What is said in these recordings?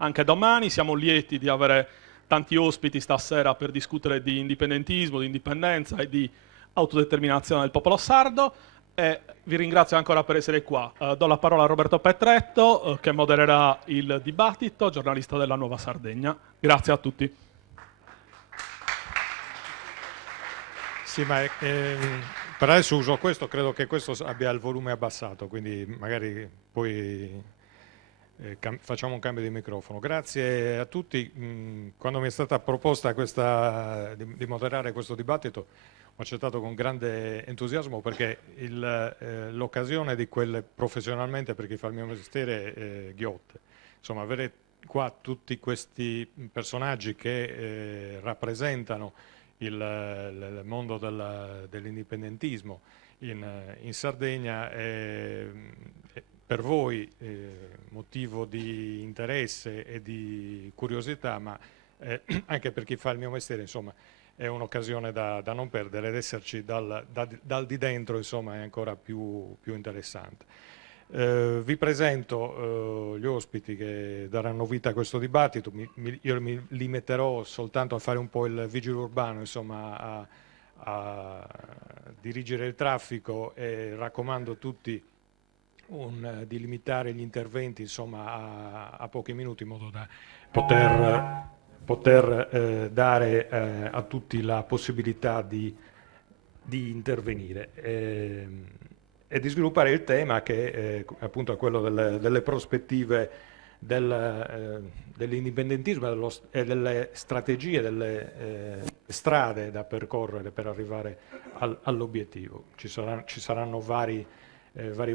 anche domani. Siamo lieti di avere tanti ospiti stasera per discutere di indipendentismo, di indipendenza e di autodeterminazione del popolo sardo. E vi ringrazio ancora per essere qua. Do la parola a Roberto Petretto, che modererà il dibattito, giornalista della Nuova Sardegna. Grazie a tutti. Sì, ma per adesso uso questo, credo che questo abbia il volume abbassato, quindi magari poi facciamo un cambio di microfono. Grazie a tutti. Quando mi è stata proposta di moderare questo dibattito, ho accettato con grande entusiasmo, perché l'occasione di quelle professionalmente, per chi fa il mio mestiere, ghiotte. Insomma, avere qua tutti questi personaggi che rappresentano il mondo dell'indipendentismo in Sardegna è per voi motivo di interesse e di curiosità, ma anche per chi fa il mio mestiere, insomma, è un'occasione da non perdere, ed esserci dal di dentro, insomma, è ancora più interessante. Vi presento gli ospiti che daranno vita a questo dibattito. Io mi limiterò soltanto a fare un po' il vigile urbano, insomma, a dirigere il traffico, e raccomando a tutti di limitare gli interventi, insomma, a pochi minuti, in modo da poter dare a tutti la possibilità di intervenire e di sviluppare il tema, che appunto è quello delle prospettive dell'indipendentismo e delle strategie, delle strade da percorrere per arrivare all'obiettivo. Ci saranno varie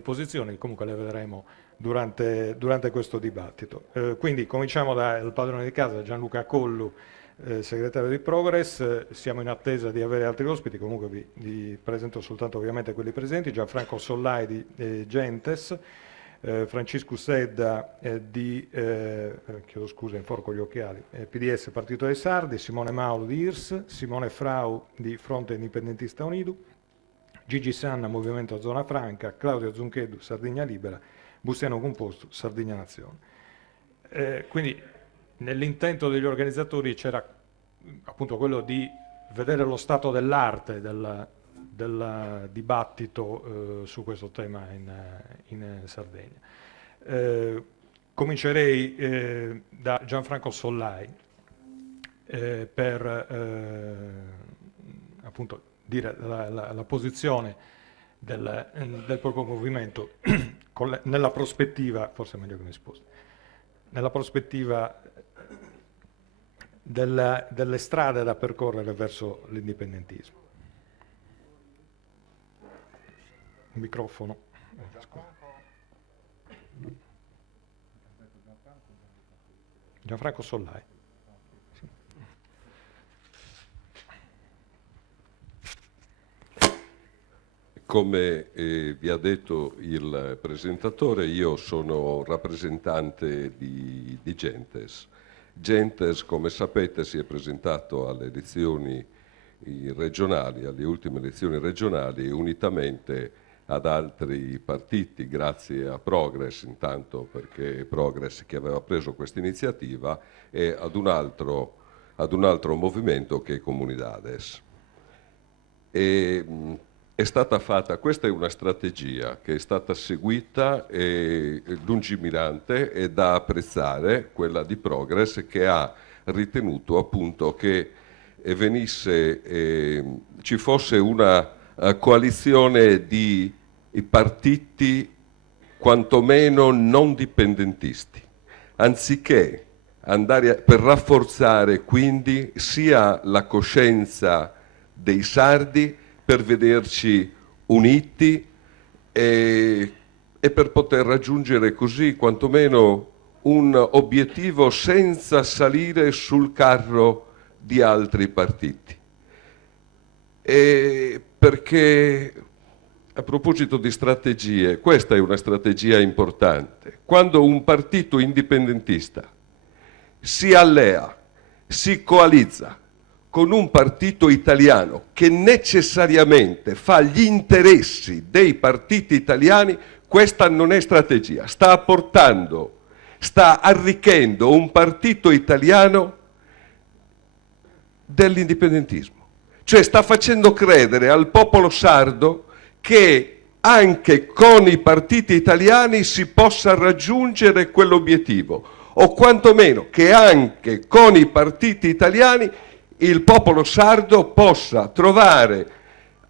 posizioni, comunque le vedremo durante questo dibattito. Quindi cominciamo dal padrone di casa, Gianluca Collu, segretario di Progress. Siamo in attesa di avere altri ospiti, comunque vi presento soltanto ovviamente quelli presenti: Gianfranco Sollai di Gentes, Francisco Sedda chiedo scusa, inforco gli occhiali, PDS Partito dei Sardi, Simone Maulo di IRS, Simone Frau di Fronte Indipendentista Unido, Gigi Sanna Movimento Zona Franca, Claudio Zunchedu Sardegna Libera, Bustiano Composto Sardegna Nazione. Quindi nell'intento degli organizzatori c'era appunto quello di vedere lo stato dell'arte del dibattito su questo tema in Sardegna. Comincerei da Gianfranco Sollai per appunto dire la posizione del proprio movimento nella prospettiva, forse è meglio che mi sposti, nella prospettiva delle strade da percorrere verso l'indipendentismo. Microfono. Gianfranco Sollai. Come vi ha detto il presentatore, io sono rappresentante di Gentes. Gentes, come sapete, si è presentato alle elezioni regionali, alle ultime elezioni regionali, unitamente ad altri partiti, grazie a Progress intanto, perché è Progress che aveva preso questa iniziativa, e ad un altro movimento che è Comunidades. È stata fatta, questa è una strategia che è stata seguita e lungimirante e da apprezzare, quella di Progress, che ha ritenuto appunto che ci fosse una coalizione di partiti quantomeno non dipendentisti, anziché andare per rafforzare quindi sia la coscienza dei sardi, per vederci uniti e per poter raggiungere così quantomeno un obiettivo senza salire sul carro di altri partiti. E perché, a proposito di strategie, questa è una strategia importante. Quando un partito indipendentista si allea, si coalizza con un partito italiano che necessariamente fa gli interessi dei partiti italiani, questa non è strategia, sta portando sta arricchendo un partito italiano dell'indipendentismo. Cioè sta facendo credere al popolo sardo che anche con i partiti italiani si possa raggiungere quell'obiettivo, o quantomeno che anche con i partiti italiani il popolo sardo possa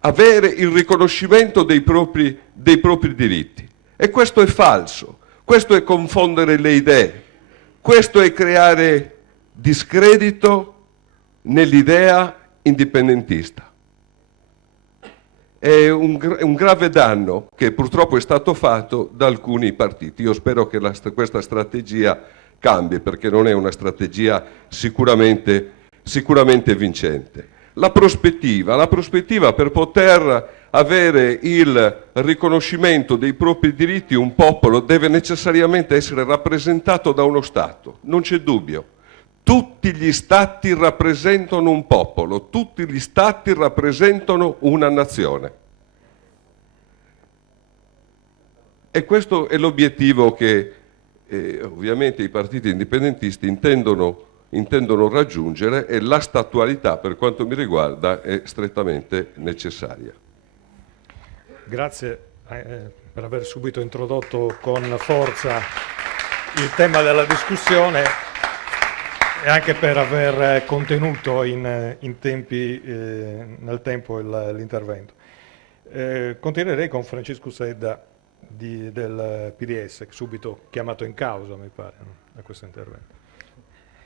avere il riconoscimento dei propri diritti. E questo è falso, questo è confondere le idee, questo è creare discredito nell'idea indipendentista. È un grave danno che purtroppo è stato fatto da alcuni partiti. Io spero che questa strategia cambi, perché non è una strategia sicuramente vincente. La prospettiva per poter avere il riconoscimento dei propri diritti, un popolo deve necessariamente essere rappresentato da uno Stato, non c'è dubbio. Tutti gli Stati rappresentano un popolo, tutti gli Stati rappresentano una nazione. E questo è l'obiettivo che ovviamente i partiti indipendentisti intendono raggiungere, e la statualità, per quanto mi riguarda, è strettamente necessaria. Grazie per aver subito introdotto con forza il tema della discussione e anche per aver contenuto nel tempo l'intervento. Continuerei con Francesco Sedda del PDS, subito chiamato in causa, mi pare, a questo intervento.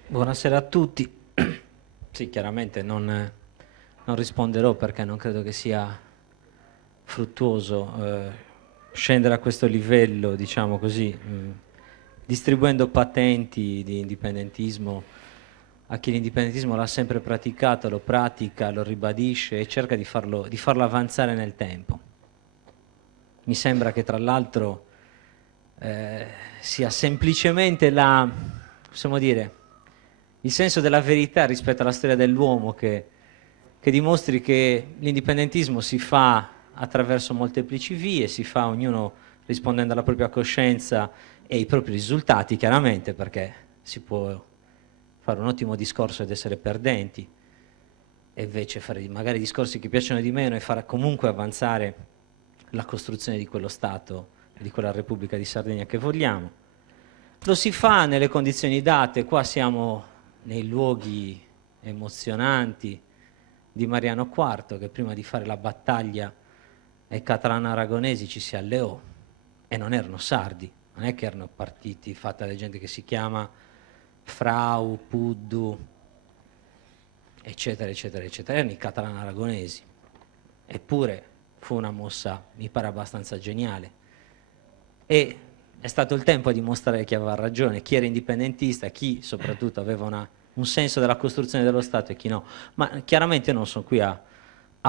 Buonasera a tutti. Sì, chiaramente non risponderò, perché non credo che sia fruttuoso scendere a questo livello, diciamo così, distribuendo patenti di indipendentismo a chi l'indipendentismo l'ha sempre praticato, lo pratica, lo ribadisce e cerca di farlo avanzare nel tempo. Mi sembra che tra l'altro sia semplicemente possiamo dire, il senso della verità rispetto alla storia dell'uomo che dimostri che l'indipendentismo si fa attraverso molteplici vie, si fa ognuno rispondendo alla propria coscienza e ai propri risultati, chiaramente, perché si può fare un ottimo discorso ed essere perdenti, e invece fare magari discorsi che piacciono di meno e fare comunque avanzare la costruzione di quello Stato, di quella Repubblica di Sardegna che vogliamo. Lo si fa nelle condizioni date. Qua siamo nei luoghi emozionanti di Mariano IV, che prima di fare la battaglia ai catalano-aragonesi ci si alleò, e non erano sardi, non è che erano partiti fatti da gente che si chiama Frau, Puddu, eccetera, eccetera, eccetera, erano i catalano-aragonesi. Eppure fu una mossa, mi pare, abbastanza geniale. E è stato il tempo a dimostrare chi aveva ragione, chi era indipendentista, chi soprattutto aveva un senso della costruzione dello Stato e chi no. Ma chiaramente io non sono qui a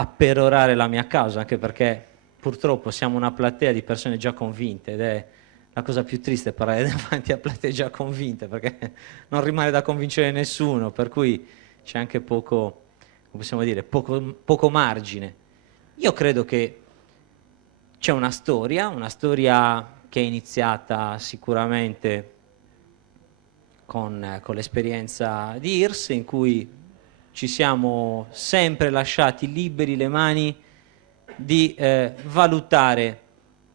perorare la mia causa, anche perché purtroppo siamo una platea di persone già convinte, ed è la cosa più triste parlare davanti a platee già convinte, perché non rimane da convincere nessuno, per cui c'è anche poco, come possiamo dire, poco margine. Io credo che c'è una storia che è iniziata sicuramente con l'esperienza di IRS, in cui ci siamo sempre lasciati liberi le mani di valutare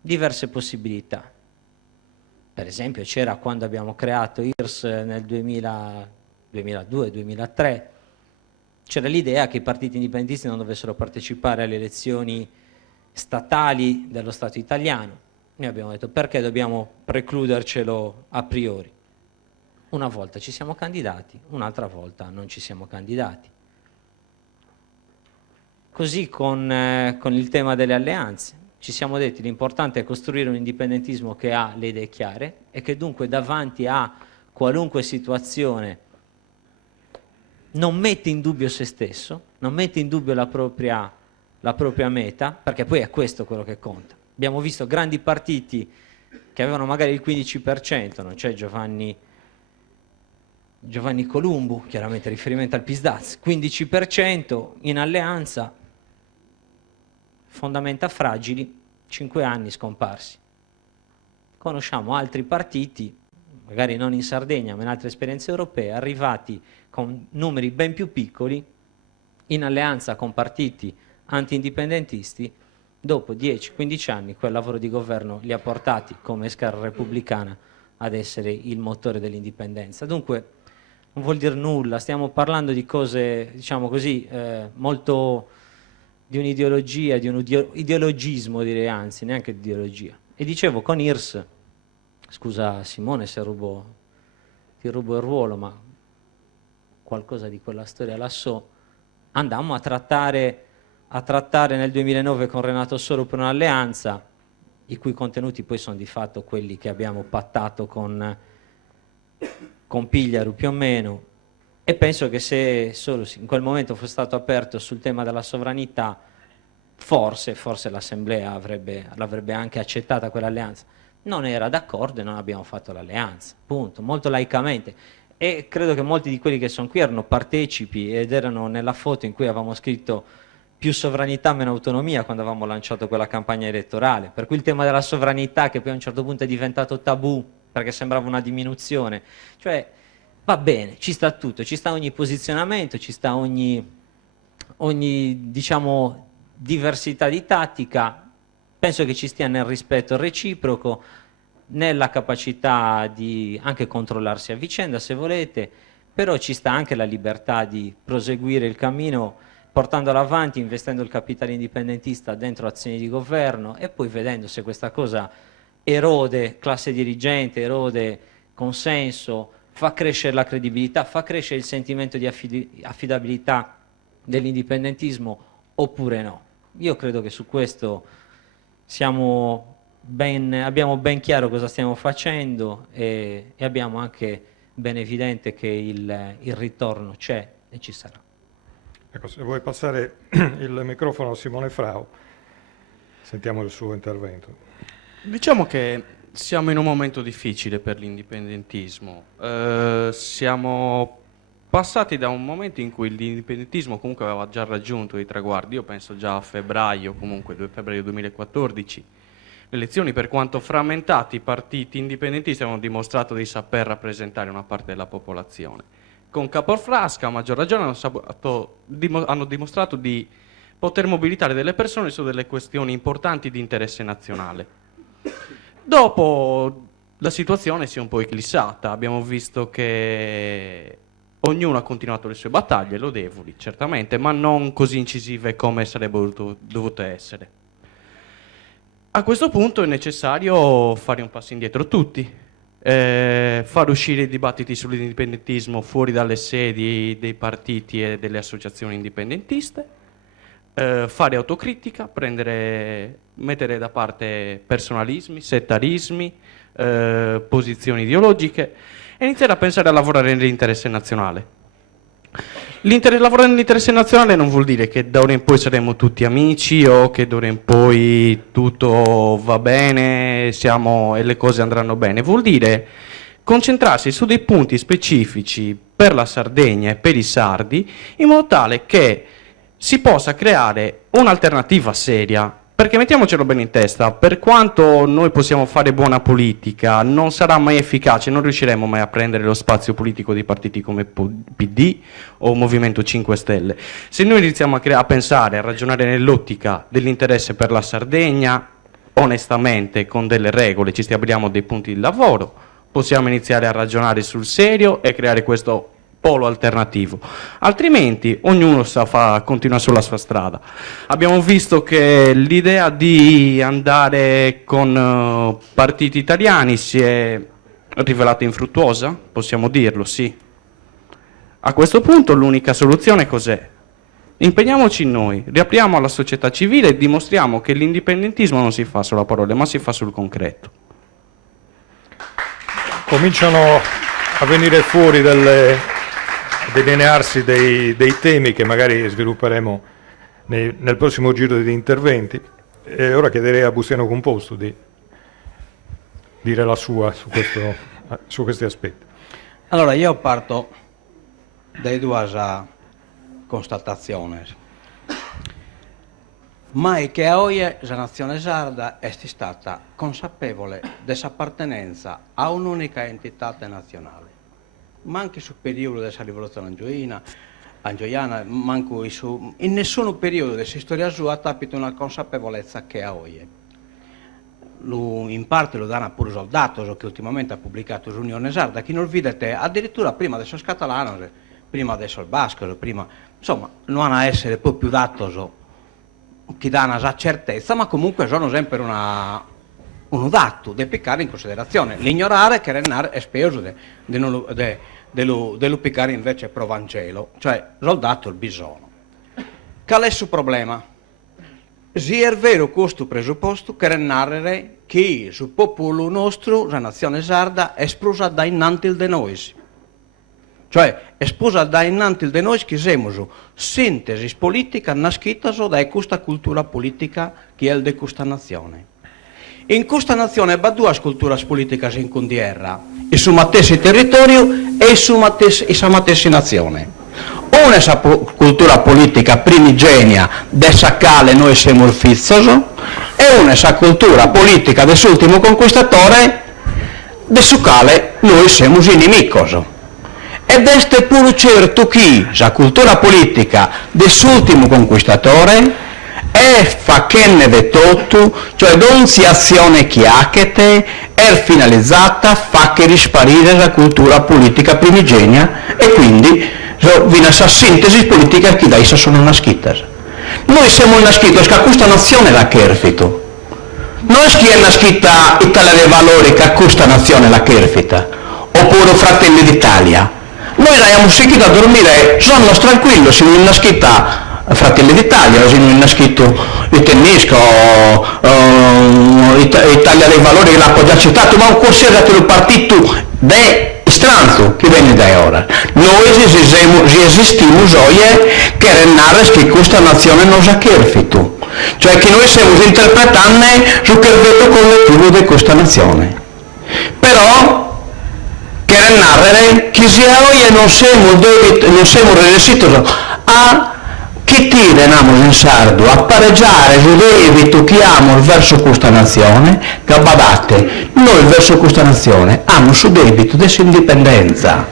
diverse possibilità. Per esempio c'era, quando abbiamo creato IRS nel 2002-2003, c'era l'idea che i partiti indipendentisti non dovessero partecipare alle elezioni statali dello Stato italiano. Noi abbiamo detto: perché dobbiamo precludercelo a priori? Una volta ci siamo candidati, un'altra volta non ci siamo candidati. Così con il tema delle alleanze. Ci siamo detti: l'importante è costruire un indipendentismo che ha le idee chiare e che dunque davanti a qualunque situazione non mette in dubbio se stesso, non mette in dubbio la propria meta, perché poi è questo quello che conta. Abbiamo visto grandi partiti che avevano magari il 15%, non c'è Giovanni Columbu, chiaramente riferimento al PISDAZ, 15% in alleanza, fondamenta fragili, 5 anni scomparsi. Conosciamo altri partiti, magari non in Sardegna ma in altre esperienze europee, arrivati con numeri ben più piccoli, in alleanza con partiti anti-indipendentisti, dopo 10-15 anni quel lavoro di governo li ha portati come Schiera Repubblicana ad essere il motore dell'indipendenza. Dunque non vuol dire nulla, stiamo parlando di cose, diciamo così, molto di un'ideologia, di un ideologismo direi, anzi neanche di ideologia. E dicevo con IRS, scusa Simone se ti rubo il ruolo, ma qualcosa di quella storia la so, andammo a trattare nel 2009 con Renato Soro per un'alleanza, i cui contenuti poi sono di fatto quelli che abbiamo pattato con Pigliaru più o meno, e penso che se solo in quel momento fosse stato aperto sul tema della sovranità, forse l'Assemblea l'avrebbe anche accettata quell'alleanza. Non era d'accordo e non abbiamo fatto l'alleanza, punto, molto laicamente. E credo che molti di quelli che sono qui erano partecipi ed erano nella foto in cui avevamo scritto più sovranità, meno autonomia, quando avevamo lanciato quella campagna elettorale. Per cui il tema della sovranità, che poi a un certo punto è diventato tabù, perché sembrava una diminuzione, cioè va bene, ci sta tutto, ci sta ogni posizionamento, ci sta ogni diciamo diversità di tattica, penso che ci stia nel rispetto reciproco, nella capacità di anche controllarsi a vicenda se volete, però ci sta anche la libertà di proseguire il cammino portandolo avanti, investendo il capitale indipendentista dentro azioni di governo e poi vedendo se questa cosa erode classe dirigente, erode consenso, fa crescere la credibilità, fa crescere il sentimento di affidabilità dell'indipendentismo oppure no. Io credo che su questo abbiamo ben chiaro cosa stiamo facendo e abbiamo anche ben evidente che il ritorno c'è e ci sarà. Ecco, se vuoi passare il microfono a Simone Frau, sentiamo il suo intervento. Diciamo che siamo in un momento difficile per l'indipendentismo. Siamo passati da un momento in cui l'indipendentismo comunque aveva già raggiunto i traguardi, io penso già a febbraio, comunque 2 febbraio 2014. Le elezioni, per quanto frammentati, i partiti indipendentisti hanno dimostrato di saper rappresentare una parte della popolazione. Con Capofrasca, a maggior ragione, hanno dimostrato di poter mobilitare delle persone su delle questioni importanti di interesse nazionale. Dopo la situazione si è un po' eclissata, abbiamo visto che ognuno ha continuato le sue battaglie, lodevoli certamente, ma non così incisive come sarebbero dovute essere. A questo punto è necessario fare un passo indietro tutti, far uscire i dibattiti sull'indipendentismo fuori dalle sedi dei partiti e delle associazioni indipendentiste, fare autocritica, mettere da parte personalismi, settarismi, posizioni ideologiche e iniziare a pensare a lavorare nell'interesse nazionale. Lavorare nell'interesse nazionale non vuol dire che da ora in poi saremo tutti amici o che da ora in poi tutto va bene e le cose andranno bene. Vuol dire concentrarsi su dei punti specifici per la Sardegna e per i sardi in modo tale che si possa creare un'alternativa seria. Perché mettiamocelo bene in testa, per quanto noi possiamo fare buona politica, non sarà mai efficace, non riusciremo mai a prendere lo spazio politico di partiti come PD o Movimento 5 Stelle. Se noi iniziamo a pensare, a ragionare nell'ottica dell'interesse per la Sardegna, onestamente, con delle regole, ci stabiliamo dei punti di lavoro, possiamo iniziare a ragionare sul serio e creare questo polo alternativo, altrimenti ognuno continua sulla sua strada. Abbiamo visto che l'idea di andare con partiti italiani si è rivelata infruttuosa, possiamo dirlo, sì. A questo punto l'unica soluzione cos'è? Impegniamoci noi, riapriamo alla società civile e dimostriamo che l'indipendentismo non si fa solo a parole, ma si fa sul concreto. Cominciano a venire fuori delinearsi dei temi che magari svilupperemo nel prossimo giro di interventi. E ora chiederei a Bustiano Composto di dire la sua su questi aspetti. Allora, io parto dai due constatazioni. ma è che oggi la nazione sarda è stata consapevole dell'appartenenza a un'unica entità nazionale. Ma anche sul periodo della rivoluzione angioiana, in nessun periodo della storia sua ha capito una consapevolezza che ha oggi. In parte lo danno pure Soldato, che ultimamente ha pubblicato l'Unione Sarda, che non vedete addirittura prima del catalano, prima del basco, prima, insomma, non hanno a essere poi più dato che danno la certezza, ma comunque sono sempre un dato da piccare in considerazione. L'ignorare che renare è speso dello piccare invece pro Vangelo, cioè soldato il bisogno. Qual è il suo problema? Sì, è vero questo presupposto che renare che sul popolo nostro, la nazione sarda, è esplosa da innanti di noi. Cioè, è esplosa da innanti di noi che siamo sintesi politica nascita da questa cultura politica che è di questa nazione. In questa nazione va due culture politiche in condierra, il suo stesso territorio e la stessa nazione. Una è la cultura politica primigenia della quale noi siamo il fizzoso e una è la cultura politica dell'ultimo conquistatore del quale noi siamo il nemico. Ed è pure certo che la cultura politica dell'ultimo conquistatore è facenne de tutto, cioè d'onzi azione chiacchiete, è finalizzata a far che risparire la cultura politica primigenia e quindi viene a sintesi politica che da essa sono nascite. Noi siamo nasciti, che questa nazione l'ha cherfito. Non è che è nascita Italia dei Valori che questa nazione l'ha cherfita, oppure Fratelli d'Italia. Noi eravamo sicchi da dormire, sono tranquillo, se non è nascita Fratelli d'Italia, se non è nascito il Tennisco, Italia dei Valori che l'ha già citato, ma un qualsiasi altro partito de stranzo che viene da ora. Noi esistiamo oggi che renare che questa nazione non sa cherfito, cioè che noi stiamo interpretando sul cherfito collettivo di questa nazione. Però che renare che sia oggi non siamo riusciti a che tirano in sardo a pareggiare il debito che abbiamo verso questa nazione, che badate, noi verso questa nazione abbiamo su debito dell'indipendenza.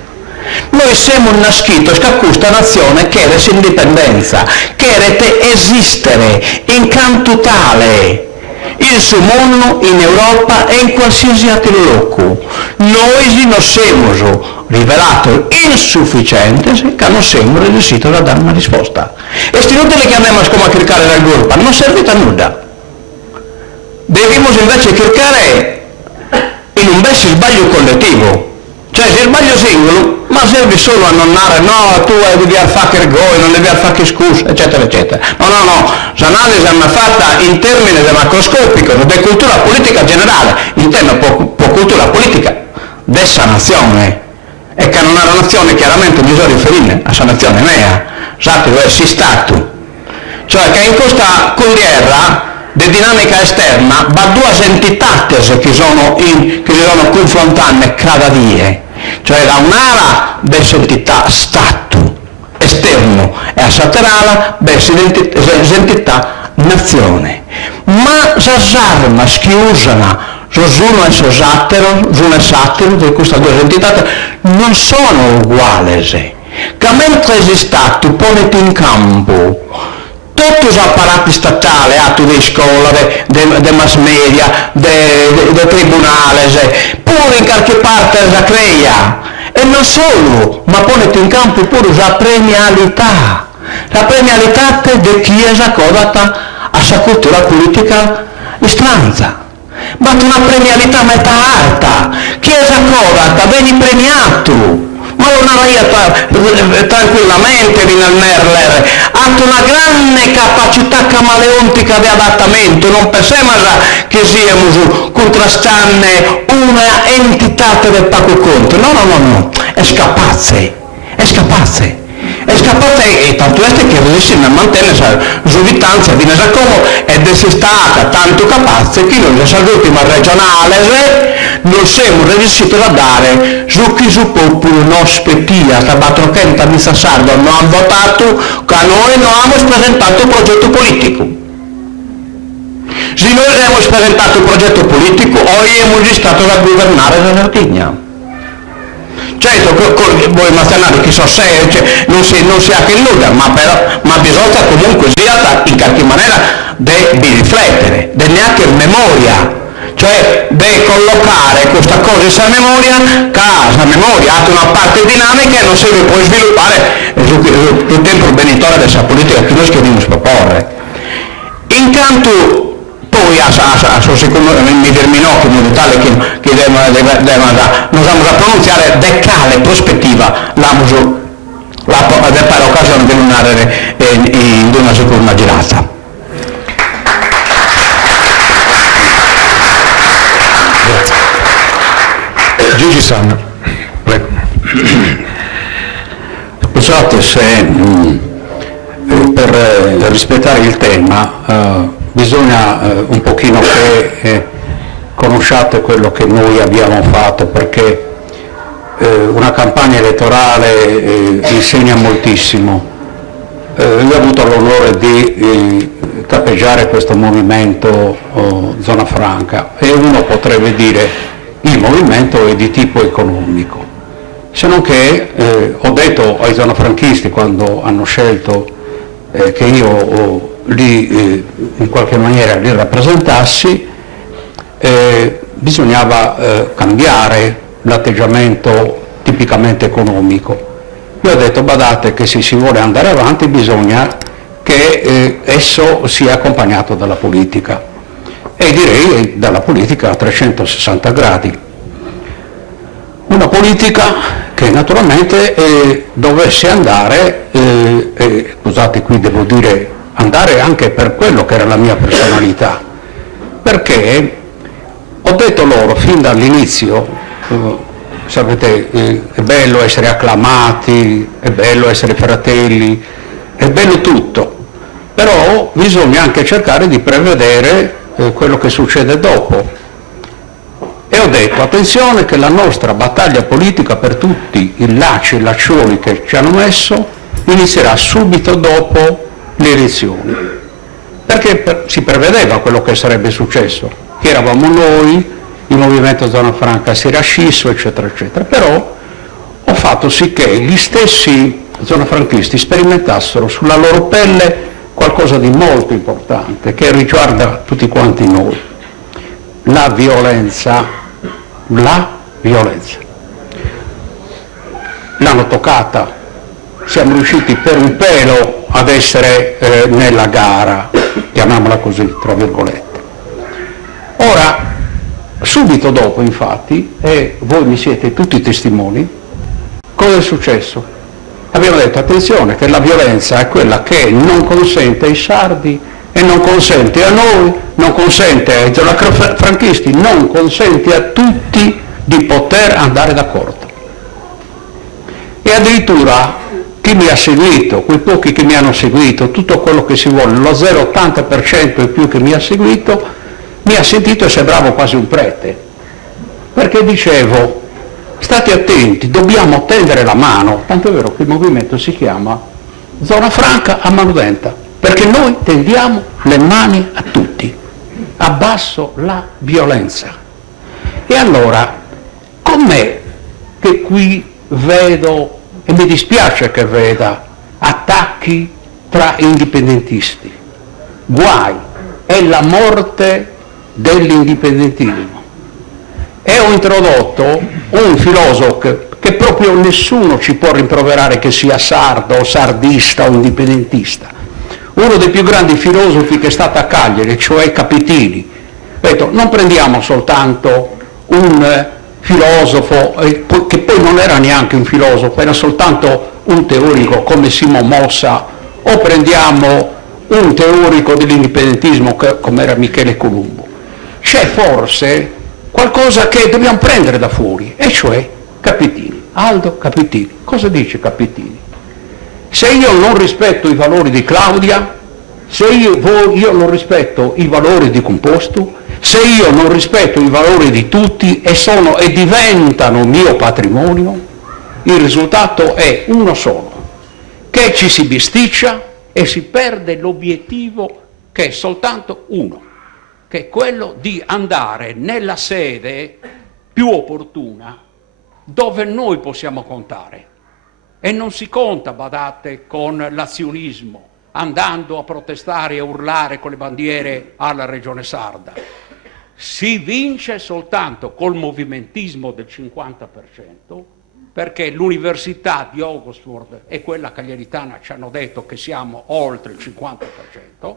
Noi siamo nasciti da questa nazione che era indipendenza, che era esistere in canto tale in suo mondo, in Europa e in qualsiasi altro luogo. Noi non siamo rivelato insufficienti che non siamo riusciti a dare una risposta. E è inutile che andiamo a cercare la colpa, non serve a nulla. Dobbiamo invece cercare in un bel sbaglio collettivo. Cioè se il sbaglio singolo, ma serve solo a non dare, no, tu devi fare che goi, non devi fare che scusa, eccetera, eccetera. No, l'analisi è fatta in termini macroscopico, di cultura politica generale, intendo per cultura politica dessa nazione, e che non è una nazione chiaramente bisogna riferire a questa nazione mea, sapete, è si stato. Cioè che in questa guerra di dinamica esterna va due entità che si sono confrontando cada dia. Cioè da un'ala verso entità Stato esterno e a laterale verso entità nazione. Ma le armi che usano l'uno e l'altro di queste due entità non sono uguali. Che mentre il Stato pone in campo tutti gli apparati statali, di scuola, di mass media, di tribunale, pure in qualche parte la crea, e non solo, ma pone in campo pure la premialità di chi è accodata a questa cultura politica istranza. Ma una premialità metà alta, chi è accodata viene premiato. Ma non aveva tranquillamente nel Merler, ha una grande capacità camaleontica di adattamento, non pensiamo che siamo contrastando una entità del Paco Conte, no, è scappasse, e tanto è che riesce a mantenere la giuditanza di Nesacomo ed è stata tanto capace che noi nell'ultima regionale non siamo riusciti a dare su chi su popolo non spettia, che Batrochenta di Sassardo non hanno votato, che noi non abbiamo presentato un progetto politico. Se noi abbiamo presentato un progetto politico, oggi abbiamo stato a governare la Sardegna. Certo, voi Mazzanari che so se non si ha che illuda, ma bisogna comunque sia in qualche maniera di riflettere, di neanche memoria, cioè di collocare questa cosa in memoria, che la memoria ha una parte dinamica e non si può sviluppare sul tempo benitore della politica che noi dobbiamo proporre. Intanto poi mi terminò come un tale che non siamo a pronunziare de quale prospettiva per occasione di lunare in una seconda girata. Gigi Sanna, prego. Scusate se per rispettare il tema bisogna un pochino che conosciate quello che noi abbiamo fatto, perché una campagna elettorale insegna moltissimo. Io ho avuto l'onore di capeggiare questo movimento Zona Franca e uno potrebbe dire il movimento è di tipo economico, se non che ho detto ai zonafranchisti quando hanno scelto che io li in qualche maniera li rappresentassi, bisognava cambiare l'atteggiamento tipicamente economico. Io ho detto badate che se si vuole andare avanti bisogna che esso sia accompagnato dalla politica, e direi dalla politica a 360 gradi. Una politica che naturalmente dovesse andare, scusate qui devo dire andare anche per quello che era la mia personalità, perché ho detto loro fin dall'inizio, sapete, è bello essere acclamati, è bello essere fratelli, è bello tutto, però bisogna anche cercare di prevedere quello che succede dopo. E ho detto, attenzione che la nostra battaglia politica per tutti i lacci e laccioli che ci hanno messo inizierà subito dopo le elezioni, perché si prevedeva quello che sarebbe successo, che eravamo noi, il movimento Zona Franca si era scisso, eccetera, eccetera. Però ho fatto sì che gli stessi zonafranchisti sperimentassero sulla loro pelle qualcosa di molto importante che riguarda tutti quanti noi: la violenza. L'hanno toccata, siamo riusciti per un pelo ad essere nella gara, chiamiamola così, tra virgolette. Ora, subito dopo, infatti, e voi mi siete tutti testimoni, cosa è successo? Abbiamo detto, attenzione, che la violenza è quella che non consente ai sardi e non consente a noi, non consente ai zonafranchisti, non consente a tutti di poter andare d'accordo. E addirittura chi mi ha seguito, quei pochi che mi hanno seguito, tutto quello che si vuole, lo 0,80% e più che mi ha seguito, mi ha sentito e sembravo quasi un prete, perché dicevo, state attenti, dobbiamo tendere la mano, tanto è vero che il movimento si chiama Zona Franca a Manudenta, perché noi tendiamo le mani a tutti, abbasso la violenza. E allora, com'è che qui vedo, e mi dispiace che veda, attacchi tra indipendentisti? Guai, è la morte dell'indipendentismo. E ho introdotto un filosofo che proprio nessuno ci può rimproverare che sia sardo o sardista o indipendentista, uno dei più grandi filosofi che è stato a Cagliari, cioè Capitini. Ho detto, non prendiamo soltanto un filosofo, che poi non era neanche un filosofo, era soltanto un teorico come Simon Mossa, o prendiamo un teorico dell'indipendentismo come era Michele Colombo. C'è forse qualcosa che dobbiamo prendere da fuori, e cioè Capitini, Aldo Capitini. Cosa dice Capitini? Se io non rispetto i valori di Claudia, se io non rispetto i valori di Composto, se io non rispetto i valori di tutti e diventano mio patrimonio, il risultato è uno solo, che ci si bisticcia e si perde l'obiettivo che è soltanto uno, che è quello di andare nella sede più opportuna dove noi possiamo contare. E non si conta, badate, con l'azionismo, andando a protestare e a urlare con le bandiere alla Regione Sarda. Si vince soltanto col movimentismo del 50%, perché l'Università di Oxford e quella cagliaritana ci hanno detto che siamo oltre il 50%.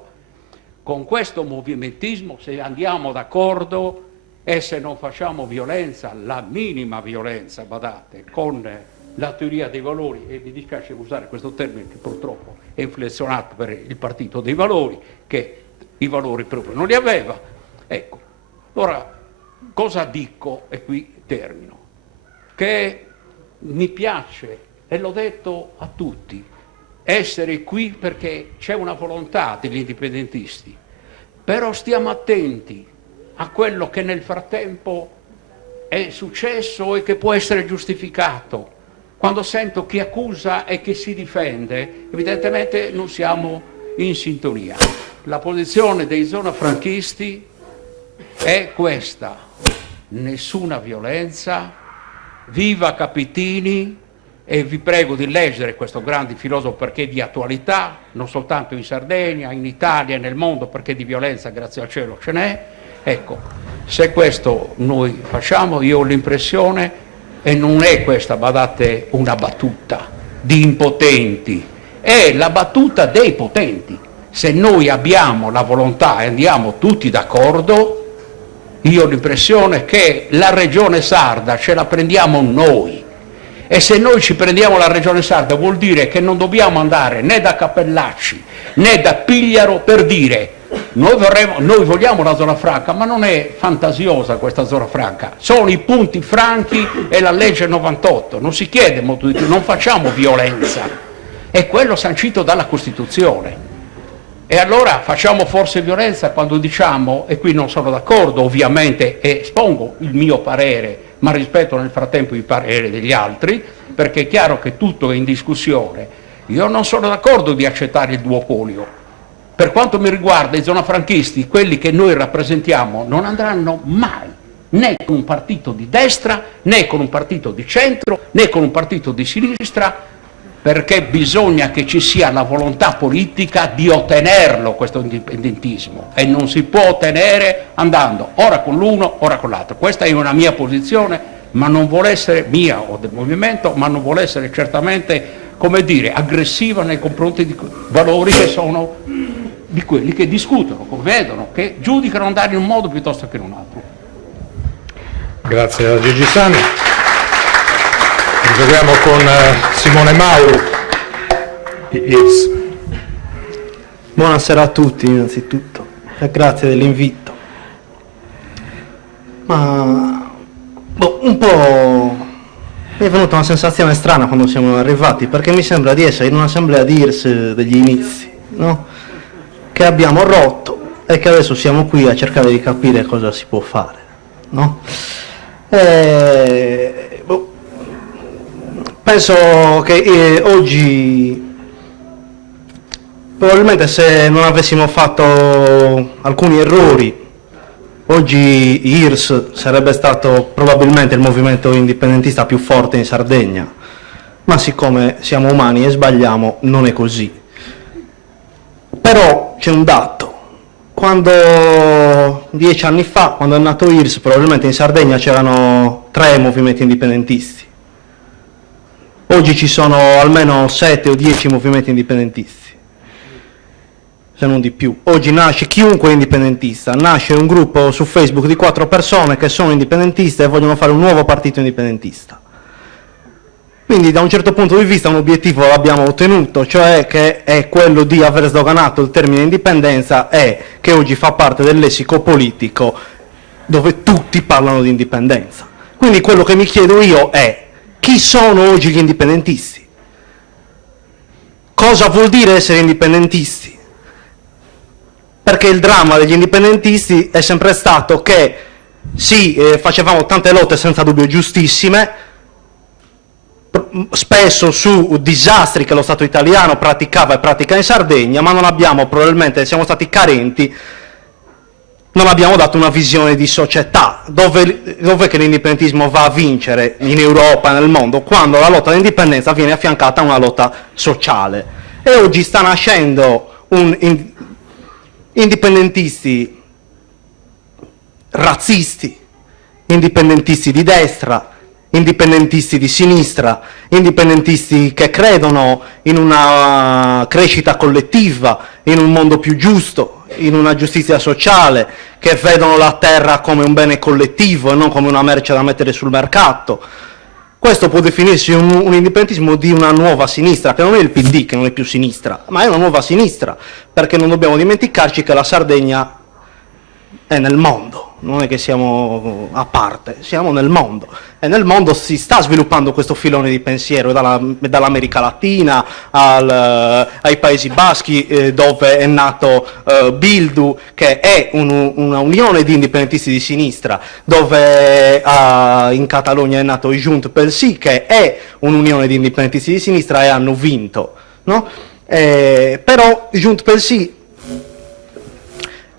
Con questo movimentismo, se andiamo d'accordo e se non facciamo violenza, la minima violenza, badate, con la teoria dei valori, e mi dispiace usare questo termine che purtroppo è inflezionato per il partito dei valori, che i valori proprio non li aveva. Ecco, ora cosa dico, e qui termino, che mi piace, e l'ho detto a tutti, essere qui perché c'è una volontà degli indipendentisti, però stiamo attenti a quello che nel frattempo è successo e che può essere giustificato. Quando sento chi accusa e chi si difende, evidentemente non siamo in sintonia. La posizione dei zonafranchisti è questa: nessuna violenza, viva Capitini, e vi prego di leggere questo grande filosofo perché è di attualità, non soltanto in Sardegna, in Italia e nel mondo, perché di violenza, grazie al cielo, ce n'è. Ecco, se questo noi facciamo, io ho l'impressione, e non è questa, badate, una battuta di impotenti, è la battuta dei potenti. Se noi abbiamo la volontà e andiamo tutti d'accordo, io ho l'impressione che la Regione Sarda ce la prendiamo noi. E se noi ci prendiamo la Regione Sarda vuol dire che non dobbiamo andare né da Cappellacci né da Pigliaro per dire noi vogliamo la zona franca, ma non è fantasiosa questa zona franca, sono i punti franchi e la legge 98, non si chiede molto di più, non facciamo violenza, è quello sancito dalla Costituzione. E allora facciamo forse violenza quando diciamo, e qui non sono d'accordo ovviamente, e espongo il mio parere, ma rispetto nel frattempo il parere degli altri, perché è chiaro che tutto è in discussione. Io non sono d'accordo di accettare il duopolio. Per quanto mi riguarda, i zonafranchisti, quelli che noi rappresentiamo, non andranno mai né con un partito di destra, né con un partito di centro, né con un partito di sinistra, perché bisogna che ci sia la volontà politica di ottenerlo questo indipendentismo, e non si può ottenere andando ora con l'uno, ora con l'altro. Questa è una mia posizione, ma non vuole essere mia o del movimento, ma non vuole essere certamente, come dire, aggressiva nei confronti di valori che sono di quelli che discutono, come vedono, che giudicano andare in un modo piuttosto che in un altro. Grazie a Gigi Sani. Proseguiamo con Simone Mauro, IRS. Buonasera a tutti innanzitutto e grazie dell'invito. Ma un po' mi è venuta una sensazione strana quando siamo arrivati, perché mi sembra di essere in un'assemblea di IRS degli inizi, no? Che abbiamo rotto e che adesso siamo qui a cercare di capire cosa si può fare, no? Penso che oggi, probabilmente se non avessimo fatto alcuni errori, oggi IRS sarebbe stato probabilmente il movimento indipendentista più forte in Sardegna, ma siccome siamo umani e sbagliamo, non è così. Però c'è un dato: quando 10 anni fa, quando è nato IRS, probabilmente in Sardegna c'erano 3 movimenti indipendentisti. Oggi ci sono almeno 7 o 10 movimenti indipendentisti, se non di più. Oggi nasce chiunque è indipendentista, nasce un gruppo su Facebook di 4 persone che sono indipendentiste e vogliono fare un nuovo partito indipendentista. Quindi da un certo punto di vista un obiettivo l'abbiamo ottenuto, cioè che è quello di aver sdoganato il termine indipendenza e che oggi fa parte del lessico politico dove tutti parlano di indipendenza. Quindi quello che mi chiedo io è: chi sono oggi gli indipendentisti? Cosa vuol dire essere indipendentisti? Perché il dramma degli indipendentisti è sempre stato che sì, facevamo tante lotte senza dubbio giustissime, spesso su disastri che lo Stato italiano praticava e pratica in Sardegna, ma non abbiamo, probabilmente siamo stati carenti non abbiamo dato una visione di società. Dov'è che l'indipendentismo va a vincere in Europa e nel mondo? Quando la lotta all'indipendenza viene affiancata a una lotta sociale. E oggi sta nascendo indipendentisti razzisti, indipendentisti di destra, indipendentisti di sinistra, indipendentisti che credono in una crescita collettiva, in un mondo più giusto, in una giustizia sociale, che vedono la terra come un bene collettivo e non come una merce da mettere sul mercato. Questo può definirsi un indipendentismo di una nuova sinistra, che non è il PD, che non è più sinistra, ma è una nuova sinistra, perché non dobbiamo dimenticarci che la Sardegna è nel mondo. Non è che siamo a parte, siamo nel mondo, e nel mondo si sta sviluppando questo filone di pensiero dall'America Latina ai Paesi Baschi, dove è nato Bildu, che è una unione di indipendentisti di sinistra, dove in Catalogna è nato Junts pel Sí, che è un'unione di indipendentisti di sinistra, e hanno vinto, no? Però Junts pel Sí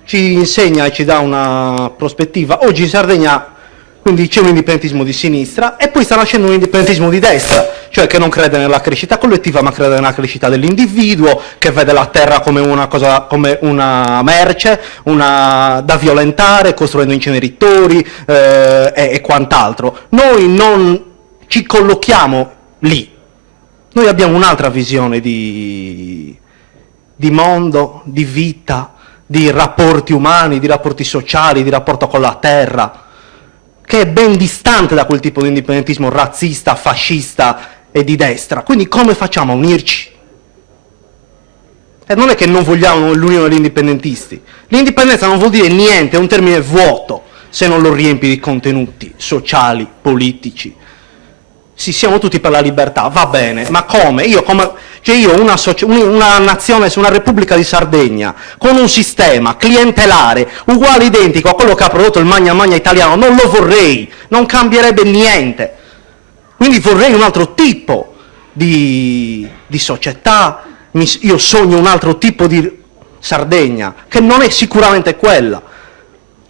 ci insegna e ci dà una prospettiva. Oggi in Sardegna quindi c'è un indipendentismo di sinistra, e poi sta nascendo un indipendentismo di destra, cioè che non crede nella crescita collettiva ma crede nella crescita dell'individuo, che vede la terra come una cosa, come una merce, da violentare, costruendo inceneritori e quant'altro. Noi non ci collochiamo lì, noi abbiamo un'altra visione di mondo, di vita, di rapporti umani, di rapporti sociali, di rapporto con la terra, che è ben distante da quel tipo di indipendentismo razzista, fascista e di destra. Quindi come facciamo a unirci? E non è che non vogliamo l'unione degli indipendentisti. L'indipendenza non vuol dire niente, è un termine vuoto se non lo riempi di contenuti sociali, politici. Sì, siamo tutti per la libertà, va bene, ma come? Io una nazione, una Repubblica di Sardegna, con un sistema clientelare uguale, identico a quello che ha prodotto il Magna Magna italiano, non lo vorrei, non cambierebbe niente. Quindi vorrei un altro tipo di società, io sogno un altro tipo di Sardegna, che non è sicuramente quella.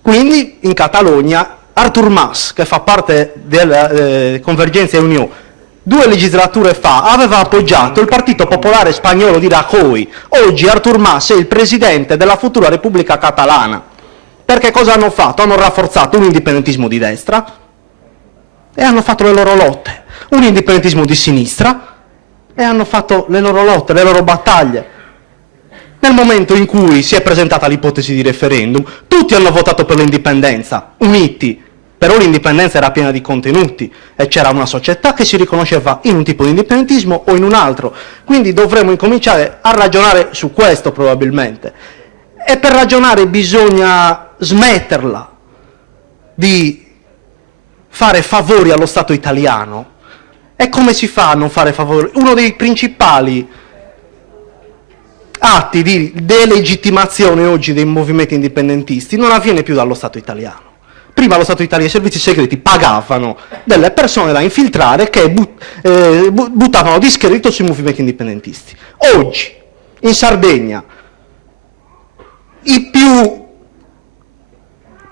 Quindi in Catalogna Artur Mas, che fa parte della Convergenza e Unió, 2 legislature fa aveva appoggiato il Partito Popolare Spagnolo di Rajoy. Oggi Artur Mas è il presidente della futura Repubblica Catalana. Perché cosa hanno fatto? Hanno rafforzato un indipendentismo di destra e hanno fatto le loro lotte, un indipendentismo di sinistra e hanno fatto le loro lotte, le loro battaglie. Nel momento in cui si è presentata l'ipotesi di referendum, tutti hanno votato per l'indipendenza, uniti. Però l'indipendenza era piena di contenuti e c'era una società che si riconosceva in un tipo di indipendentismo o in un altro. Quindi dovremmo incominciare a ragionare su questo probabilmente. E per ragionare bisogna smetterla di fare favori allo Stato italiano. E come si fa a non fare favori? Uno dei principali atti di delegittimazione oggi dei movimenti indipendentisti non avviene più dallo Stato italiano. Prima lo Stato italiano e i servizi segreti pagavano delle persone da infiltrare che buttavano discredito sui movimenti indipendentisti. Oggi, in Sardegna, i più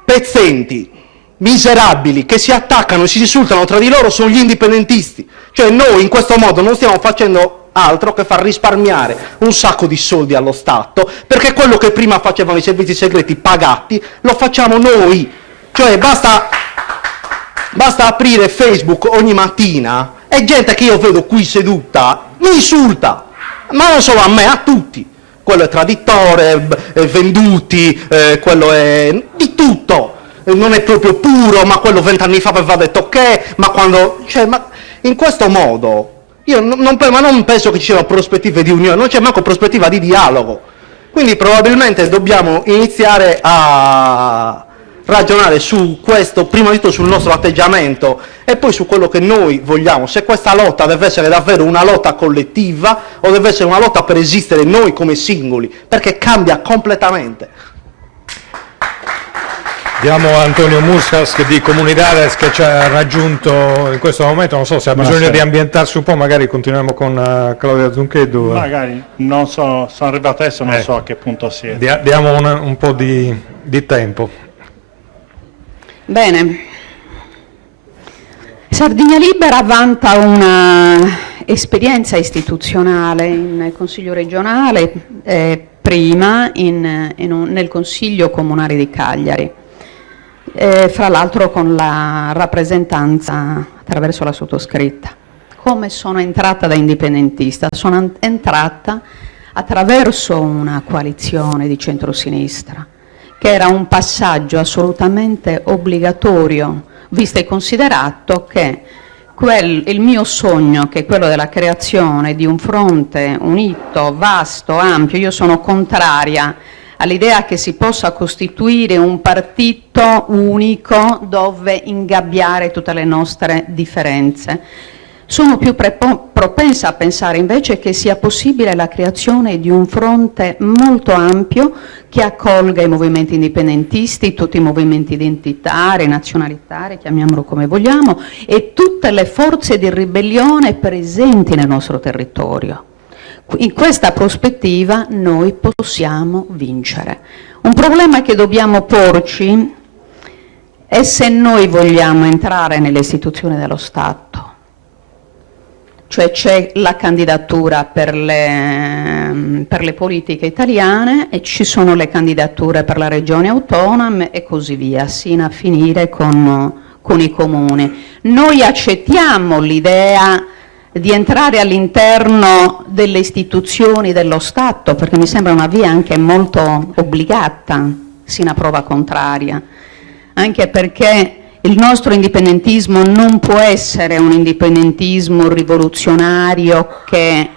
pezzenti, miserabili, che si attaccano e si insultano tra di loro sono gli indipendentisti. Cioè noi in questo modo non stiamo facendo altro che far risparmiare un sacco di soldi allo Stato, perché quello che prima facevano i servizi segreti pagati lo facciamo noi. Cioè basta aprire Facebook ogni mattina e gente che io vedo qui seduta mi insulta, ma non solo a me, a tutti. Quello è traditore, venduti, quello è di tutto, non è proprio puro, ma quello 20 anni fa aveva detto che, ma quando... Cioè, ma in questo modo io non penso che ci siano prospettive di unione, non c'è manco prospettiva di dialogo. Quindi probabilmente dobbiamo iniziare a ragionare su questo, prima di tutto sul nostro atteggiamento e poi su quello che noi vogliamo, se questa lotta deve essere davvero una lotta collettiva o deve essere una lotta per esistere noi come singoli, perché cambia completamente. Diamo a Antonio Muscas di Comunidades che ci ha raggiunto in questo momento, non so se ha bisogno di ambientarsi un po', magari continuiamo con Claudia Zuncheddu. Magari, non so, sono arrivato adesso, non so a che punto siete. Diamo un po' di tempo. Bene, Sardegna Libera vanta una esperienza istituzionale in Consiglio regionale, prima nel Consiglio Comunale di Cagliari, fra l'altro con la rappresentanza attraverso la sottoscritta. Come sono entrata da indipendentista? Sono entrata attraverso una coalizione di centrosinistra, che era un passaggio assolutamente obbligatorio, visto e considerato che il mio sogno, che è quello della creazione di un fronte unito, vasto, ampio, io sono contraria all'idea che si possa costituire un partito unico dove ingabbiare tutte le nostre differenze. Sono più propensa a pensare invece che sia possibile la creazione di un fronte molto ampio che accolga i movimenti indipendentisti, tutti i movimenti identitari, nazionalitari, chiamiamolo come vogliamo, e tutte le forze di ribellione presenti nel nostro territorio. In questa prospettiva noi possiamo vincere. Un problema che dobbiamo porci è se noi vogliamo entrare nelle istituzioni dello Stato. Cioè c'è la candidatura per le politiche italiane e ci sono le candidature per la regione autonoma e così via, sino a finire con i comuni. Noi accettiamo l'idea di entrare all'interno delle istituzioni dello Stato, perché mi sembra una via anche molto obbligata, sino a prova contraria, anche perché il nostro indipendentismo non può essere un indipendentismo rivoluzionario che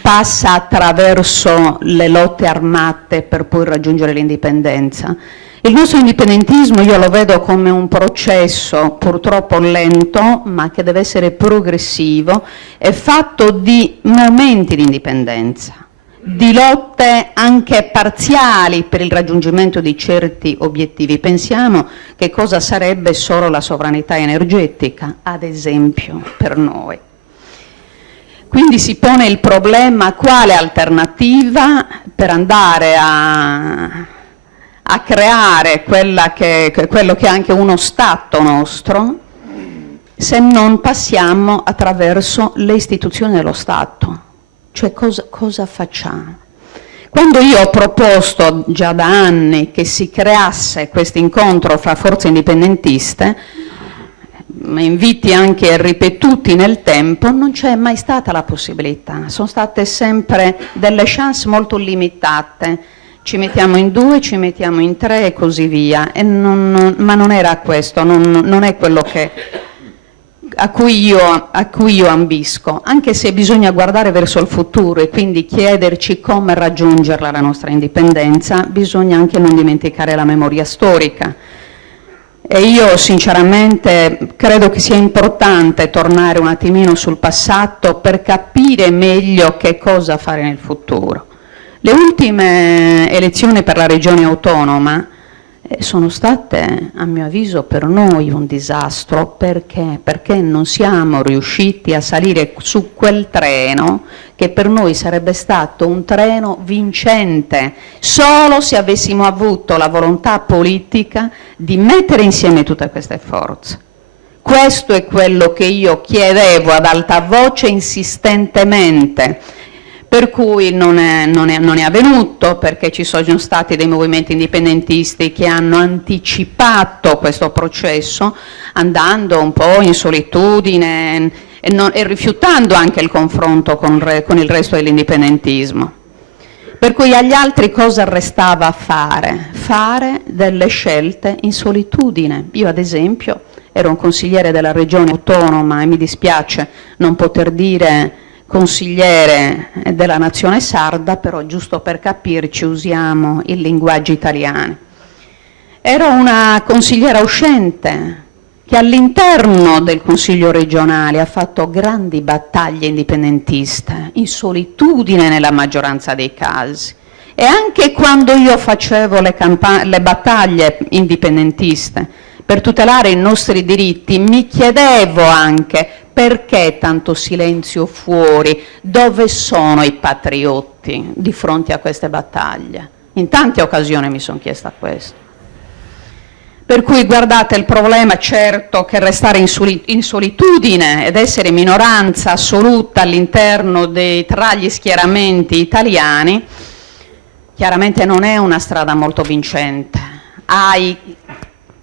passa attraverso le lotte armate per poi raggiungere l'indipendenza. Il nostro indipendentismo io lo vedo come un processo purtroppo lento, ma che deve essere progressivo e fatto di momenti di indipendenza, di lotte anche parziali per il raggiungimento di certi obiettivi. Pensiamo che cosa sarebbe solo la sovranità energetica, ad esempio, per noi. Quindi si pone il problema quale alternativa per andare a creare quello che è anche uno Stato nostro, se non passiamo attraverso le istituzioni dello Stato. Cioè cosa facciamo? Quando io ho proposto già da anni che si creasse questo incontro fra forze indipendentiste, inviti anche ripetuti nel tempo, non c'è mai stata la possibilità, sono state sempre delle chance molto limitate, ci mettiamo in 2, ci mettiamo in 3 e così via, ma non era questo, non è quello a cui io ambisco, anche se bisogna guardare verso il futuro e quindi chiederci come raggiungerla la nostra indipendenza, bisogna anche non dimenticare la memoria storica. E io sinceramente credo che sia importante tornare un attimino sul passato per capire meglio che cosa fare nel futuro. Le ultime elezioni per la regione autonoma sono state, a mio avviso, per noi un disastro. Perché non siamo riusciti a salire su quel treno che per noi sarebbe stato un treno vincente, solo se avessimo avuto la volontà politica di mettere insieme tutte queste forze. Questo è quello che io chiedevo ad alta voce insistentemente. Per cui non è avvenuto, perché ci sono stati dei movimenti indipendentisti che hanno anticipato questo processo andando un po' in solitudine e rifiutando anche il confronto con il resto dell'indipendentismo. Per cui agli altri cosa restava fare? Fare delle scelte in solitudine. Io ad esempio ero un consigliere della regione autonoma e mi dispiace non poter dire consigliere della nazione sarda, però giusto per capirci usiamo il linguaggio italiano. Ero una consigliera uscente che all'interno del Consiglio regionale ha fatto grandi battaglie indipendentiste, in solitudine nella maggioranza dei casi. E anche quando io facevo le battaglie indipendentiste per tutelare i nostri diritti, mi chiedevo anche perché tanto silenzio fuori, dove sono i patriotti di fronte a queste battaglie. In tante occasioni mi sono chiesta questo. Per cui guardate, il problema certo che restare in solitudine ed essere minoranza assoluta all'interno tra gli schieramenti italiani chiaramente non è una strada molto vincente. Hai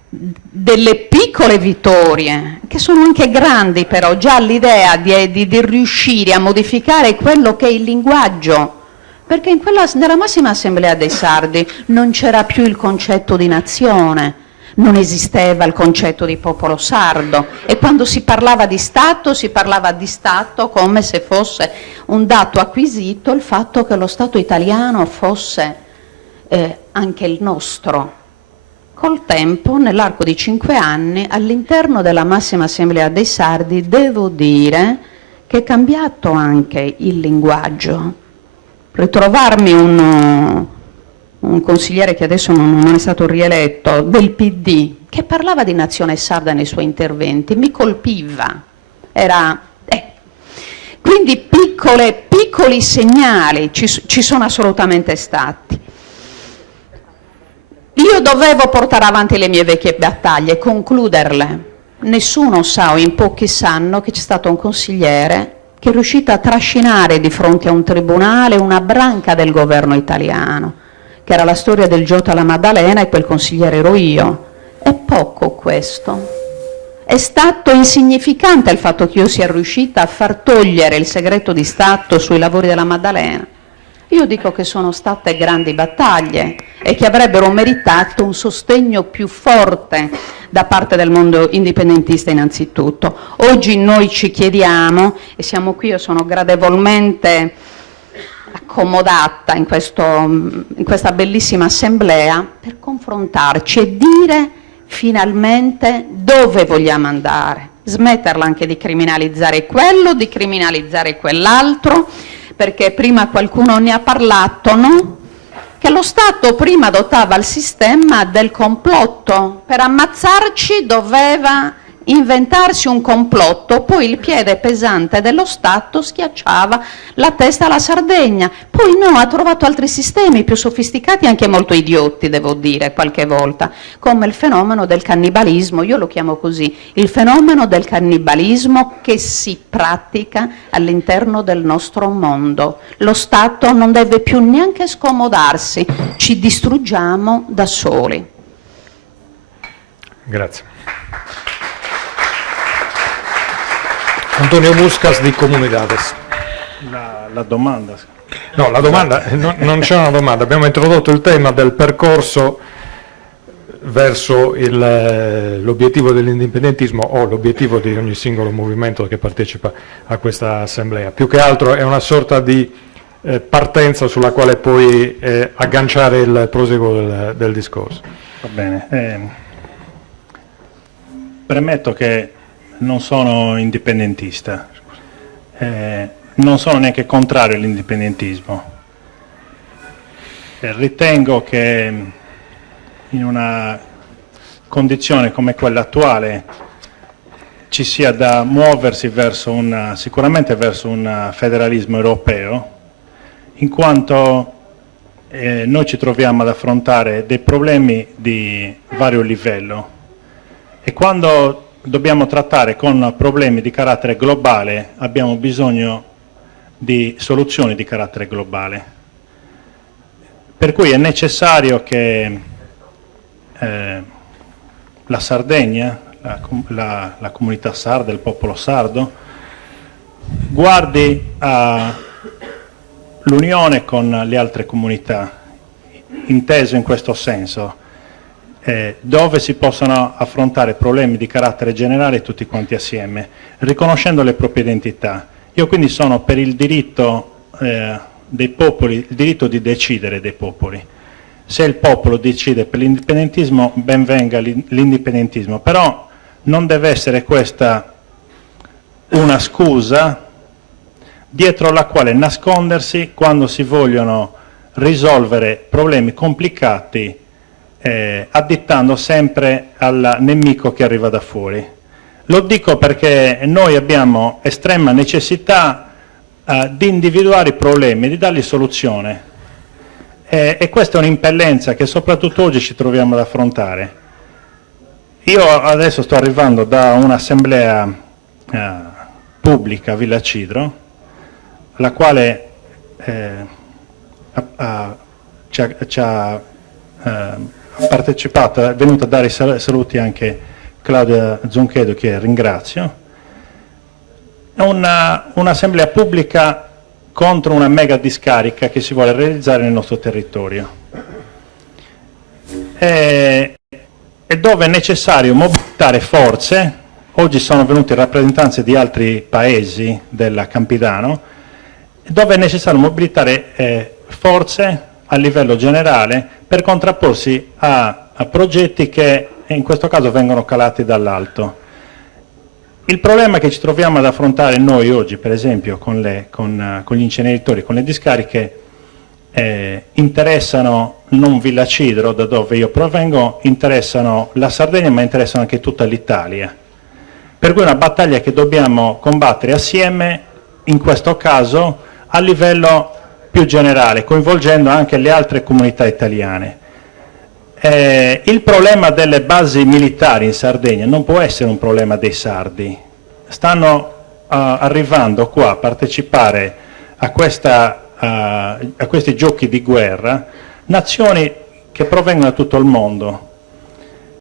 delle piccole vittorie, che sono anche grandi, però già l'idea di riuscire a modificare quello che è il linguaggio, perché nella massima assemblea dei sardi non c'era più il concetto di nazione, non esisteva il concetto di popolo sardo, e quando si parlava di Stato come se fosse un dato acquisito il fatto che lo Stato italiano fosse anche il nostro. Col tempo, nell'arco di 5 anni, all'interno della massima assemblea dei sardi, devo dire che è cambiato anche il linguaggio. Ritrovarmi un consigliere che adesso non è stato rieletto, del PD, che parlava di nazione sarda nei suoi interventi, mi colpiva. Quindi piccoli segnali ci sono assolutamente stati. Io dovevo portare avanti le mie vecchie battaglie, concluderle. Nessuno sa, o in pochi sanno, che c'è stato un consigliere che è riuscito a trascinare di fronte a un tribunale una branca del governo italiano, che era la storia del Giotto alla Maddalena, e quel consigliere ero io. È poco questo. È stato insignificante il fatto che io sia riuscita a far togliere il segreto di Stato sui lavori della Maddalena. Io dico che sono state grandi battaglie e che avrebbero meritato un sostegno più forte da parte del mondo indipendentista innanzitutto. Oggi noi ci chiediamo, e siamo qui, io sono gradevolmente accomodata in questa bellissima assemblea, per confrontarci e dire finalmente dove vogliamo andare, smetterla anche di criminalizzare quello, di criminalizzare quell'altro, perché prima qualcuno ne ha parlato, no? Che lo Stato prima dotava il sistema del complotto, per ammazzarci doveva inventarsi un complotto, poi il piede pesante dello Stato schiacciava la testa alla Sardegna, poi no, ha trovato altri sistemi più sofisticati, anche molto idioti, devo dire, qualche volta, come il fenomeno del cannibalismo, io lo chiamo così, il fenomeno del cannibalismo che si pratica all'interno del nostro mondo. Lo Stato non deve più neanche scomodarsi, ci distruggiamo da soli. Grazie. Antonio Muscas di Comunidades. La domanda. No, la domanda, non c'è una domanda, abbiamo introdotto il tema del percorso verso l'obiettivo dell'indipendentismo o l'obiettivo di ogni singolo movimento che partecipa a questa assemblea. Più che altro è una sorta di partenza sulla quale poi agganciare il proseguo del discorso. Va bene. Premetto che non sono indipendentista, non sono neanche contrario all'indipendentismo. Ritengo che in una condizione come quella attuale ci sia da muoversi sicuramente verso un federalismo europeo, in quanto noi ci troviamo ad affrontare dei problemi di vario livello, e quando dobbiamo trattare con problemi di carattere globale abbiamo bisogno di soluzioni di carattere globale. Per cui è necessario che la Sardegna, la comunità sarda, il popolo sardo, guardi all'unione con le altre comunità, inteso in questo senso, dove si possono affrontare problemi di carattere generale tutti quanti assieme, riconoscendo le proprie identità. Io quindi sono per il diritto dei popoli, il diritto di decidere dei popoli. Se il popolo decide per l'indipendentismo, ben venga l'indipendentismo, però non deve essere questa una scusa dietro la quale nascondersi quando si vogliono risolvere problemi complicati, addittando sempre al nemico che arriva da fuori. Lo dico perché noi abbiamo estrema necessità di individuare i problemi, di dargli soluzione, e questa è un'impellenza che soprattutto oggi ci troviamo ad affrontare. Io adesso sto arrivando da un'assemblea pubblica a Villa Cidro, alla quale ci ha partecipato, è venuta a dare i saluti anche Claudia Zunchedo, che ringrazio. È un'assemblea pubblica contro una mega discarica che si vuole realizzare nel nostro territorio. E dove è necessario mobilitare forze. Oggi sono venuti rappresentanze di altri paesi della Campidano, dove è necessario mobilitare forze a livello generale per contrapporsi a progetti che in questo caso vengono calati dall'alto. Il problema che ci troviamo ad affrontare noi oggi, per esempio, con gli inceneritori, con le discariche, interessano non Villa Cidro, da dove io provengo, interessano la Sardegna, ma interessano anche tutta l'Italia. Per cui è una battaglia che dobbiamo combattere assieme, in questo caso a livello più generale, coinvolgendo anche le altre comunità italiane. Il problema delle basi militari in Sardegna non può essere un problema dei sardi. Stanno arrivando qua a partecipare a questi giochi di guerra nazioni che provengono da tutto il mondo.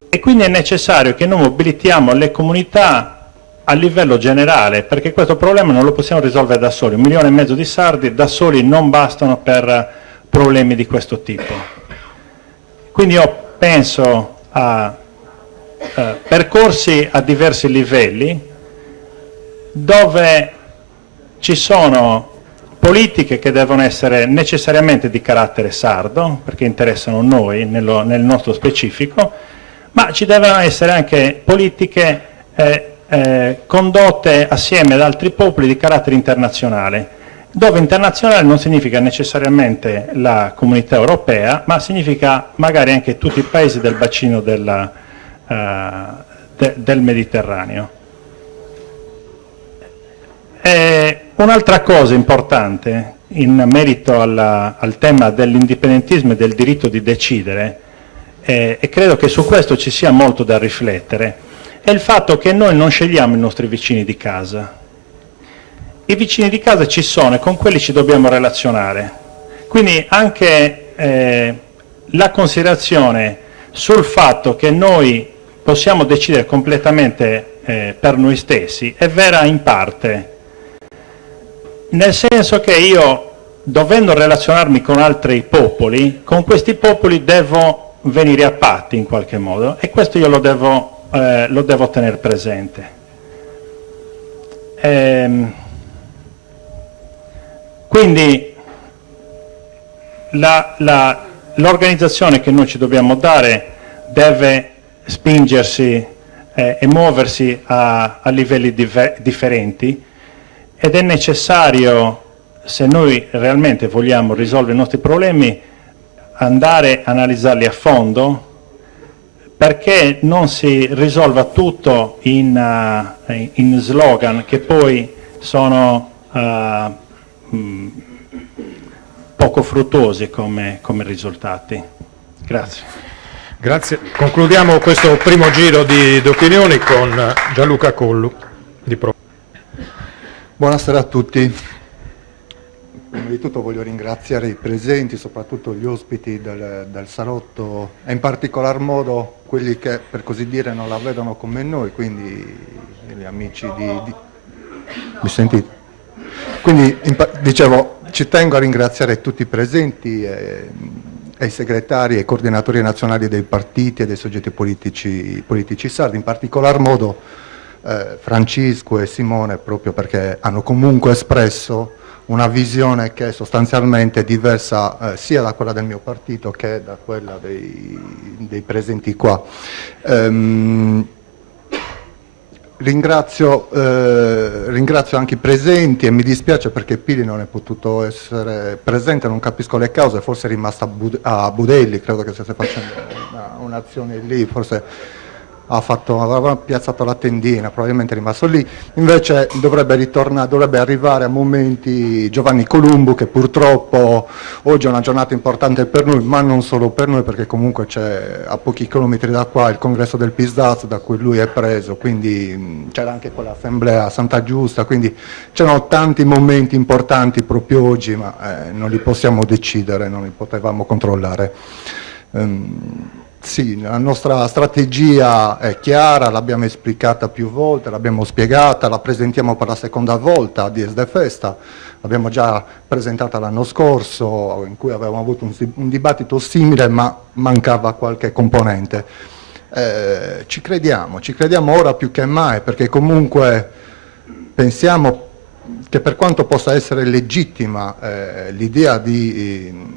E quindi è necessario che noi mobilitiamo le comunità a livello generale, perché questo problema non lo possiamo risolvere da soli. 1,5 milioni di sardi da soli non bastano per problemi di questo tipo. Quindi io penso a percorsi a diversi livelli, dove ci sono politiche che devono essere necessariamente di carattere sardo, perché interessano noi nel nostro specifico, ma ci devono essere anche politiche condotte assieme ad altri popoli di carattere internazionale, dove internazionale non significa necessariamente la comunità europea, ma significa magari anche tutti i paesi del bacino del Mediterraneo. Un'altra cosa importante in merito al tema dell'indipendentismo e del diritto di decidere, e credo che su questo ci sia molto da riflettere, è il fatto che noi non scegliamo i nostri vicini di casa. I vicini di casa ci sono e con quelli ci dobbiamo relazionare. Quindi anche la considerazione sul fatto che noi possiamo decidere completamente per noi stessi è vera in parte, nel senso che io, dovendo relazionarmi con altri popoli, con questi popoli devo venire a patti in qualche modo, e questo io lo devo tenere presente. Quindi l'organizzazione che noi ci dobbiamo dare deve spingersi e muoversi a livelli differenti, ed è necessario, se noi realmente vogliamo risolvere i nostri problemi, andare a analizzarli a fondo, perché non si risolva tutto in slogan che poi sono poco fruttuosi come risultati. Grazie. Grazie. Concludiamo questo primo giro di opinioni con Gianluca Collu di Pro. Buonasera a tutti. Prima di tutto voglio ringraziare i presenti, soprattutto gli ospiti del salotto, e in particolar modo quelli che, per così dire, non la vedono come noi, quindi gli amici Mi sentite? Quindi, dicevo, ci tengo a ringraziare tutti i presenti e i segretari e i coordinatori nazionali dei partiti e dei soggetti politici sardi, in particolar modo Francisco e Simone, proprio perché hanno comunque espresso una visione che è sostanzialmente diversa sia da quella del mio partito che da quella dei presenti qua. Ringrazio anche i presenti, e mi dispiace perché Pili non è potuto essere presente, non capisco le cause, forse è rimasta a Budelli, credo che stesse facendo un'azione lì, forse aveva piazzato la tendina, probabilmente è rimasto lì, invece dovrebbe arrivare a momenti Giovanni Columbu, che purtroppo oggi è una giornata importante per noi, ma non solo per noi, perché comunque c'è a pochi chilometri da qua il congresso del PISDAZ da cui lui è preso, quindi c'era anche quell'assemblea a Santa Giusta, quindi c'erano tanti momenti importanti proprio oggi, ma non li possiamo decidere, non li potevamo controllare. Sì, la nostra strategia è chiara, l'abbiamo esplicata più volte, l'abbiamo spiegata, la presentiamo per la seconda volta a DSD Festa, l'abbiamo già presentata l'anno scorso in cui avevamo avuto un dibattito simile, ma mancava qualche componente. Ci crediamo ora più che mai, perché comunque pensiamo che per quanto possa essere legittima l'idea di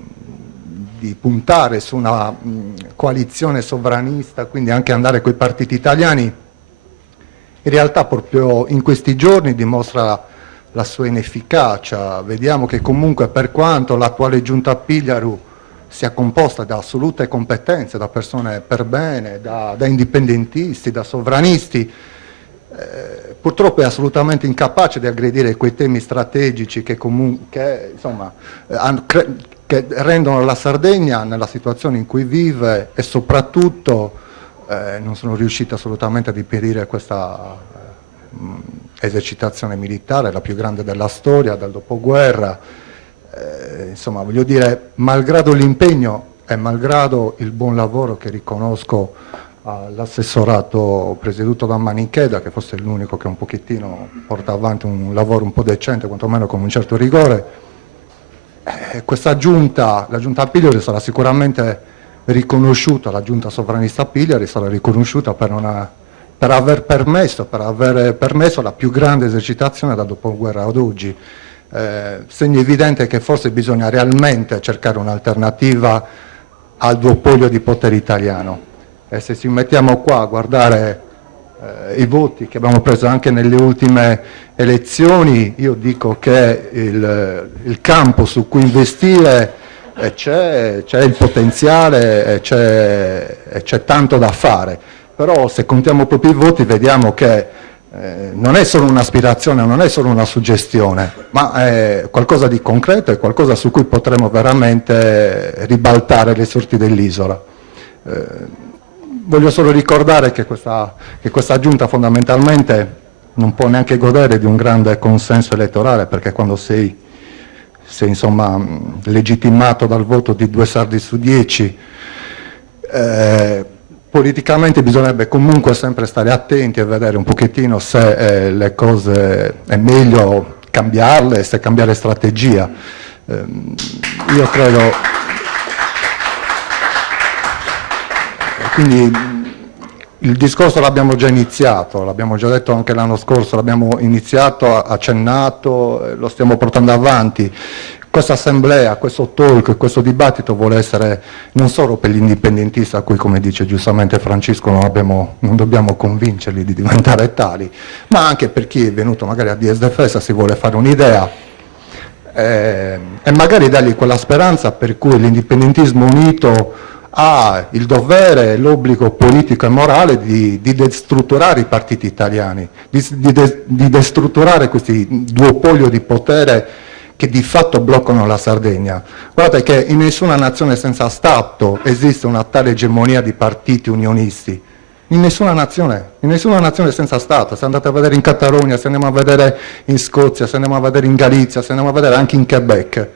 puntare su una coalizione sovranista, quindi anche andare coi partiti italiani, in realtà proprio in questi giorni dimostra la sua inefficacia. Vediamo che comunque, per quanto l'attuale giunta Pigliaru sia composta da assolute competenze, da persone per bene, da indipendentisti, da sovranisti, purtroppo è assolutamente incapace di aggredire quei temi strategici che rendono la Sardegna nella situazione in cui vive, e soprattutto non sono riusciti assolutamente ad impedire questa esercitazione militare, la più grande della storia dal dopoguerra. Insomma, voglio dire, malgrado l'impegno e malgrado il buon lavoro che riconosco all'assessorato presieduto da Manicheda, che forse è l'unico che un pochettino porta avanti un lavoro un po' decente, quantomeno con un certo rigore, questa giunta, la giunta Pigliari, sarà sicuramente riconosciuta, la giunta sovranista Pigliari sarà riconosciuta per aver permesso la più grande esercitazione da dopoguerra ad oggi. Segno evidente che forse bisogna realmente cercare un'alternativa al duopolio di potere italiano, e se ci mettiamo qua a guardare i voti che abbiamo preso anche nelle ultime elezioni, io dico che il campo su cui investire c'è il potenziale, c'è tanto da fare, però se contiamo proprio i voti vediamo che non è solo un'aspirazione, non è solo una suggestione, ma è qualcosa di concreto, è qualcosa su cui potremo veramente ribaltare le sorti dell'isola. Voglio solo ricordare che questa giunta fondamentalmente non può neanche godere di un grande consenso elettorale, perché quando sei insomma legittimato dal voto di 2 sardi su 10, politicamente bisognerebbe comunque sempre stare attenti e vedere un pochettino se le cose è meglio cambiarle, se cambiare strategia. Io credo. Quindi il discorso l'abbiamo già iniziato, l'abbiamo già detto anche l'anno scorso, l'abbiamo iniziato, accennato, lo stiamo portando avanti. Questa assemblea, questo talk, questo dibattito vuole essere non solo per gli indipendentisti, a cui, come dice giustamente Francesco, non dobbiamo convincerli di diventare tali, ma anche per chi è venuto magari a DSD Festa, si vuole fare un'idea e magari dargli quella speranza per cui l'indipendentismo unito ha il dovere e l'obbligo politico e morale di destrutturare i partiti italiani, di destrutturare questi duopolio di potere che di fatto bloccano la Sardegna. Guardate che in nessuna nazione senza Stato esiste una tale egemonia di partiti unionisti. In nessuna nazione senza Stato. Se andate a vedere in Catalogna, se andiamo a vedere in Scozia, se andiamo a vedere in Galizia, se andiamo a vedere anche in Quebec,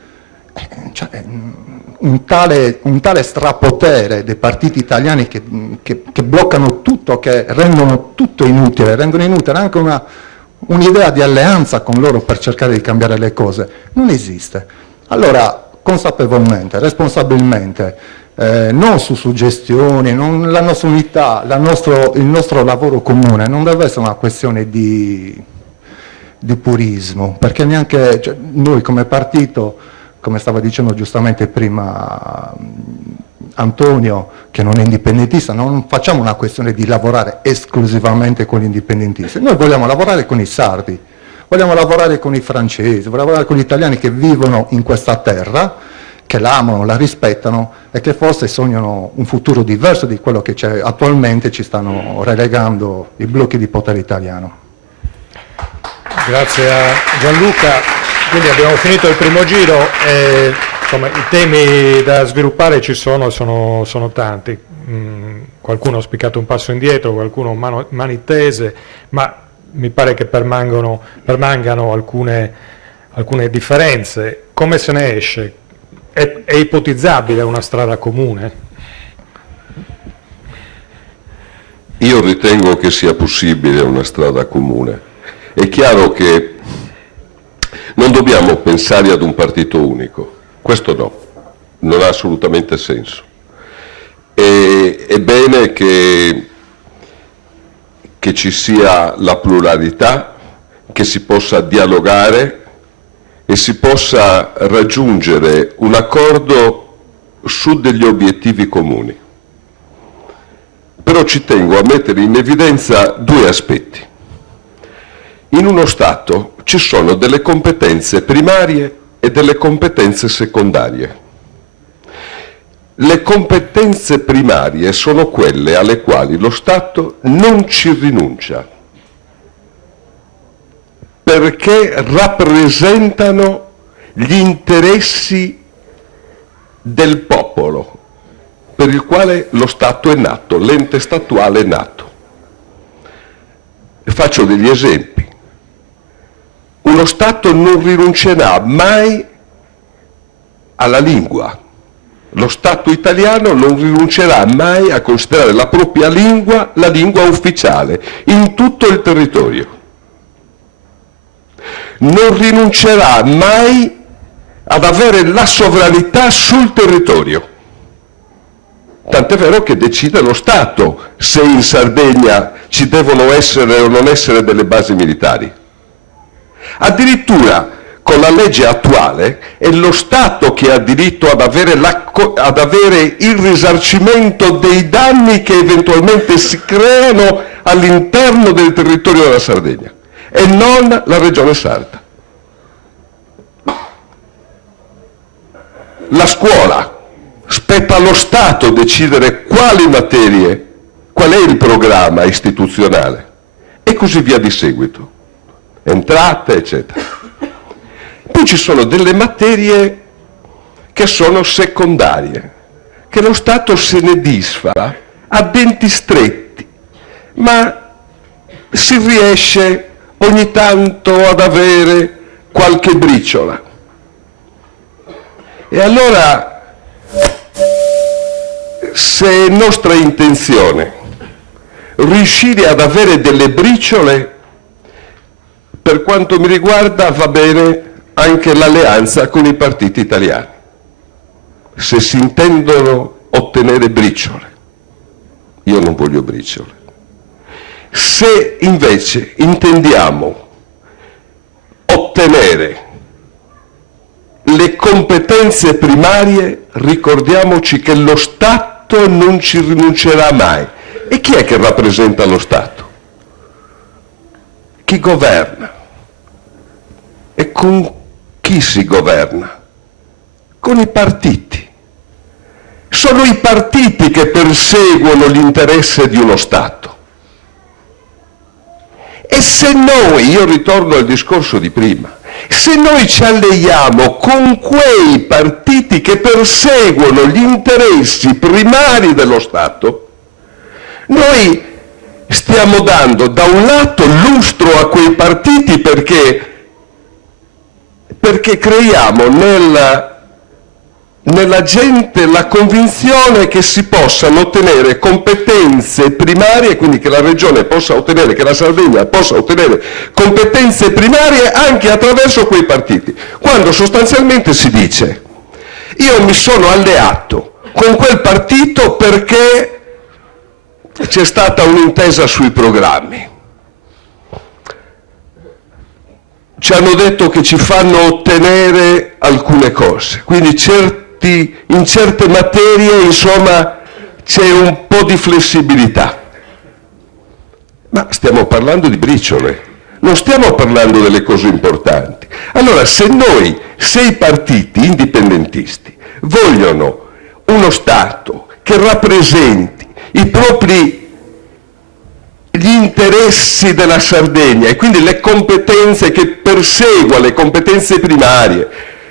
un tale strapotere dei partiti italiani che bloccano tutto, che rendono tutto inutile, rendono inutile anche un'idea di alleanza con loro per cercare di cambiare le cose, non esiste. Allora, consapevolmente, responsabilmente, non su suggestioni, la nostra unità, il nostro lavoro comune non deve essere una questione di purismo, perché neanche noi come partito, come stava dicendo giustamente prima Antonio, che non è indipendentista, non facciamo una questione di lavorare esclusivamente con gli indipendentisti, noi vogliamo lavorare con i sardi, vogliamo lavorare con i francesi, vogliamo lavorare con gli italiani che vivono in questa terra, che l'amano, la rispettano e che forse sognano un futuro diverso di quello che c'è attualmente, ci stanno relegando i blocchi di potere italiano. Grazie a Gianluca, quindi abbiamo finito il primo giro e insomma, i temi da sviluppare ci sono tanti, qualcuno ha spiccato un passo indietro, qualcuno mani tese, ma mi pare che permangano alcune differenze. Come se ne esce? È ipotizzabile una strada comune? Io ritengo che sia possibile una strada comune. È chiaro che non dobbiamo pensare ad un partito unico, questo no, non ha assolutamente senso. È bene che ci sia la pluralità, che si possa dialogare e si possa raggiungere un accordo su degli obiettivi comuni. Però ci tengo a mettere in evidenza due aspetti. In uno Stato ci sono delle competenze primarie e delle competenze secondarie. Le competenze primarie sono quelle alle quali lo Stato non ci rinuncia, perché rappresentano gli interessi del popolo per il quale lo Stato è nato, l'ente statuale è nato. Faccio degli esempi. Uno Stato non rinuncerà mai alla lingua. Lo Stato italiano non rinuncerà mai a considerare la propria lingua la lingua ufficiale in tutto il territorio. Non rinuncerà mai ad avere la sovranità sul territorio. Tant'è vero che decide lo Stato se in Sardegna ci devono essere o non essere delle basi militari. Addirittura con la legge attuale è lo Stato che ha diritto ad avere il risarcimento dei danni che eventualmente si creano all'interno del territorio della Sardegna e non la Regione Sarda. La scuola, spetta allo Stato decidere quali materie, qual è il programma istituzionale e così via di seguito, entrate eccetera. Poi ci sono delle materie che sono secondarie, che lo Stato se ne disfa a denti stretti, ma si riesce ogni tanto ad avere qualche briciola. E allora, se è nostra intenzione riuscire ad avere delle briciole, per quanto mi riguarda va bene anche l'alleanza con i partiti italiani, se si intendono ottenere briciole. Io non voglio briciole. Se invece intendiamo ottenere le competenze primarie, ricordiamoci che lo Stato non ci rinuncerà mai. E chi è che rappresenta lo Stato? Chi governa? E con chi si governa? Con i partiti. Sono i partiti che perseguono l'interesse di uno Stato. E se noi, io ritorno al discorso di prima, se noi ci alleiamo con quei partiti che perseguono gli interessi primari dello Stato, noi stiamo dando da un lato lustro a quei partiti perché creiamo nella gente la convinzione che si possano ottenere competenze primarie, quindi che la Regione possa ottenere, che la Sardegna possa ottenere competenze primarie anche attraverso quei partiti, quando sostanzialmente si dice io mi sono alleato con quel partito perché c'è stata un'intesa sui programmi. Ci hanno detto che ci fanno ottenere alcune cose, quindi in certe materie, insomma, c'è un po' di flessibilità. Ma stiamo parlando di briciole, non stiamo parlando delle cose importanti. Allora, se i partiti indipendentisti vogliono uno Stato che rappresenti gli interessi della Sardegna e quindi le competenze, che persegua le competenze primarie,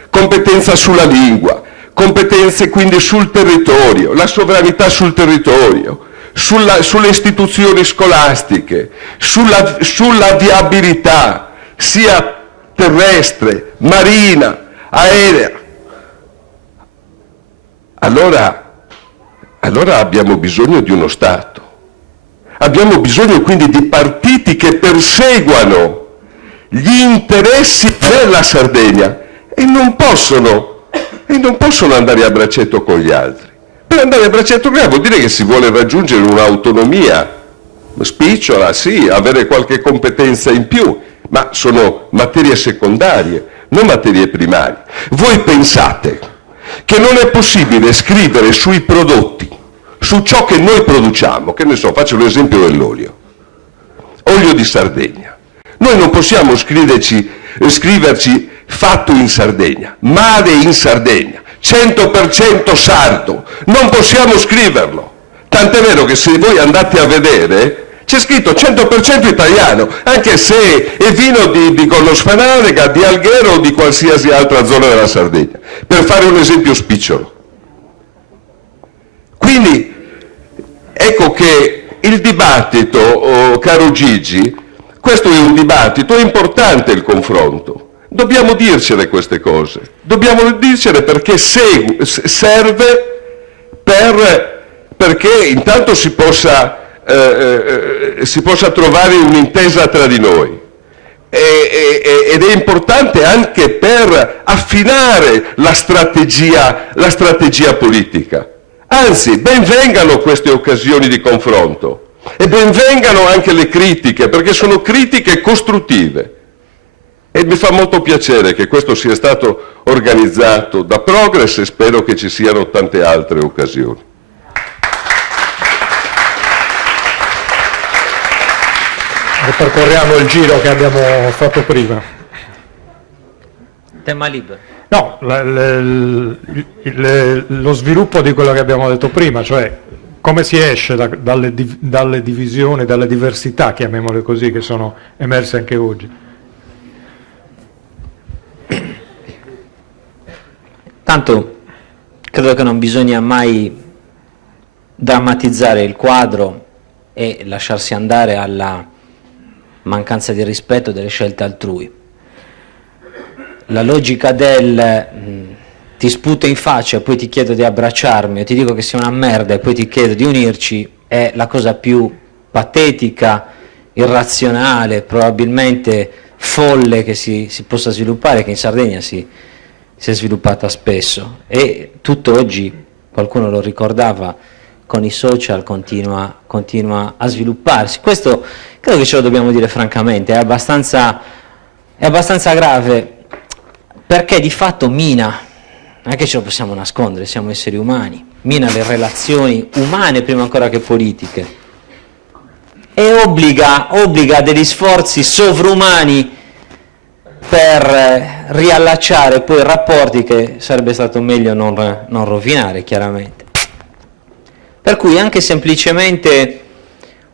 competenza sulla lingua, competenze quindi sul territorio, la sovranità sul territorio, sulle istituzioni scolastiche, sulla viabilità sia terrestre, marina, aerea. Allora abbiamo bisogno di uno Stato. Abbiamo bisogno quindi di partiti che perseguano gli interessi della Sardegna e non possono andare a braccetto con gli altri. Per andare a braccetto con gli altri vuol dire che si vuole raggiungere un'autonomia spicciola, sì, avere qualche competenza in più, ma sono materie secondarie, non materie primarie. Voi pensate che non è possibile scrivere sui prodotti, su ciò che noi produciamo, che ne so, faccio l'esempio dell'olio, olio di Sardegna. Noi non possiamo scriverci fatto in Sardegna, made in Sardegna, 100% sardo, non possiamo scriverlo. Tant'è vero che se voi andate a vedere c'è scritto 100% italiano, anche se è vino di Golosfanarega, di Alghero o di qualsiasi altra zona della Sardegna, per fare un esempio spicciolo. Quindi ecco che il dibattito, caro Gigi, questo è un dibattito, è importante il confronto. Dobbiamo dircele queste cose, dobbiamo dircele perché serve perché intanto si possa trovare un'intesa tra di noi ed è importante anche per affinare la strategia politica. Anzi, ben vengano queste occasioni di confronto e ben vengano anche le critiche, perché sono critiche costruttive. E mi fa molto piacere che questo sia stato organizzato da Progress e spero che ci siano tante altre occasioni. Ripercorriamo il giro che abbiamo fatto prima. Tema libero. No, lo sviluppo di quello che abbiamo detto prima, cioè come si esce dalle divisioni, dalle diversità, chiamiamole così, che sono emerse anche oggi. Tanto credo che non bisogna mai drammatizzare il quadro e lasciarsi andare alla mancanza di rispetto delle scelte altrui. La logica del ti sputo in faccia e poi ti chiedo di abbracciarmi o ti dico che sei una merda e poi ti chiedo di unirci è la cosa più patetica, irrazionale, probabilmente folle che si possa sviluppare, che in Sardegna si è sviluppata spesso e tutto oggi, qualcuno lo ricordava, con i social continua a svilupparsi. Questo credo che ce lo dobbiamo dire francamente, è abbastanza grave, perché di fatto mina, non è che ce lo possiamo nascondere, siamo esseri umani, mina le relazioni umane prima ancora che politiche e obbliga degli sforzi sovrumani per riallacciare poi rapporti che sarebbe stato meglio non rovinare, chiaramente. Per cui anche semplicemente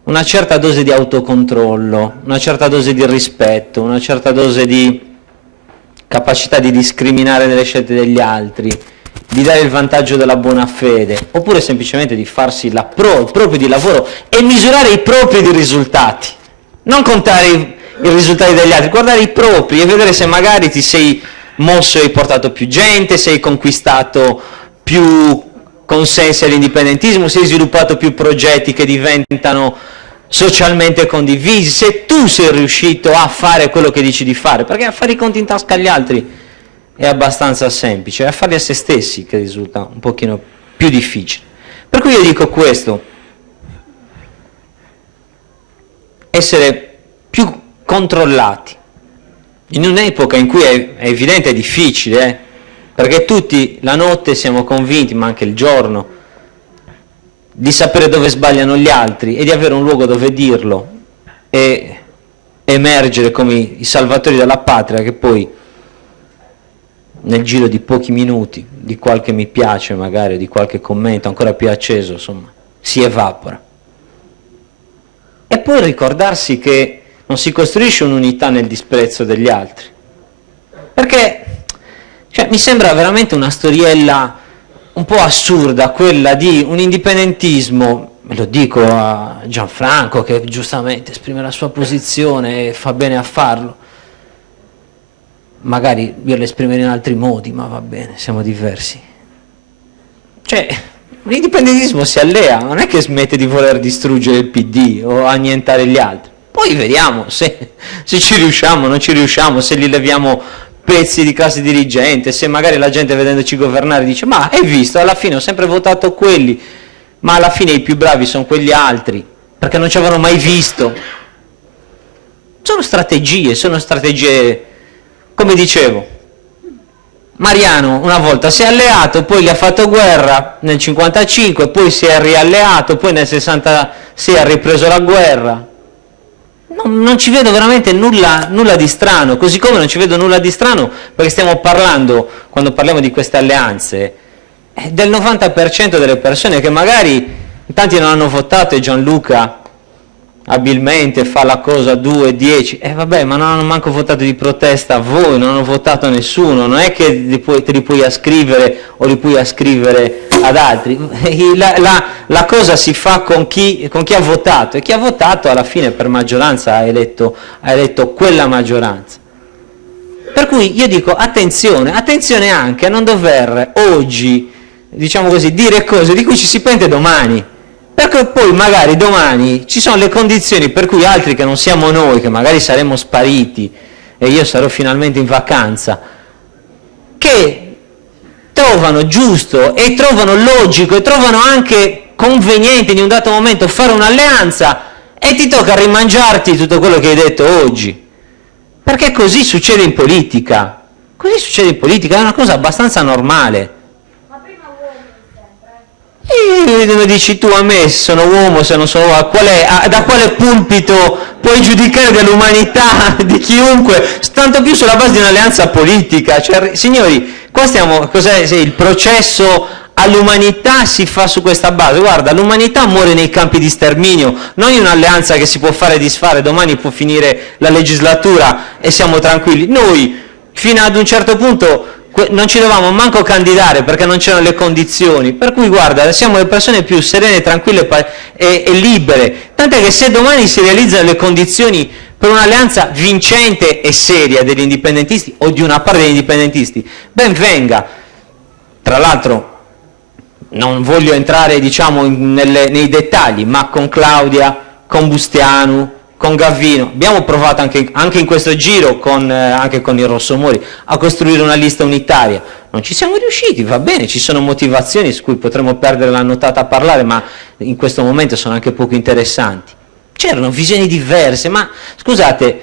una certa dose di autocontrollo, una certa dose di rispetto, una certa dose di capacità di discriminare nelle scelte degli altri, di dare il vantaggio della buona fede, oppure semplicemente di farsi il proprio di lavoro e misurare i propri di risultati, non contare i risultati degli altri, guardare i propri e vedere se magari ti sei mosso e hai portato più gente, se hai conquistato più consensi all'indipendentismo, se hai sviluppato più progetti che diventano socialmente condivisi, se tu sei riuscito a fare quello che dici di fare, perché a fare i conti in tasca agli altri è abbastanza semplice, è a farli a se stessi che risulta un pochino più difficile. Per cui io dico questo, essere più controllati, in un'epoca in cui è evidente, è difficile, perché tutti la notte siamo convinti, ma anche il giorno, di sapere dove sbagliano gli altri e di avere un luogo dove dirlo e emergere come i salvatori della patria che poi nel giro di pochi minuti, di qualche mi piace magari, di qualche commento ancora più acceso, insomma, si evapora. E poi ricordarsi che non si costruisce un'unità nel disprezzo degli altri. Perché mi sembra veramente una storiella un po' assurda quella di un indipendentismo, lo dico a Gianfranco che giustamente esprime la sua posizione e fa bene a farlo, magari io l'esprimerei in altri modi, ma va bene, siamo diversi. L'indipendentismo si allea, non è che smette di voler distruggere il PD o annientare gli altri. Poi vediamo se ci riusciamo, non ci riusciamo, se gli leviamo pezzi di classe dirigente, se magari la gente vedendoci governare dice ma hai visto, alla fine ho sempre votato quelli, ma alla fine i più bravi sono quegli altri, perché non ci avevano mai visto. Sono strategie, come dicevo. Mariano una volta si è alleato, poi gli ha fatto guerra nel 55, poi si è rialleato, poi nel 66 ha ripreso la guerra. Non ci vedo veramente nulla di strano, così come non ci vedo nulla di strano perché stiamo parlando, quando parliamo di queste alleanze, del 90% delle persone che magari tanti non hanno votato e Gianluca abilmente fa la cosa 2-10, vabbè, ma non hanno manco votato di protesta a voi, non hanno votato nessuno, non è che te li puoi ascrivere o li puoi ascrivere ad altri, la cosa si fa con chi ha votato, e chi ha votato alla fine per maggioranza ha eletto quella maggioranza. Per cui io dico attenzione anche a non dover oggi, diciamo così, dire cose di cui ci si pente domani. Perché poi magari domani ci sono le condizioni per cui altri che non siamo noi, che magari saremo spariti e io sarò finalmente in vacanza, che trovano giusto e trovano logico e trovano anche conveniente in un dato momento fare un'alleanza e ti tocca rimangiarti tutto quello che hai detto oggi. Perché così succede in politica. È una cosa abbastanza normale. E lo dici tu a me se sono uomo, se non sono uomo, da quale pulpito puoi giudicare dell'umanità di chiunque, tanto più sulla base di un'alleanza politica? Signori, qua cos'è il processo all'umanità si fa su questa base? Guarda, l'umanità muore nei campi di sterminio, non in un'alleanza che si può fare e disfare, domani può finire la legislatura e siamo tranquilli. Noi, fino ad un certo punto, non ci dovevamo manco candidare perché non c'erano le condizioni, per cui guarda, siamo le persone più serene, tranquille e libere, tant'è che se domani si realizzano le condizioni per un'alleanza vincente e seria degli indipendentisti o di una parte degli indipendentisti, ben venga. Tra l'altro non voglio entrare nei dettagli, ma con Claudia, con Bustianu, con Gavino, abbiamo provato anche in questo giro, anche con il Rossomori, a costruire una lista unitaria. Non ci siamo riusciti, va bene, ci sono motivazioni su cui potremmo perdere la nottata a parlare, ma in questo momento sono anche poco interessanti. C'erano visioni diverse, ma scusate,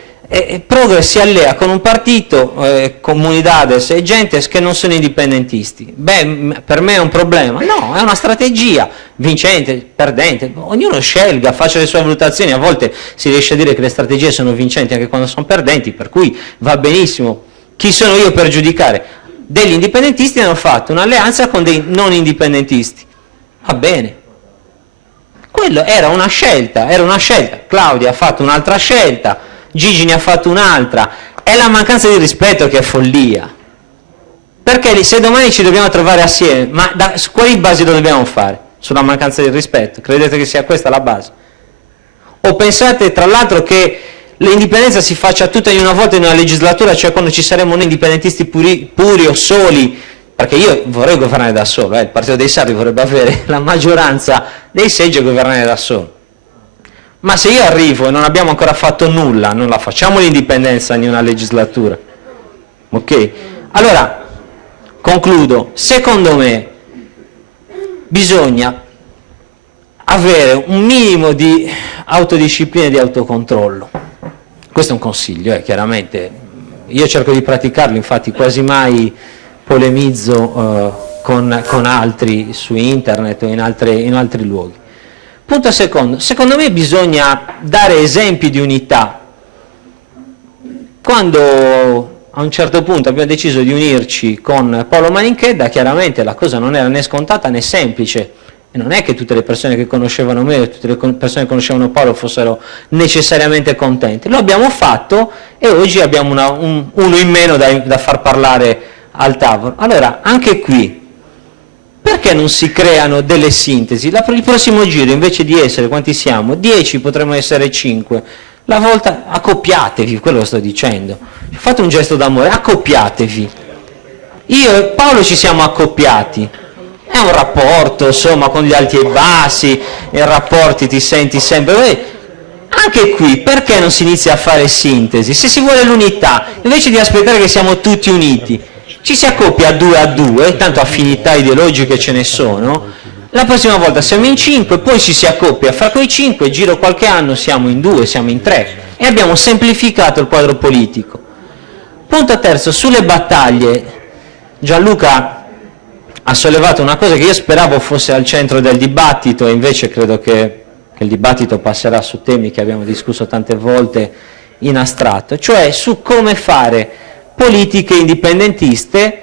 Progress si allea con un partito, Comunidades e Gentes che non sono indipendentisti. Beh, per me è un problema. No, è una strategia, vincente, perdente, ognuno scelga, faccia le sue valutazioni, a volte si riesce a dire che le strategie sono vincenti anche quando sono perdenti, per cui va benissimo. Chi sono io per giudicare? Degli indipendentisti hanno fatto un'alleanza con dei non indipendentisti. Va bene. Quello era una scelta. Claudia ha fatto un'altra scelta, Gigi ne ha fatto un'altra. È la mancanza di rispetto che è follia. Perché se domani ci dobbiamo trovare assieme, ma su quali basi lo dobbiamo fare? Sulla mancanza di rispetto? Credete che sia questa la base? O pensate tra l'altro che l'indipendenza si faccia tutta in una volta in una legislatura, cioè quando ci saremo noi indipendentisti puri o soli? Perché io vorrei governare da solo, il Partito dei Sardi vorrebbe avere la maggioranza dei seggi e governare da solo. Ma se io arrivo e non abbiamo ancora fatto nulla, non la facciamo l'indipendenza in una legislatura. Ok? Allora, concludo. Secondo me bisogna avere un minimo di autodisciplina e di autocontrollo. Questo è un consiglio, chiaramente. Io cerco di praticarlo, infatti quasi mai polemizzo con altri su internet o in altri luoghi. Punto secondo, secondo me bisogna dare esempi di unità. Quando a un certo punto abbiamo deciso di unirci con Paolo Maninchedda, chiaramente la cosa non era né scontata né semplice, e non è che tutte le persone che conoscevano me o tutte le persone che conoscevano Paolo fossero necessariamente contenti. Lo abbiamo fatto e oggi abbiamo uno in meno da far parlare al tavolo. Allora, anche qui, perché non si creano delle sintesi? Il prossimo giro, invece di essere, quanti siamo? 10, potremmo essere 5. La volta, accoppiatevi, quello lo sto dicendo. Fate un gesto d'amore, accoppiatevi. Io e Paolo ci siamo accoppiati. È un rapporto, insomma, con gli alti e i bassi, i rapporti ti senti sempre... Anche qui, perché non si inizia a fare sintesi? Se si vuole l'unità, invece di aspettare che siamo tutti uniti, ci si accoppia a due, tanto affinità ideologiche ce ne sono, la prossima volta siamo in 5, poi ci si accoppia fra quei 5, giro qualche anno siamo in 2, siamo in 3 e abbiamo semplificato il quadro politico. Punto terzo, sulle battaglie, Gianluca ha sollevato una cosa che io speravo fosse al centro del dibattito e invece credo che il dibattito passerà su temi che abbiamo discusso tante volte in astratto, cioè su come fare politiche indipendentiste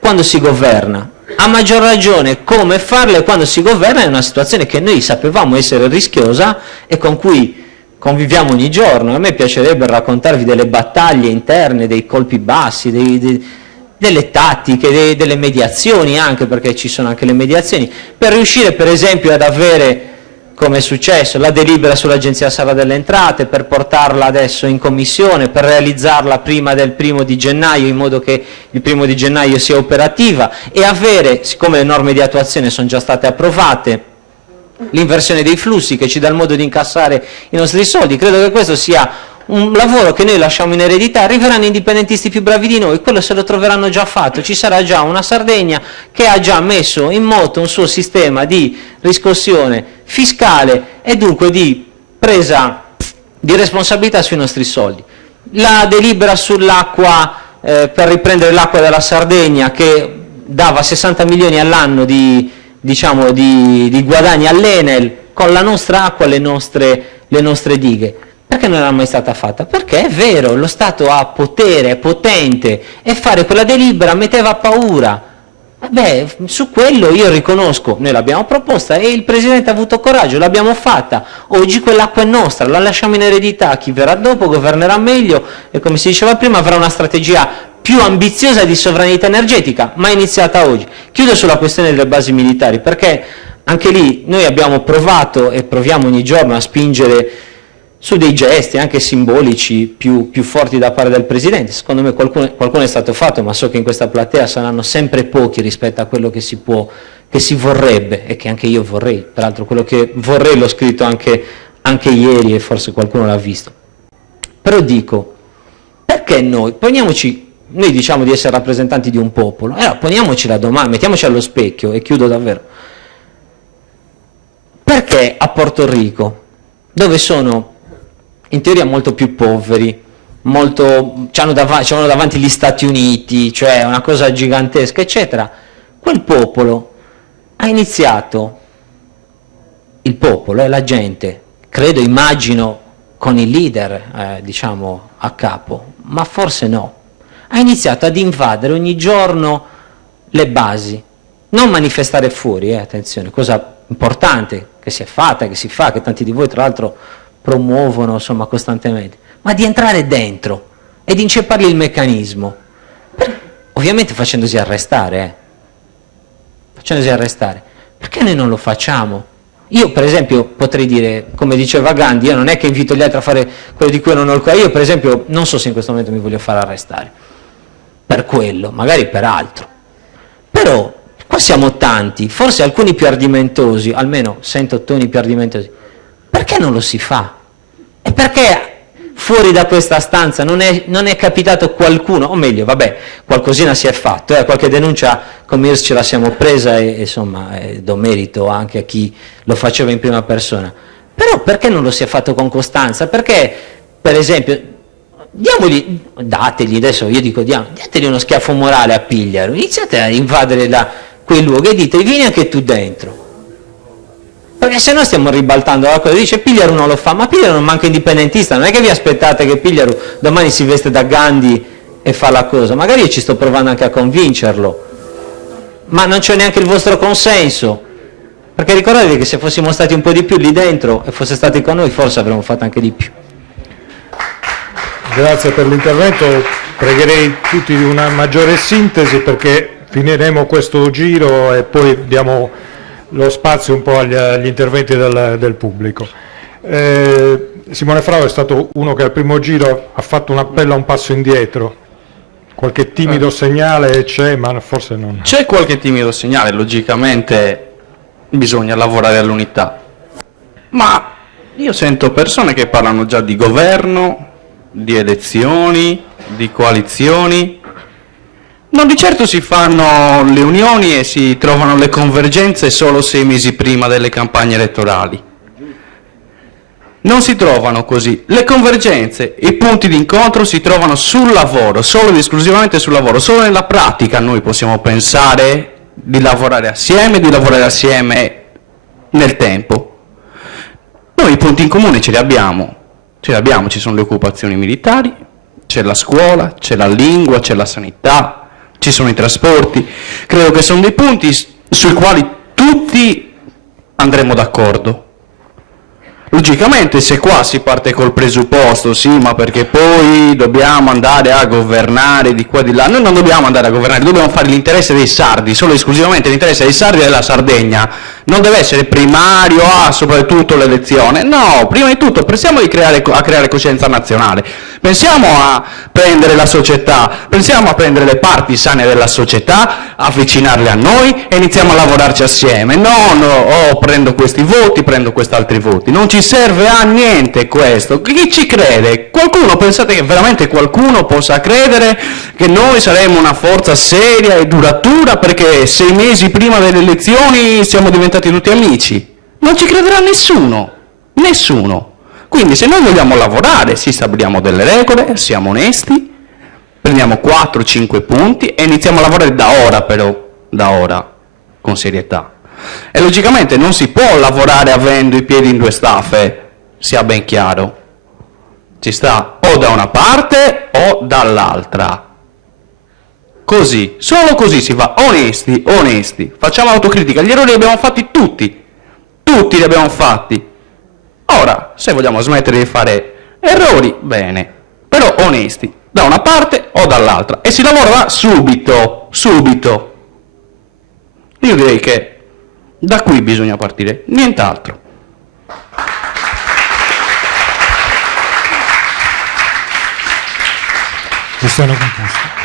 quando si governa. A maggior ragione come farle quando si governa in una situazione che noi sapevamo essere rischiosa e con cui conviviamo ogni giorno. A me piacerebbe raccontarvi delle battaglie interne, dei colpi bassi, delle tattiche, delle mediazioni anche, perché ci sono anche le mediazioni, per riuscire per esempio ad avere, come è successo, la delibera sull'Agenzia Serra delle Entrate, per portarla adesso in commissione, per realizzarla prima del 1° di gennaio, in modo che il 1° di gennaio sia operativa, e avere, siccome le norme di attuazione sono già state approvate, l'inversione dei flussi che ci dà il modo di incassare i nostri soldi. Credo che questo sia un lavoro che noi lasciamo in eredità. Arriveranno indipendentisti più bravi di noi, quello se lo troveranno già fatto. Ci sarà già una Sardegna che ha già messo in moto un suo sistema di riscossione fiscale e dunque di presa di responsabilità sui nostri soldi. La delibera sull'acqua, per riprendere l'acqua della Sardegna, che dava 60 milioni all'anno di guadagni all'Enel, con la nostra acqua, le nostre dighe. Perché non era mai stata fatta? Perché è vero, lo Stato ha potere, è potente, e fare quella delibera metteva paura. Beh, su quello io riconosco, noi l'abbiamo proposta e il Presidente ha avuto coraggio, l'abbiamo fatta. Oggi quell'acqua è nostra, la lasciamo in eredità, chi verrà dopo governerà meglio e, come si diceva prima, avrà una strategia più ambiziosa di sovranità energetica, ma è iniziata oggi. Chiudo sulla questione delle basi militari, perché anche lì noi abbiamo provato e proviamo ogni giorno a spingere su dei gesti anche simbolici più forti da parte del Presidente. Secondo me qualcuno è stato fatto, ma so che in questa platea saranno sempre pochi rispetto a quello che si vorrebbe e che anche io vorrei. Peraltro quello che vorrei l'ho scritto anche ieri e forse qualcuno l'ha visto. Però dico, perché noi diciamo di essere rappresentanti di un popolo, allora poniamoci la domanda, mettiamoci allo specchio e chiudo davvero. Perché a Porto Rico, dove sono in teoria molto più poveri, c'hanno davanti gli Stati Uniti, cioè una cosa gigantesca, eccetera, quel popolo ha iniziato, il popolo la gente, immagino con il leader a capo, ma forse no, ha iniziato ad invadere ogni giorno le basi, non manifestare fuori, attenzione, cosa importante che si è fatta, che si fa, che tanti di voi tra l'altro promuovono insomma costantemente, ma di entrare dentro e di inceppargli il meccanismo, ovviamente facendosi arrestare, perché noi non lo facciamo? Io per esempio potrei dire, come diceva Gandhi, io non è che invito gli altri a fare quello di cui non ho il coraggio, io per esempio non so se in questo momento mi voglio fare arrestare per quello, magari per altro, però qua siamo tanti, forse alcuni più ardimentosi, almeno sento toni più ardimentosi. Perché non lo si fa? E perché fuori da questa stanza non è capitato qualcuno, o meglio, vabbè, qualcosina si è fatto, qualche denuncia come IRS ce la siamo presa e insomma do merito anche a chi lo faceva in prima persona. Però perché non lo si è fatto con costanza? Perché, per esempio, dategli uno schiaffo morale a Pigliaro, iniziate a invadere quei luoghi e dite vieni anche tu dentro, perché se no stiamo ribaltando la cosa. Dice Pigliaro non lo fa, ma Pigliaro non manca indipendentista, non è che vi aspettate che Pigliaro domani si veste da Gandhi e fa la cosa. Magari io ci sto provando anche a convincerlo, ma non c'è neanche il vostro consenso, perché ricordatevi che se fossimo stati un po' di più lì dentro e fosse stati con noi, forse avremmo fatto anche di più. Grazie per l'intervento, pregherei tutti di una maggiore sintesi perché finiremo questo giro e poi diamo lo spazio un po' agli interventi del pubblico. Simone Frau è stato uno che al primo giro ha fatto un appello a un passo indietro. Qualche timido segnale c'è, ma forse non. C'è qualche timido segnale, logicamente bisogna lavorare all'unità. Ma io sento persone che parlano già di governo, di elezioni, di coalizioni. Non di certo si fanno le unioni e si trovano le convergenze solo 6 mesi prima delle campagne elettorali. Non si trovano così. Le convergenze, i punti di incontro si trovano sul lavoro, solo ed esclusivamente sul lavoro. Solo nella pratica noi possiamo pensare di lavorare assieme nel tempo. Noi i punti in comune ce li abbiamo, ci sono le occupazioni militari, c'è la scuola, c'è la lingua, c'è la sanità, ci sono i trasporti. Credo che sono dei punti sui quali tutti andremo d'accordo. Logicamente se qua si parte col presupposto, sì, ma perché poi dobbiamo andare a governare di qua e di là, noi non dobbiamo andare a governare, dobbiamo fare l'interesse dei sardi, solo e esclusivamente l'interesse dei sardi e della Sardegna, non deve essere primario soprattutto l'elezione, no, prima di tutto pensiamo a creare coscienza nazionale, pensiamo a prendere la società, pensiamo a prendere le parti sane della società, avvicinarle a noi e iniziamo a lavorarci assieme, prendo questi voti, prendo quest'altri voti, non ci serve a niente questo. Chi ci crede? Qualcuno, pensate che veramente qualcuno possa credere che noi saremo una forza seria e duratura perché 6 mesi prima delle elezioni siamo diventati tutti amici? Non ci crederà nessuno, nessuno. Quindi se noi vogliamo lavorare, si stabiliamo delle regole, siamo onesti, prendiamo 4-5 punti e iniziamo a lavorare da ora però, da ora, con serietà. E logicamente non si può lavorare avendo i piedi in 2 staffe, sia ben chiaro. Ci sta o da una parte o dall'altra. Così, solo così si va, onesti, facciamo autocritica, gli errori li abbiamo fatti tutti li abbiamo fatti. Ora, se vogliamo smettere di fare errori, bene, però onesti, da una parte o dall'altra, e si lavorerà subito. Io direi che da qui bisogna partire, nient'altro. Questione composta.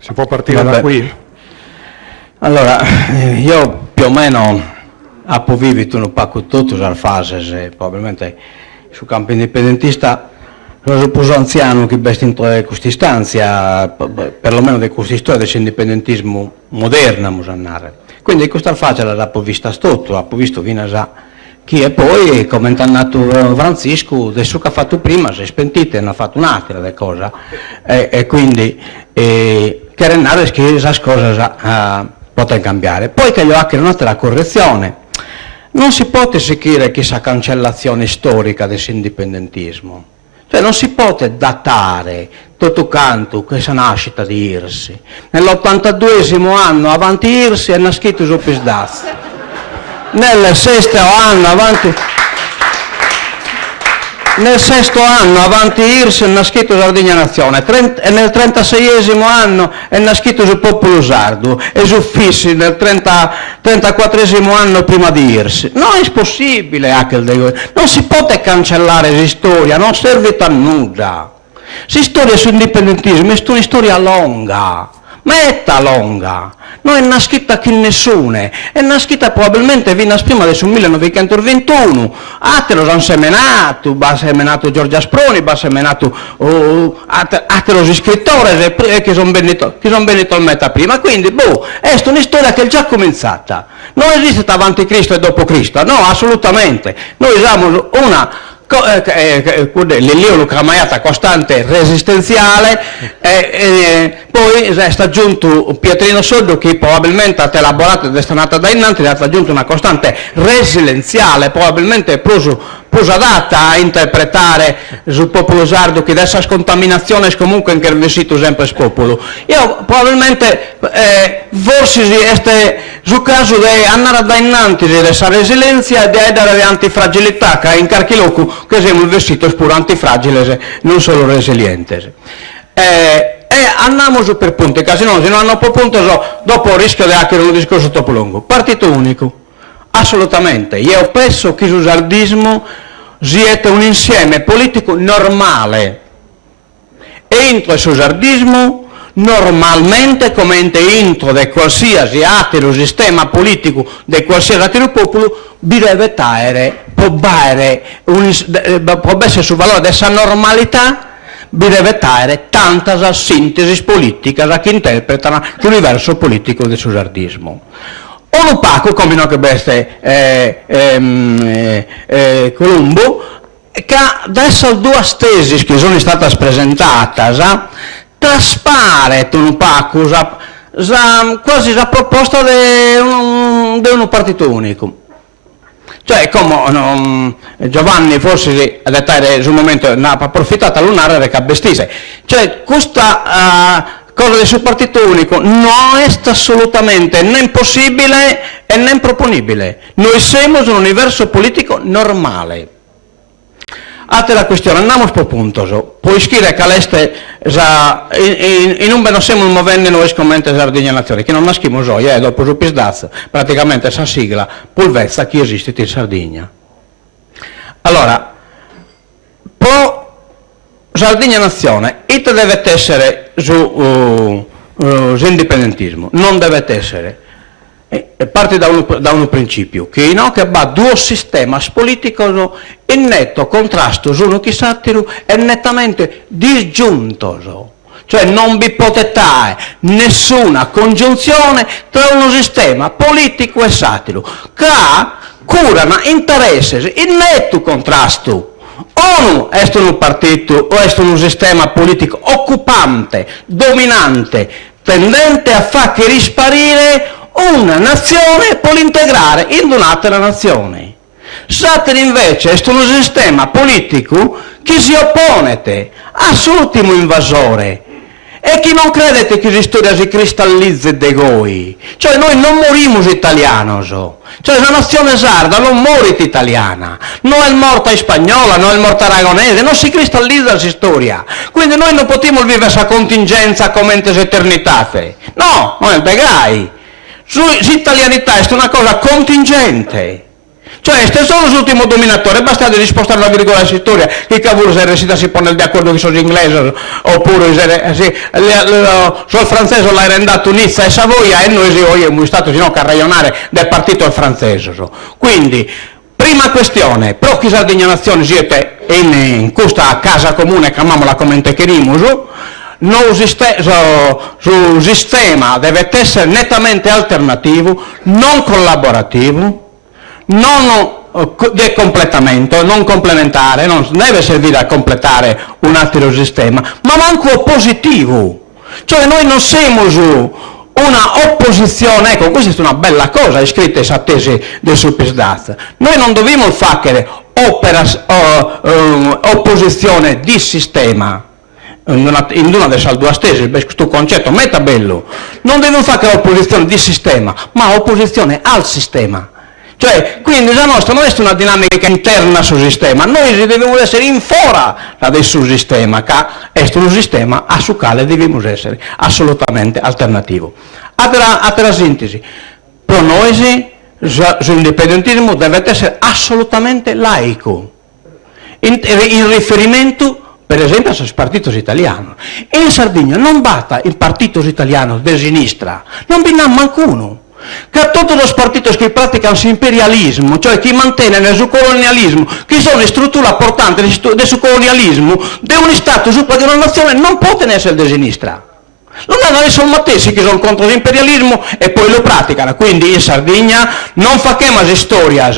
Si può partire da qui? Allora, io più o meno appovivito un po' tutto la fase, probabilmente sul campo indipendentista sono poso anziano che besti in questa istanza, perlomeno di questa storia dell'indipendentismo moderno, musannare. Quindi questa fase l'ha vista tutto, ha visto fino a chi e poi, come ha detto Francisco, adesso che ha fatto prima, si è spentito e ne ha fatto un'altra di cosa, e quindi che renare che questa cosa potrà cambiare. Poi che gli ho anche un'altra correzione, non si può seguire questa cancellazione storica dell'indipendentismo. Cioè non si può datare tutto canto questa nascita di Irsi. Nell'82esimo anno avanti Irsi è nascito su Pisdaz. Nel sesto anno avanti Irsi è nascito Sardegna Nazione e nel 36esimo anno è nascito su popolo sardo e su Fissi nel 34esimo anno prima di Irsi. Non è possibile non si può cancellare la storia, non serve a nulla. La storia sull'indipendentismo è una storia lunga, metta lunga. Non è nascita chi nessuno, è nascita probabilmente fino a prima del 1921. Altri hanno seminato, ha seminato Giorgio Asproni, ha seminato altri scrittori che sono venuti al metà prima. Quindi, è una storia che è già cominciata. Non esiste avanti Cristo e dopo Cristo, no, assolutamente. Noi siamo una l'eoliocramaiata costante resistenziale poi è aggiunto Pietrino Soddo che probabilmente ha elaborato ed è stata da innanzi, è aggiunto una costante resilienziale probabilmente preso più adatta a interpretare sul popolo sardo che dessa scontaminazione comunque anche il vestito sempre popolo. Io probabilmente forse este sul caso di andare da innanzi questa resilienza e di dare antifragilità che in qualche loco che siamo il vestito pure antifragile non solo resiliente. Andiamo su per punti, che se non hanno per punto dopo rischio di essere un discorso troppo lungo. Partito unico, assolutamente. Io penso che il sardismo sia un insieme politico normale. Entro il sardismo normalmente, come entro di qualsiasi altro sistema politico, di qualsiasi altro popolo, deve essere sul valore della normalità, deve essere tanta sintesi politica che interpretano l'universo politico del sardismo. Un opaco, come no che beste Colombo, che adesso due tesi che sono state presentate, traspare un opaco quasi la proposta di un partito unico. Cioè, come Giovanni forse a dettare sul momento ne ha approfittato a lunare che bestise. Cioè, questa cosa del suo partito unico non è assolutamente né possibile e né proponibile. Noi siamo un universo politico normale. Altra questione, andiamo per punto. Puoi scrivere che all'este in un non siamo muovendo noi scommente Sardegna Nazione, che non nascimo gioia, dopo su Pisdaz, praticamente sa sigla pulvezza che esiste in Sardegna. Allora, pro Sardegna Nazione, it deve essere su indipendentismo, non deve essere. Parte da un principio, che va due sistemi politici in netto contrasto l'uno che satiro e nettamente disgiunto. Cioè non vi potete dare nessuna congiunzione tra uno sistema politico e satiro, che curano interessi in netto contrasto. O è un partito o è un sistema politico occupante, dominante, tendente a far che risparire una nazione può integrare in un'altra nazione. Satiro invece è un sistema politico che si oppone all'ultimo invasore e che non credete che la storia si cristallizzi de goi. Cioè noi non morimmo italiani, cioè la nazione sarda non muore italiana, non è morta spagnola, non è morta aragonese, non si cristallizza la storia. Quindi noi non potremo vivere questa contingenza come in eternitate. No, non è begai. L'italianità è una cosa contingente, cioè è solo l'ultimo dominatore, basta di spostare una virgola di storia, che cavolo si pone d'accordo che sono inglesi, oppure sul francese l'ha rendato Nizza e Savoia e noi siamo stati sino a ragionare del partito francese. Quindi, prima questione, pro chi Sardegna Nazione siete in questa casa comune, chiamiamola come interimus, il sistema deve essere nettamente alternativo, non collaborativo, non di completamento, non complementare, non deve servire a completare un altro sistema, ma manco oppositivo. Cioè noi non siamo una opposizione, ecco, questa è una bella cosa, è scritta questa tesi del Suppisdaz. Noi non dobbiamo fare opposizione di sistema, in una delle due stesse, questo concetto metabello, non devono fare opposizione di sistema, ma opposizione al sistema. Cioè, quindi la nostra non è una dinamica interna sul sistema, noi dobbiamo essere in fora da sul sistema, che è un sistema a su quale dobbiamo essere assolutamente alternativo. Altra sintesi, per noi l'indipendentismo deve essere assolutamente laico, in riferimento per esempio al partito italiano. E in Sardegna non basta il partito italiano di sinistra, non vi n'ha manco uno. Che tutti i partiti che praticano l'imperialismo, cioè che mantengono il colonialismo, che sono le strutture portanti del colonialismo, di un Stato supra di una nazione, non possono essere di sinistra. Non hanno sono matessi che sono contro l'imperialismo e poi lo praticano. Quindi in Sardegna non facciamo storia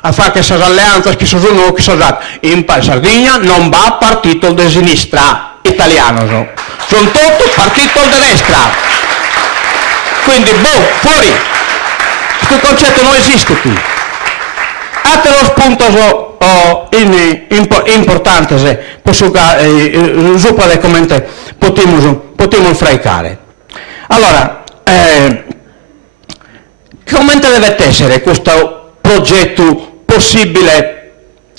a fare queste alleanze che sono uno che sono in Sardegna non va partito di sinistra italiano, sono tutti partito di destra. Quindi fuori, questo concetto non esiste qui. Altro spunto importante se sopra le commenti potremmo freicare. Allora, come deve essere questo progetto possibile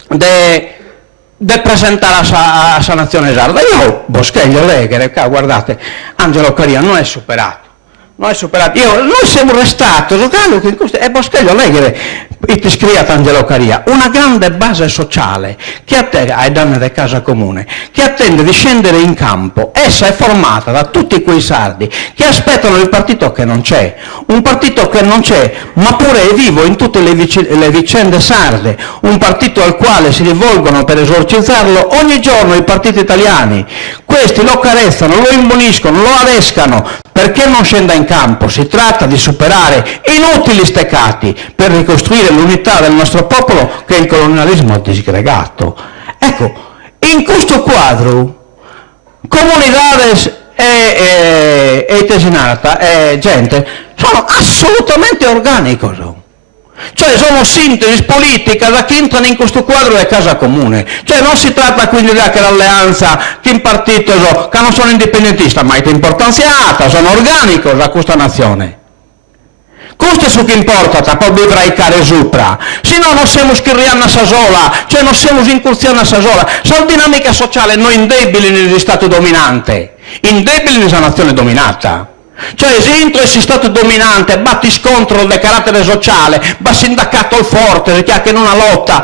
di presentare a nazione sarda? Io, Boschello, Leghere, guardate, Angelo Caria non è superato. Noi siamo restati, e Boschello Leghere, ti scrive Angelo Caria, una grande base sociale che attende, ai danni di Casa Comune, che attende di scendere in campo. Essa è formata da tutti quei sardi che aspettano il partito che non c'è, un partito che non c'è, ma pure è vivo in tutte le vicende sarde, un partito al quale si rivolgono per esorcizzarlo ogni giorno i partiti italiani. Questi lo carezzano, lo imboniscono, lo adescano, perché non scenda in campo. Si tratta di superare inutili steccati per ricostruire l'unità del nostro popolo che il colonialismo ha disgregato. Ecco, in questo quadro, comunidades e tesinata e gente sono assolutamente organici. Cioè sono sintesi politica da chi entrano in questo quadro è Casa Comune. Cioè non si tratta quindi di l'alleanza che in partito che non sono indipendentista, ma è importanziata, sono organico da questa nazione. Questo è ciò che importa, per vivrare sopra. Se no non siamo schirriana sasola, cioè non siamo incursione sasola. Sono dinamica sociale, noi indebili nello Stato dominante, indebili nella nazione dominata. Cioè se entro il Stato dominante, batti scontro di carattere sociale, va sindacato il forte, che ha che non ha lotta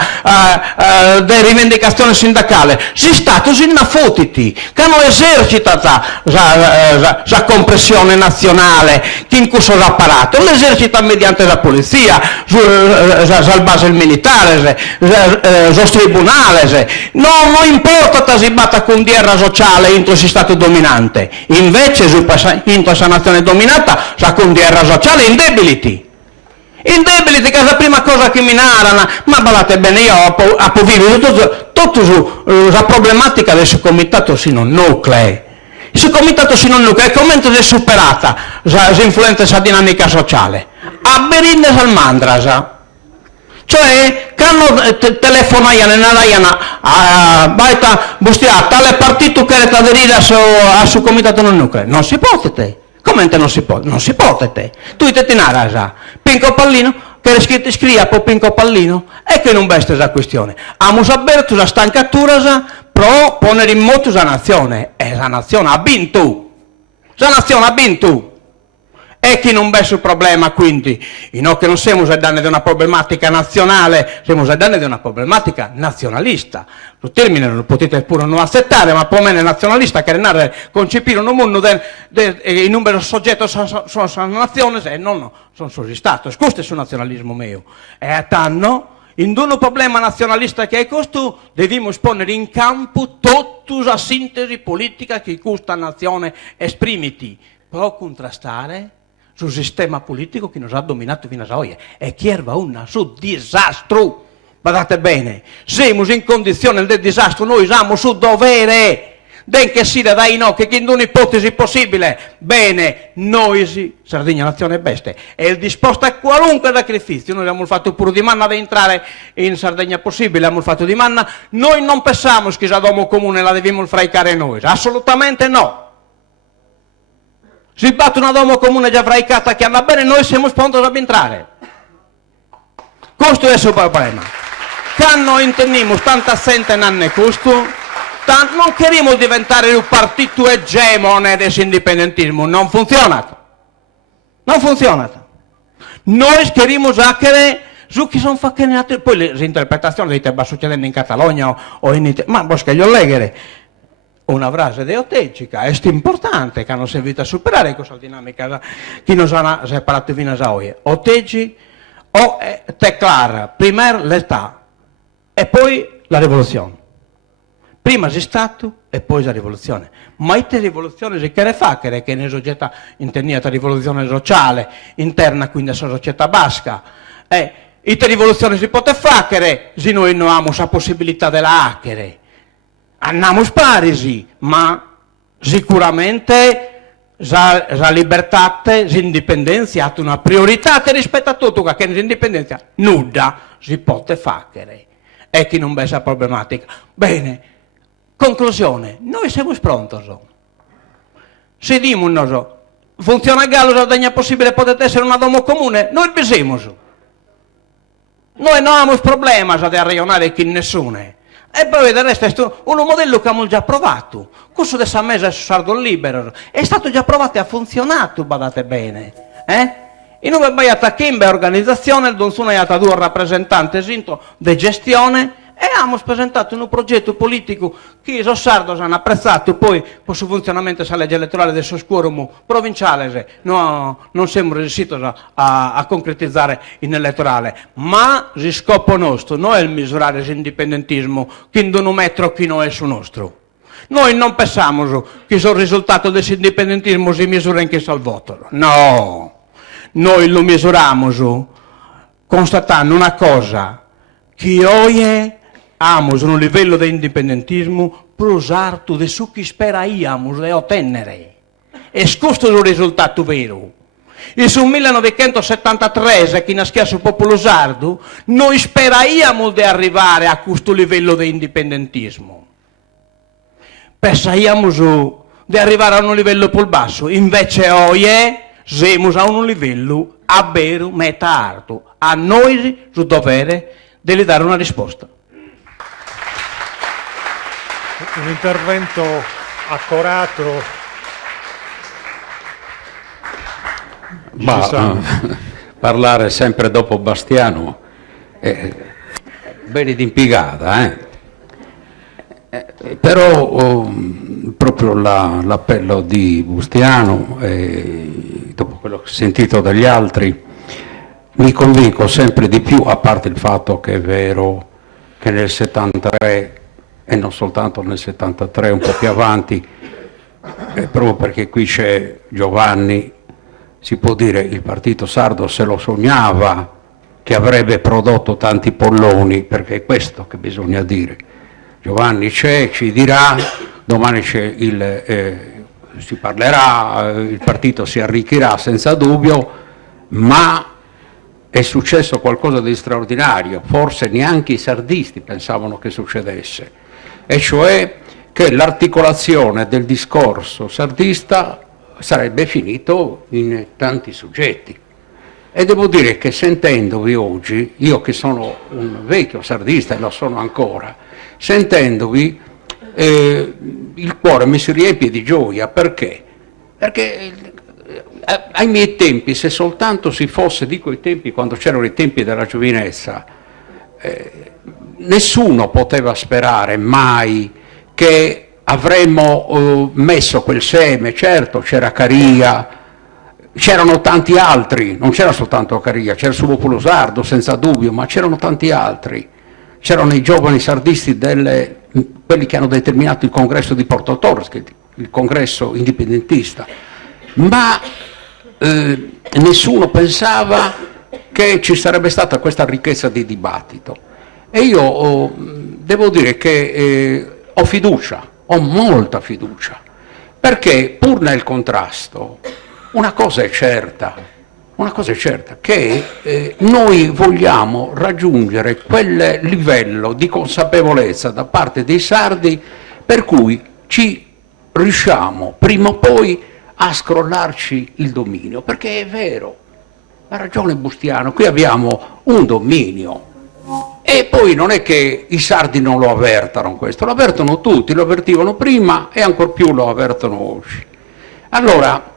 di rivendicazione sindacale, si Stato si innafotiti, che non esercita la compressione nazionale, che in questo apparato, l'esercita mediante la polizia, la base militare, lo tribunale, non importa se si batta con guerra sociale entro il Stato dominante, invece entro la nazione dominata sa con guerra sociale indebiliti che è la prima cosa che mi narrano. Ma guardate bene, io ho visto tutta la problematica del comitato sino nucleo. Il comitato sino nucleo come è superata l'influenza della dinamica sociale a Berinde Salmandrasa. Cioè, quando telefonano a baita bustia tale partito che è aderire al suo comitato non nucleo, non si può te. Come non si può? Non si può te. Tu ti tinara Pinco Pallino, che scrive a Pinco Pallino, e che non basta la questione. Amo sapere tu la stancatura pro ponere in moto la nazione, e la nazione ha vinto. La nazione ha vinto. E che non basta il problema, quindi, che non siamo ai danni di una problematica nazionale, siamo ai danni di una problematica nazionalista. Il termine lo potete pure non accettare, ma per me è nazionalista che è concepire un mondo in numero soggetto sono nazioni e non sono sullo Stato. Questo è il nazionalismo mio. E a tanno, in un problema nazionalista che è questo, dobbiamo esponere in campo tutta la sintesi politica che questa nazione esprimiti, per contrastare sul sistema politico che nos ha dominato fino a oggi e che era un disastro. Guardate bene, siamo in condizione del disastro, noi siamo su dovere, che si dai no, che in un'ipotesi possibile, bene, noi Sardegna Nazione Beste, è disposta a qualunque sacrificio. Noi abbiamo fatto pure di manna di entrare in Sardegna possibile, abbiamo fatto di manna, noi non pensiamo che la domo comune la dobbiamo freicare noi, assolutamente no. Si batte una domo comune già fraicata che anda bene, noi siamo pronti ad entrare. Questo è il suo problema. Quando intendiamo tanto assente nanne questo, non queremos diventare un partito egemone dell'indipendentismo, non funziona. Non funziona. Noi queremos che su chi sono facchenti, poi le interpretazioni che va succedendo in Catalogna o in Italia, ma Boschello Leghere, una frase deotegica, è importante che hanno servito a superare questa dinamica che non hanno separato fino a oggi. Oteggi o declara prima l'età e poi la rivoluzione. Prima c'è stato e poi la rivoluzione. Ma questa rivoluzione si chiede fare che nella società intendita rivoluzione sociale interna, quindi la società basca. Questa rivoluzione si può fare se noi non abbiamo la possibilità di hackere. Andiamo sparisi, ma sicuramente la libertà, l'indipendenza ha una priorità rispetto a tutto, che l'indipendenza nulla si può fare. e chi non vede la problematica. Bene, conclusione, noi siamo pronti. Se dimono, funziona a Gallo, è possibile potete essere una domo comune, noi besiamo. Noi non abbiamo problemi ad arraionare chi nessuno è. E poi del resto è un modello che abbiamo già provato. Questo dessa mesa su Sardo Libero è stato già provato e ha funzionato, badate bene. E noi abbiamo attaccato organizzazione, non sono stati due rappresentanti di gestione e abbiamo presentato un progetto politico che i sardos hanno apprezzato. Poi per il funzionamento della legge elettorale del suo scuorum provinciale non siamo riusciti a concretizzare in elettorale, ma il scopo nostro non è il misurare l'indipendentismo che non metro chi non è su nostro. Noi non pensiamo che il risultato dell'indipendentismo si misura in chi sa il voto, no, noi lo misuriamo constatando una cosa, che oggi abbiamo un livello di indipendentismo più alto di ciò che speriamo di ottenere. E questo è il risultato vero. E sul 1973, che nasce il popolo sardo, noi speriamo di arrivare a questo livello di indipendentismo. Pensiamo di arrivare a un livello più basso, invece oggi siamo a un livello a vero metà alto. A noi il dovere di dare una risposta. Un intervento accorato. Parlare sempre dopo Bastiano bene d'impiegata, però proprio l'appello di Bastiano, dopo quello che ho sentito dagli altri, mi convinco sempre di più, a parte il fatto che è vero che nel 73 e non soltanto nel 73, un po' più avanti, proprio perché qui c'è Giovanni, si può dire il partito sardo se lo sognava che avrebbe prodotto tanti polloni, perché è questo che bisogna dire. Giovanni c'è, ci dirà, domani si parlerà, il partito si arricchirà senza dubbio, ma è successo qualcosa di straordinario, forse neanche i sardisti pensavano che succedesse, e cioè che l'articolazione del discorso sardista sarebbe finito in tanti soggetti. E devo dire che sentendovi oggi, io che sono un vecchio sardista e lo sono ancora, sentendovi il cuore mi si riempie di gioia. Perché? Perché ai miei tempi, se soltanto si fosse, dico i tempi quando c'erano i tempi della giovinezza, nessuno poteva sperare mai che avremmo messo quel seme. Certo, c'era Caria, c'erano tanti altri, non c'era soltanto Caria, c'era il suo popolo sardo senza dubbio, ma c'erano tanti altri. C'erano i giovani sardisti, quelli che hanno determinato il congresso di Porto Torres, il congresso indipendentista, ma nessuno pensava che ci sarebbe stata questa ricchezza di dibattito. E io devo dire che ho fiducia, ho molta fiducia, perché pur nel contrasto una cosa è certa, che noi vogliamo raggiungere quel livello di consapevolezza da parte dei sardi per cui ci riusciamo prima o poi a scrollarci il dominio, perché è vero, ha ragione Bastiano, qui abbiamo un dominio. E poi non è che i sardi non lo avvertano questo, lo avvertono tutti, lo avvertivano prima e ancor più lo avvertono oggi. Allora,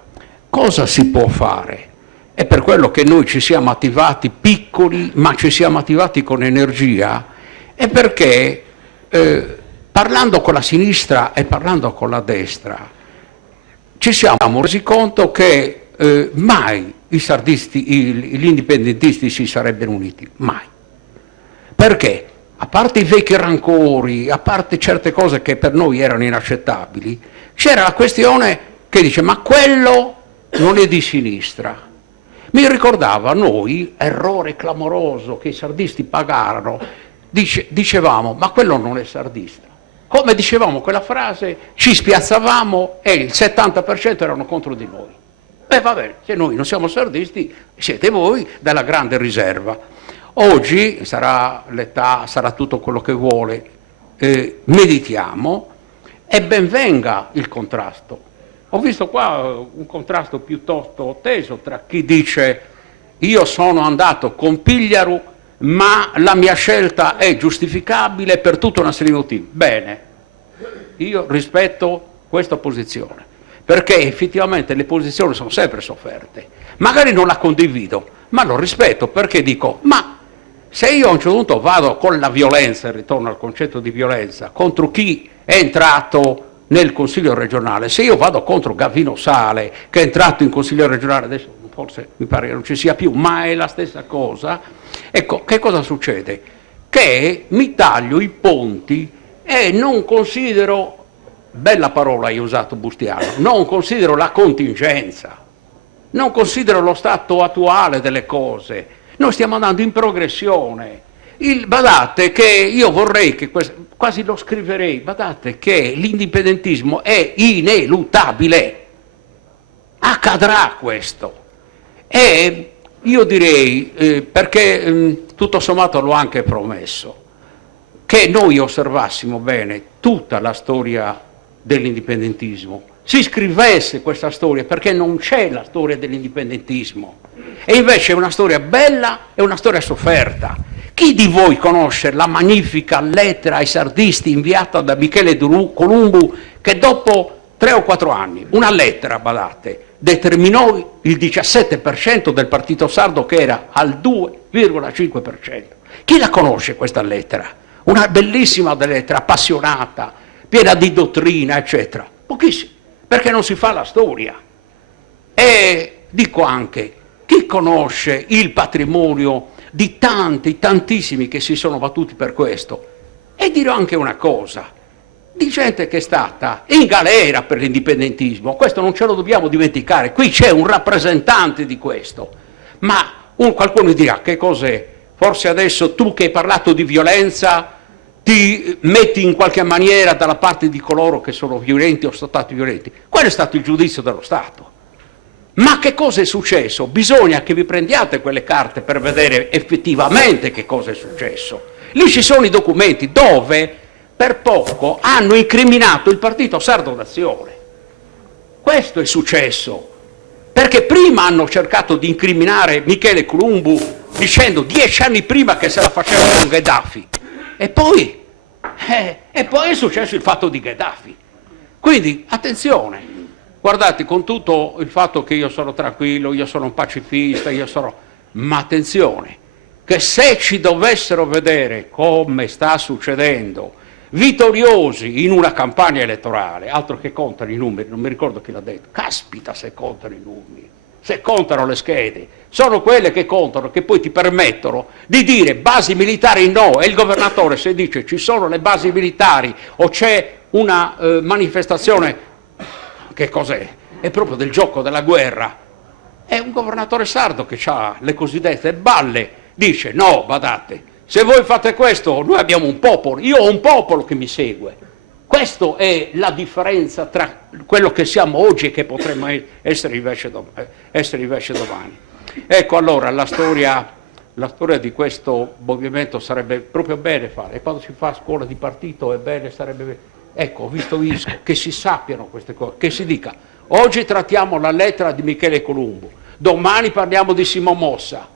cosa si può fare? È per quello che noi ci siamo attivati piccoli, ma ci siamo attivati con energia, è perché parlando con la sinistra e parlando con la destra, ci siamo resi conto che mai i sardisti, gli indipendentisti si sarebbero uniti, mai. Perché? A parte i vecchi rancori, a parte certe cose che per noi erano inaccettabili, c'era la questione che dice, ma quello non è di sinistra. Mi ricordava noi, errore clamoroso che i sardisti pagarono, dicevamo, ma quello non è sardista. Come dicevamo quella frase, ci spiazzavamo e il 70% erano contro di noi. Va bene, se noi non siamo sardisti, siete voi della grande riserva. Oggi sarà l'età, sarà tutto quello che vuole, meditiamo e ben venga il contrasto. Ho visto qua un contrasto piuttosto teso tra chi dice io sono andato con Pigliaru ma la mia scelta è giustificabile per tutta una serie di motivi. Bene, io rispetto questa posizione, perché effettivamente le posizioni sono sempre sofferte. Magari non la condivido, ma lo rispetto perché dico, ma se io a un certo punto vado con la violenza, e ritorno al concetto di violenza, contro chi è entrato nel Consiglio regionale, se io vado contro Gavino Sale, che è entrato in Consiglio regionale, adesso forse mi pare che non ci sia più, ma è la stessa cosa, ecco, che cosa succede? Che mi taglio i ponti e non considero, bella parola hai usato Bustiano, non considero la contingenza, non considero lo stato attuale delle cose, noi stiamo andando in progressione. Badate che io vorrei che, quasi lo scriverei, badate che l'indipendentismo è ineluttabile, accadrà questo. E io direi, perché tutto sommato l'ho anche promesso, che noi osservassimo bene tutta la storia dell'indipendentismo, si scrivesse questa storia, perché non c'è la storia dell'indipendentismo, e invece è una storia bella e una storia sofferta. Chi di voi conosce la magnifica lettera ai sardisti inviata da Michele Columbu, che dopo 3 o 4 anni, una lettera, badate, determinò il 17% del partito sardo che era al 2,5%. Chi la conosce questa lettera? Una bellissima lettera, appassionata, piena di dottrina, eccetera. Pochissimi, perché non si fa la storia. E dico anche, chi conosce il patrimonio di tanti, tantissimi che si sono battuti per questo? E dirò anche una cosa, di gente che è stata in galera per l'indipendentismo, questo non ce lo dobbiamo dimenticare, qui c'è un rappresentante di questo, ma qualcuno dirà che cos'è? Forse adesso tu che hai parlato di violenza ti metti in qualche maniera dalla parte di coloro che sono violenti o sono stati violenti. Quello è stato il giudizio dello Stato. Ma che cosa è successo? Bisogna che vi prendiate quelle carte per vedere effettivamente che cosa è successo. Lì ci sono i documenti dove per poco hanno incriminato il Partito Sardo d'Azione. Questo è successo, perché prima hanno cercato di incriminare Michele Columbu dicendo 10 anni prima che se la faceva con Gheddafi, e poi è successo il fatto di Gheddafi. Quindi attenzione, guardate, con tutto il fatto che io sono tranquillo, io sono un pacifista, ma attenzione, che se ci dovessero vedere come sta succedendo, vittoriosi in una campagna elettorale, altro che contano i numeri, non mi ricordo chi l'ha detto, caspita se contano i numeri, se contano le schede, sono quelle che contano, che poi ti permettono di dire basi militari no, e il governatore se dice ci sono le basi militari o c'è una manifestazione, che cos'è? È proprio del gioco della guerra. È un governatore sardo che ha le cosiddette balle, dice no, badate, se voi fate questo, noi abbiamo un popolo, io ho un popolo che mi segue. Questa è la differenza tra quello che siamo oggi e che potremmo essere invece domani. Ecco, allora, la storia di questo movimento sarebbe proprio bene fare. E quando si fa scuola di partito è bene, sarebbe... Ecco, ho visto Isco, che si sappiano queste cose, che si dica, oggi trattiamo la lettera di Michele Columbu, domani parliamo di Simo Mossa,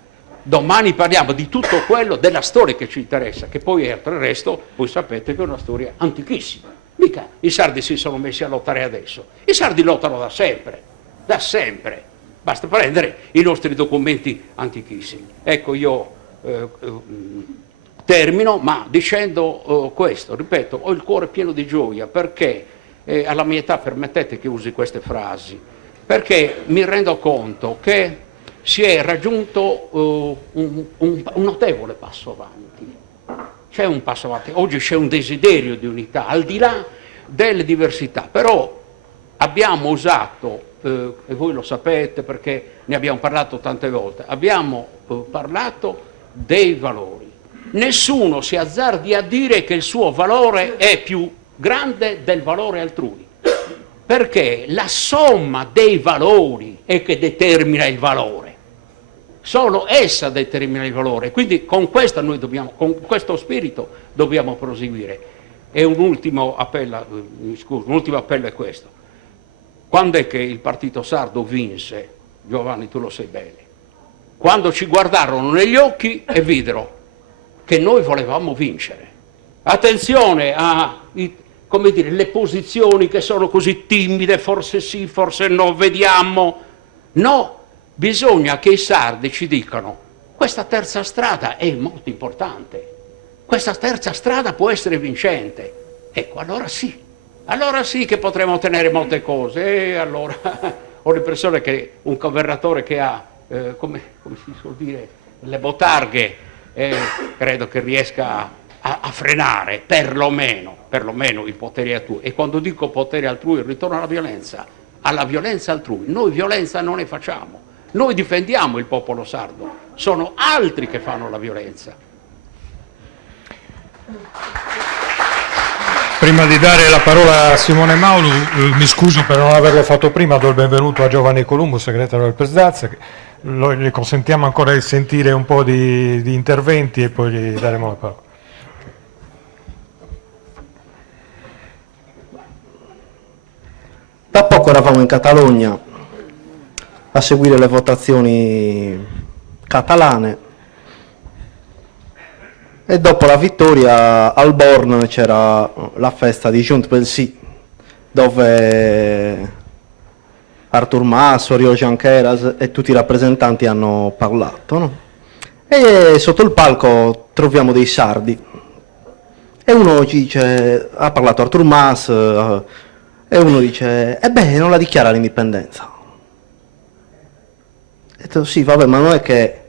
domani parliamo di tutto quello della storia che ci interessa, che poi è il resto, voi sapete che è una storia antichissima. Mica i sardi si sono messi a lottare adesso, i sardi lottano da sempre, basta prendere i nostri documenti antichissimi. Ecco, io termino, ma dicendo questo, ripeto, ho il cuore pieno di gioia, perché alla mia età permettete che usi queste frasi, perché mi rendo conto che si è raggiunto un notevole passo avanti. C'è un passo avanti, oggi c'è un desiderio di unità, al di là delle diversità, però abbiamo usato, e voi lo sapete perché ne abbiamo parlato tante volte, abbiamo parlato dei valori. Nessuno si azzardi a dire che il suo valore è più grande del valore altrui, perché la somma dei valori è che determina il valore. solo essa determina il valore. Quindi con questo noi con questo spirito dobbiamo proseguire. E un ultimo appello è questo. Quando è che il Partito Sardo vinse? Giovanni, tu lo sai bene. Quando ci guardarono negli occhi e videro che noi volevamo vincere. Attenzione a le posizioni che sono così timide, forse sì, forse no, vediamo. No, bisogna che i sardi ci dicano: questa terza strada è molto importante, questa terza strada può essere vincente. Ecco, allora sì che potremo ottenere molte cose. E allora ho l'impressione che un governatore che ha, come si suol dire, le botarghe, credo che riesca a frenare perlomeno i poteri altrui. E quando dico poteri altrui, ritorno alla violenza altrui. Noi violenza non ne facciamo, noi difendiamo il popolo sardo, sono altri che fanno la violenza. Prima di dare la parola a Simone Maulu, mi scuso per non averlo fatto prima, do il benvenuto a Giovanni Columbo, segretario del PESDAZ. Le consentiamo ancora di sentire un po' di interventi e poi gli daremo la parola. Da poco eravamo in Catalogna a seguire le votazioni catalane e dopo la vittoria al Born c'era la festa di Junts pel Sí, dove Artur Mas, Oriol Junqueras e tutti i rappresentanti hanno parlato, no? E sotto il palco troviamo dei sardi e uno ci dice, ha parlato Artur Mas, e uno dice, non la dichiara l'indipendenza. Ho detto, sì, vabbè, ma non è che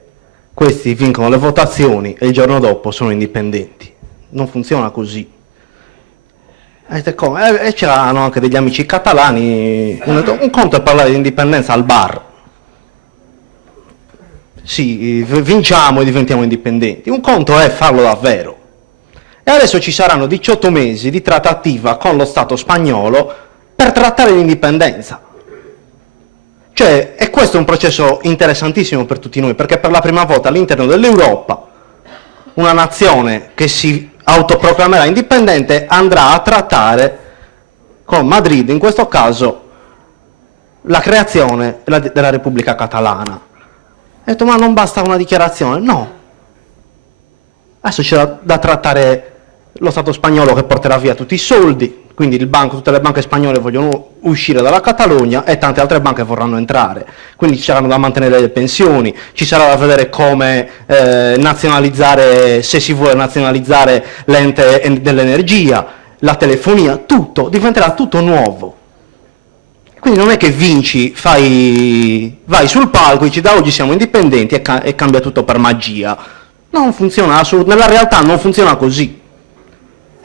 questi vincono le votazioni e il giorno dopo sono indipendenti. Non funziona così. E c'erano anche degli amici catalani. Un conto è parlare di indipendenza al bar. Sì, vinciamo e diventiamo indipendenti. Un conto è farlo davvero. E adesso ci saranno 18 mesi di trattativa con lo Stato spagnolo per trattare l'indipendenza. Cioè, e questo è un processo interessantissimo per tutti noi, perché per la prima volta all'interno dell'Europa una nazione che si autoproclamerà indipendente andrà a trattare con Madrid, in questo caso, la creazione della Repubblica Catalana. Ho detto, ma non basta una dichiarazione? No. Adesso c'è da trattare lo Stato spagnolo che porterà via tutti i soldi, quindi tutte le banche spagnole vogliono uscire dalla Catalogna e tante altre banche vorranno entrare, quindi ci saranno da mantenere le pensioni, ci sarà da vedere come nazionalizzare, se si vuole nazionalizzare l'ente dell'energia, la telefonia, tutto, diventerà tutto nuovo. Quindi non è che vinci, vai sul palco e dici da oggi siamo indipendenti e cambia tutto per magia. Non funziona assolutamente, nella realtà non funziona così.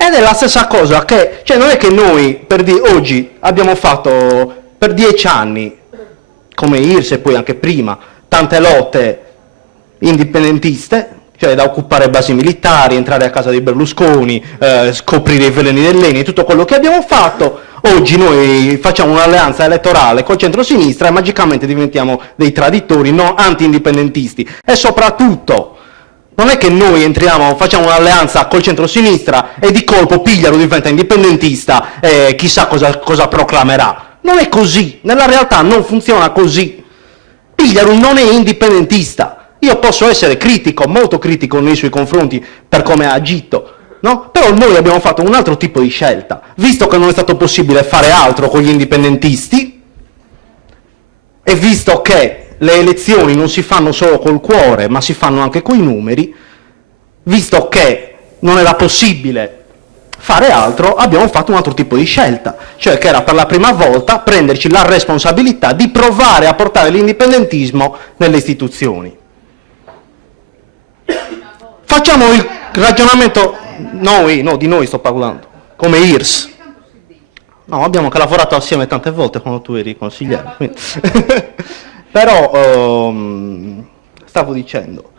Ed è la stessa cosa che, cioè non è che noi oggi abbiamo fatto per 10 anni, come IRS e poi anche prima, tante lotte indipendentiste, cioè da occupare basi militari, entrare a casa di Berlusconi, scoprire i veleni dell'ENI, tutto quello che abbiamo fatto. Oggi noi facciamo un'alleanza elettorale col centro-sinistra e magicamente diventiamo dei traditori, no, anti-indipendentisti. E soprattutto, non è che noi facciamo un'alleanza col centro-sinistra e di colpo Pigliaro diventa indipendentista e chissà cosa proclamerà. Non è così, nella realtà non funziona così. Pigliaro non è indipendentista. Io posso essere critico, molto critico nei suoi confronti per come ha agito, no? Però noi abbiamo fatto un altro tipo di scelta. Visto che non è stato possibile fare altro con gli indipendentisti e visto che le elezioni non si fanno solo col cuore, ma si fanno anche coi numeri, visto che non era possibile fare altro, abbiamo fatto un altro tipo di scelta, cioè che era per la prima volta prenderci la responsabilità di provare a portare l'indipendentismo nelle istituzioni. Facciamo il ragionamento, di noi sto parlando, come IRS. No, abbiamo anche lavorato assieme tante volte quando tu eri consigliere. Però, stavo dicendo,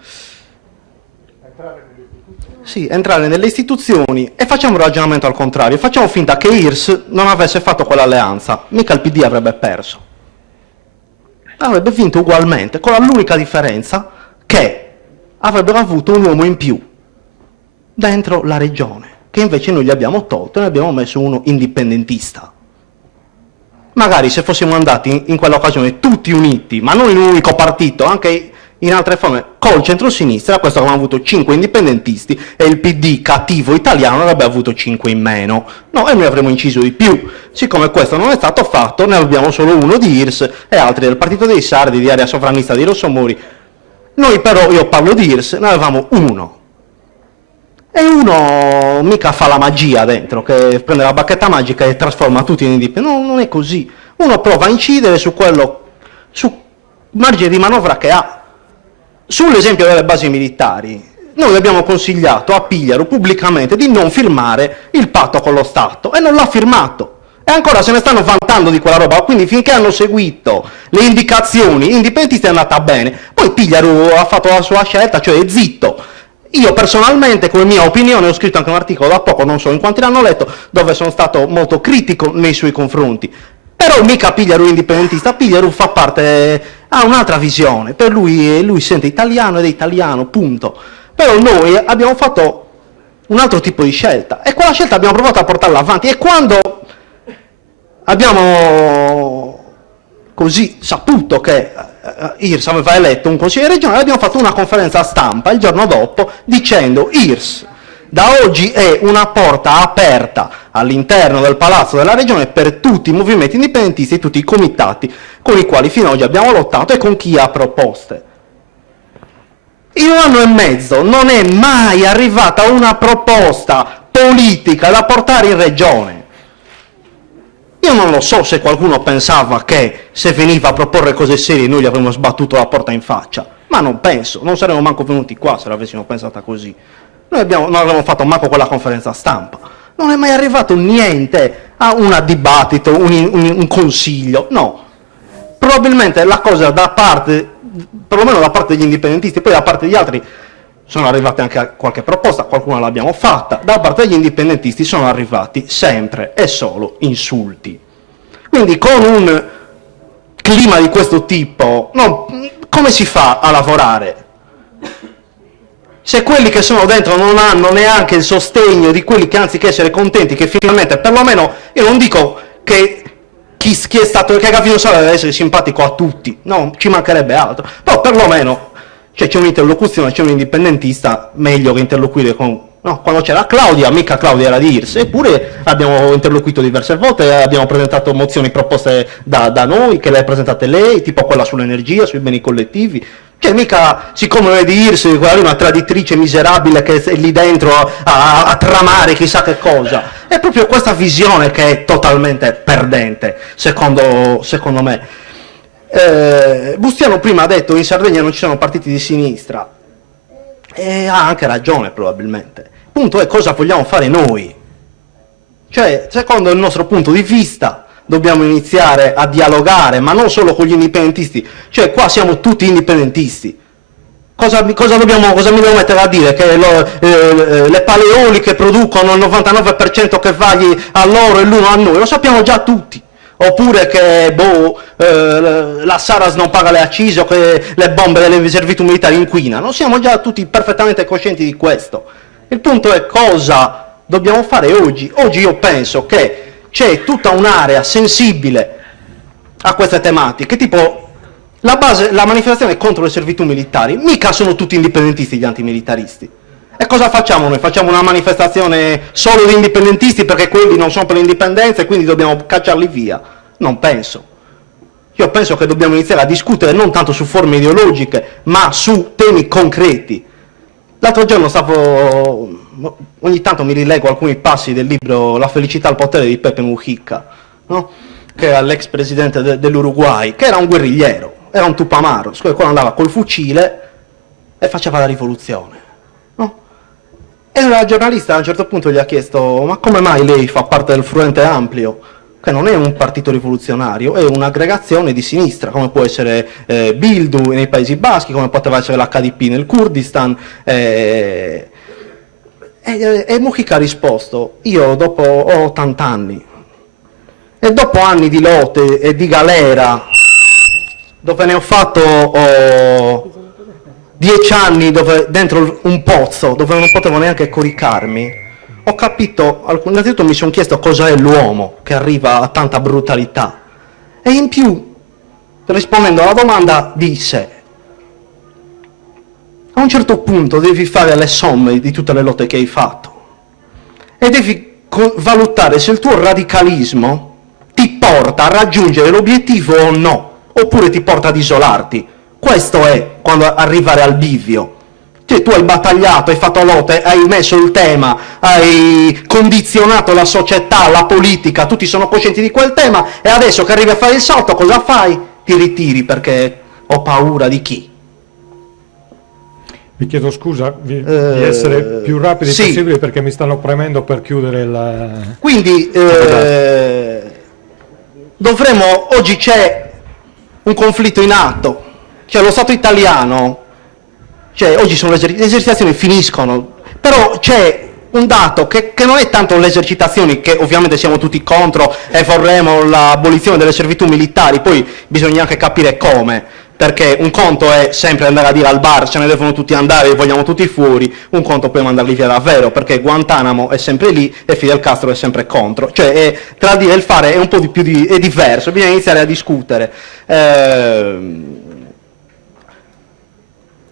entrare nelle istituzioni e facciamo un ragionamento al contrario, facciamo finta che IRS non avesse fatto quell'alleanza, mica il PD avrebbe perso, avrebbe vinto ugualmente, con l'unica differenza che avrebbero avuto un uomo in più dentro la regione, che invece noi gli abbiamo tolto e ne abbiamo messo uno indipendentista. Magari se fossimo andati in quell'occasione tutti uniti, ma non in un unico partito, anche in altre forme, col centro-sinistra, questo avevamo avuto 5 indipendentisti e il PD cattivo italiano avrebbe avuto 5 in meno. No, e noi avremmo inciso di più. Siccome questo non è stato fatto, ne abbiamo solo uno di IRS e altri del Partito dei Sardi, di Area Sovranista di Rossomori. Noi però, io parlo di IRS, ne avevamo uno. E uno mica fa la magia dentro, che prende la bacchetta magica e trasforma tutti in indipendenti. No, non è così. Uno prova a incidere su quello, su margine di manovra che ha. Sull'esempio delle basi militari, noi abbiamo consigliato a Pigliaro pubblicamente di non firmare il patto con lo Stato e non l'ha firmato. E ancora se ne stanno vantando di quella roba, quindi finché hanno seguito le indicazioni indipendentiste è andata bene. Poi Pigliaro ha fatto la sua scelta, cioè è zitto. Io personalmente, come mia opinione, ho scritto anche un articolo da poco, non so in quanti l'hanno letto, dove sono stato molto critico nei suoi confronti. Però mica Pigliaro è indipendentista, Pigliaro fa parte, ha un'altra visione, per lui sente italiano ed è italiano, punto. Però noi abbiamo fatto un altro tipo di scelta e quella scelta abbiamo provato a portarla avanti e quando abbiamo così saputo che IRS aveva eletto un consigliere regionale, abbiamo fatto una conferenza stampa il giorno dopo dicendo IRS da oggi è una porta aperta all'interno del palazzo della regione per tutti i movimenti indipendentisti e tutti i comitati con i quali fino ad oggi abbiamo lottato e con chi ha proposte. In un anno e mezzo non è mai arrivata una proposta politica da portare in regione. Io non lo so se qualcuno pensava che se veniva a proporre cose serie noi gli avremmo sbattuto la porta in faccia, ma non penso, non saremmo manco venuti qua se l'avessimo pensata così. Noi non avremmo fatto manco quella conferenza stampa, non è mai arrivato niente a un dibattito, un consiglio, no. Probabilmente la cosa da parte, perlomeno da parte degli indipendentisti, poi da parte degli altri sono arrivate anche qualche proposta, qualcuna l'abbiamo fatta, da parte degli indipendentisti sono arrivati sempre e solo insulti. Quindi con un clima di questo tipo, no, come si fa a lavorare? Se quelli che sono dentro non hanno neanche il sostegno di quelli che anziché essere contenti, che finalmente, perlomeno, io non dico che chi è stato, che Gavino Sala deve essere simpatico a tutti, no, ci mancherebbe altro, però perlomeno c'è un'interlocuzione, c'è un indipendentista, meglio che interloquire con... No, quando c'era Claudia, mica Claudia era di IRS, eppure abbiamo interloquito diverse volte, abbiamo presentato mozioni proposte da noi, che le ha presentate lei, tipo quella sull'energia, sui beni collettivi. Cioè mica, siccome è di IRS, quella lì una traditrice miserabile che è lì dentro a tramare chissà che cosa. È proprio questa visione che è totalmente perdente, secondo me. Bustiano prima ha detto in Sardegna non ci sono partiti di sinistra. E ha anche ragione probabilmente. Il punto è cosa vogliamo fare noi. Cioè, secondo il nostro punto di vista, dobbiamo iniziare a dialogare, ma non solo con gli indipendentisti. Cioè, qua siamo tutti indipendentisti. Cosa mi devo mettere a dire? Che le pale eoliche producono il 99% che vagli a loro e l'1 a noi? Lo sappiamo già tutti. Oppure che la Saras non paga le accise o che le bombe delle servitù militari inquinano. Siamo già tutti perfettamente coscienti di questo. Il punto è cosa dobbiamo fare oggi. Oggi io penso che c'è tutta un'area sensibile a queste tematiche, tipo la manifestazione contro le servitù militari. Mica sono tutti indipendentisti gli antimilitaristi. E cosa facciamo noi? Facciamo una manifestazione solo di indipendentisti perché quelli non sono per l'indipendenza e quindi dobbiamo cacciarli via? Non penso. Io penso che dobbiamo iniziare a discutere non tanto su forme ideologiche, ma su temi concreti. L'altro giorno ogni tanto mi rilego alcuni passi del libro La felicità al potere di Pepe Mujica, no? Che era l'ex presidente dell'Uruguay, che era un guerrigliero, era un Tupamaros, quello andava col fucile e faceva la rivoluzione. E la giornalista a un certo punto gli ha chiesto: ma come mai lei fa parte del Frente Amplio, che non è un partito rivoluzionario, è un'aggregazione di sinistra, come può essere Bildu nei Paesi Baschi, come poteva essere l'HDP nel Kurdistan? E Mujica ha risposto: io ho 80 anni, e dopo anni di lotte e di galera, dove ne ho fatto 10 anni dentro un pozzo dove non potevo neanche coricarmi, ho capito, innanzitutto mi sono chiesto cosa è l'uomo che arriva a tanta brutalità, e in più, rispondendo alla domanda, disse: a un certo punto devi fare le somme di tutte le lotte che hai fatto e devi valutare se il tuo radicalismo ti porta a raggiungere l'obiettivo o no, oppure ti porta ad isolarti. Questo è quando arrivare al bivio. Cioè, tu hai battagliato, hai fatto lotte, hai messo il tema, hai condizionato la società, la politica, tutti sono coscienti di quel tema, e adesso che arrivi a fare il salto, cosa fai? Ti ritiri perché ho paura di chi? Vi chiedo scusa di essere più rapidi possibile, perché mi stanno premendo per chiudere la... Quindi oggi c'è un conflitto in atto, cioè lo Stato italiano, cioè oggi sono le esercitazioni finiscono, però c'è un dato che non è tanto le esercitazioni, che ovviamente siamo tutti contro e vorremmo l'abolizione delle servitù militari, poi bisogna anche capire come, perché un conto è sempre andare a dire al bar ce ne devono tutti andare, li vogliamo tutti fuori, un conto poi mandarli via davvero, perché Guantanamo è sempre lì e Fidel Castro è sempre contro, cioè tra il dire e il fare è un po' di più è diverso, bisogna iniziare a discutere.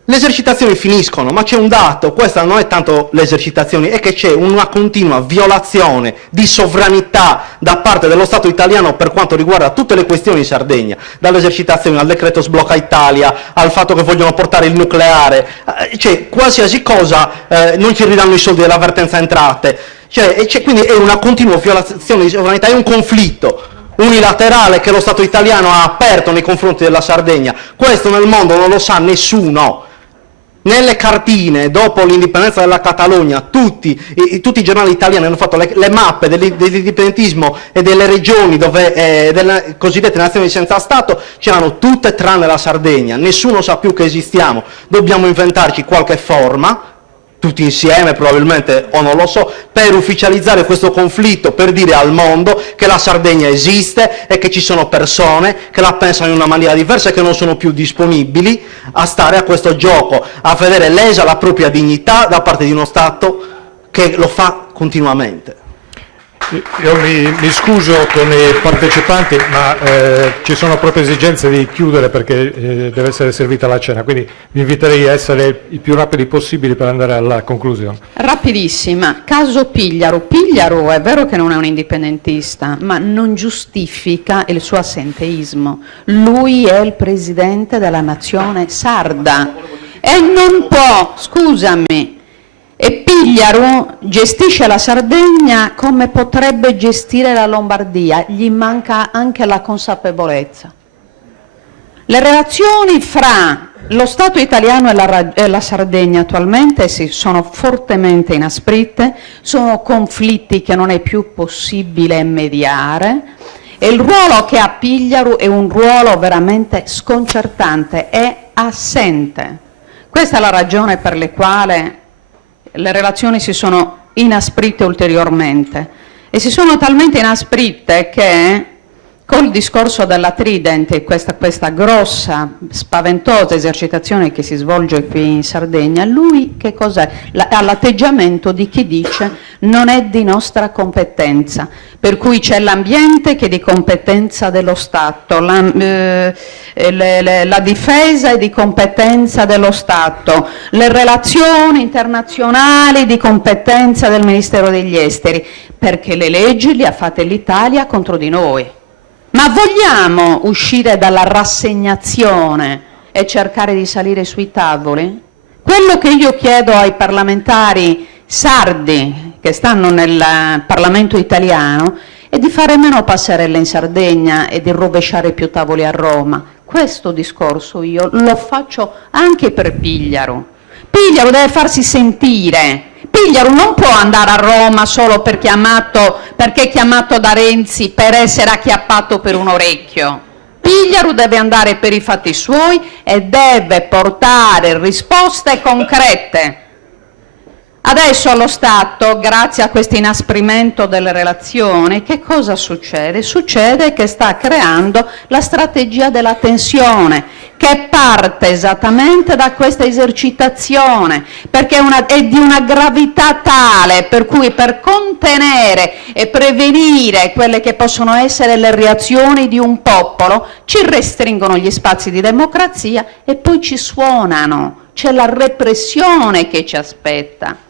Le esercitazioni finiscono, ma c'è un dato, questa non è tanto le esercitazioni, è che c'è una continua violazione di sovranità da parte dello Stato italiano per quanto riguarda tutte le questioni in Sardegna, dalle esercitazioni al decreto sblocca Italia, al fatto che vogliono portare il nucleare, cioè qualsiasi cosa, non ci ridanno i soldi dell'avvertenza entrate, quindi è una continua violazione di sovranità, è un conflitto unilaterale che lo Stato italiano ha aperto nei confronti della Sardegna. Questo nel mondo non lo sa nessuno. Nelle cartine, dopo l'indipendenza della Catalogna, tutti i giornali italiani hanno fatto le mappe dell'indipendentismo e delle regioni delle cosiddette nazioni senza Stato, c'erano tutte tranne la Sardegna. Nessuno sa più che esistiamo, dobbiamo inventarci qualche forma, tutti insieme probabilmente, o non lo so, per ufficializzare questo conflitto, per dire al mondo che la Sardegna esiste e che ci sono persone che la pensano in una maniera diversa e che non sono più disponibili a stare a questo gioco, a vedere lesa la propria dignità da parte di uno Stato che lo fa continuamente. Io mi scuso con i partecipanti, ma ci sono proprio esigenze di chiudere perché deve essere servita la cena, quindi vi inviterei a essere i più rapidi possibili per andare alla conclusione. Rapidissima, caso Pigliaro. Pigliaro è vero che non è un indipendentista, ma non giustifica il suo assenteismo. Lui è il presidente della nazione sarda e non può, scusami, e Pigliaro gestisce la Sardegna come potrebbe gestire la Lombardia, gli manca anche la consapevolezza. Le relazioni fra lo Stato italiano e la Sardegna attualmente si sono fortemente inasprite, sono conflitti che non è più possibile mediare e il ruolo che ha Pigliaro è un ruolo veramente sconcertante, è assente. Questa è la ragione per la quale le relazioni si sono inasprite ulteriormente e si sono talmente inasprite che col discorso della Trident e questa grossa, spaventosa esercitazione che si svolge qui in Sardegna, lui che cos'è? Ha l'atteggiamento di chi dice non è di nostra competenza, per cui c'è l'ambiente che è di competenza dello Stato, la difesa è di competenza dello Stato, le relazioni internazionali di competenza del Ministero degli Esteri, perché le leggi le ha fatte l'Italia contro di noi. Ma vogliamo uscire dalla rassegnazione e cercare di salire sui tavoli? Quello che io chiedo ai parlamentari sardi che stanno nel Parlamento italiano è di fare meno passerelle in Sardegna e di rovesciare più tavoli a Roma. Questo discorso io lo faccio anche per Pigliaro. Pigliaro deve farsi sentire. Pigliaro non può andare a Roma solo perché è chiamato da Renzi per essere acchiappato per un orecchio. Pigliaro deve andare per i fatti suoi e deve portare risposte concrete. Adesso allo Stato, grazie a questo inasprimento delle relazioni, che cosa succede? Succede che sta creando la strategia della tensione, che parte esattamente da questa esercitazione, perché è di una gravità tale per cui per contenere e prevenire quelle che possono essere le reazioni di un popolo ci restringono gli spazi di democrazia e poi ci suonano, c'è la repressione che ci aspetta.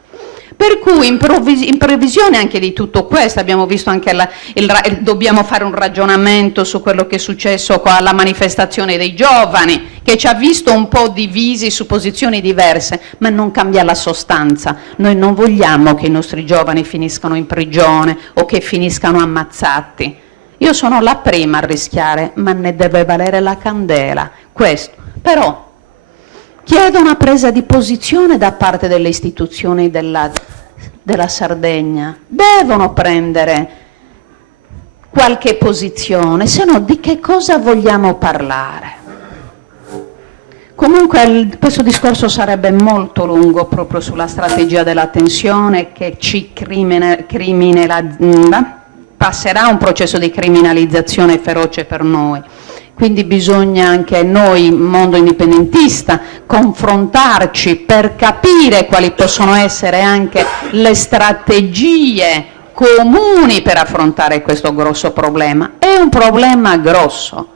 Per cui in previsione anche di tutto questo abbiamo visto anche dobbiamo fare un ragionamento su quello che è successo alla manifestazione dei giovani, che ci ha visto un po' divisi su posizioni diverse, ma non cambia la sostanza. Noi non vogliamo che i nostri giovani finiscano in prigione o che finiscano ammazzati. Io sono la prima a rischiare, ma ne deve valere la candela. Questo. Però chiedo una presa di posizione da parte delle istituzioni della Sardegna. Devono prendere qualche posizione, se no di che cosa vogliamo parlare? Comunque questo discorso sarebbe molto lungo proprio sulla strategia della tensione che ci passerà un processo di criminalizzazione feroce per noi. Quindi bisogna anche noi, mondo indipendentista, confrontarci per capire quali possono essere anche le strategie comuni per affrontare questo grosso problema. È un problema grosso.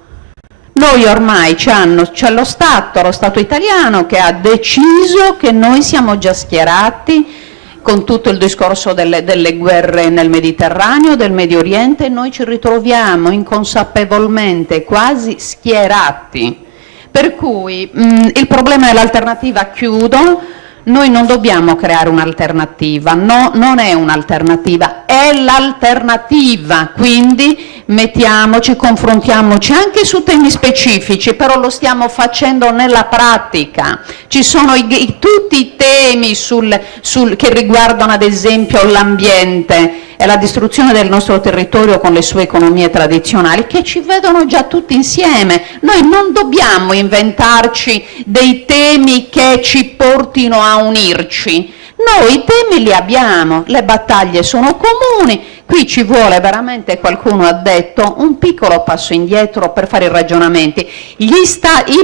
Noi ormai c'è lo Stato italiano che ha deciso che noi siamo già schierati con tutto il discorso delle guerre nel Mediterraneo, del Medio Oriente, noi ci ritroviamo inconsapevolmente quasi schierati. Per cui il problema dell'alternativa, chiudo, noi non dobbiamo creare un'alternativa, no, non è un'alternativa, è l'alternativa, quindi mettiamoci, confrontiamoci anche su temi specifici, però lo stiamo facendo nella pratica. Ci sono tutti i temi che riguardano ad esempio l'ambiente e la distruzione del nostro territorio con le sue economie tradizionali, che ci vedono già tutti insieme. Noi non dobbiamo inventarci dei temi che ci portino a unirci. Noi i temi li abbiamo, le battaglie sono comuni, qui ci vuole veramente, qualcuno ha detto, un piccolo passo indietro per fare i ragionamenti. I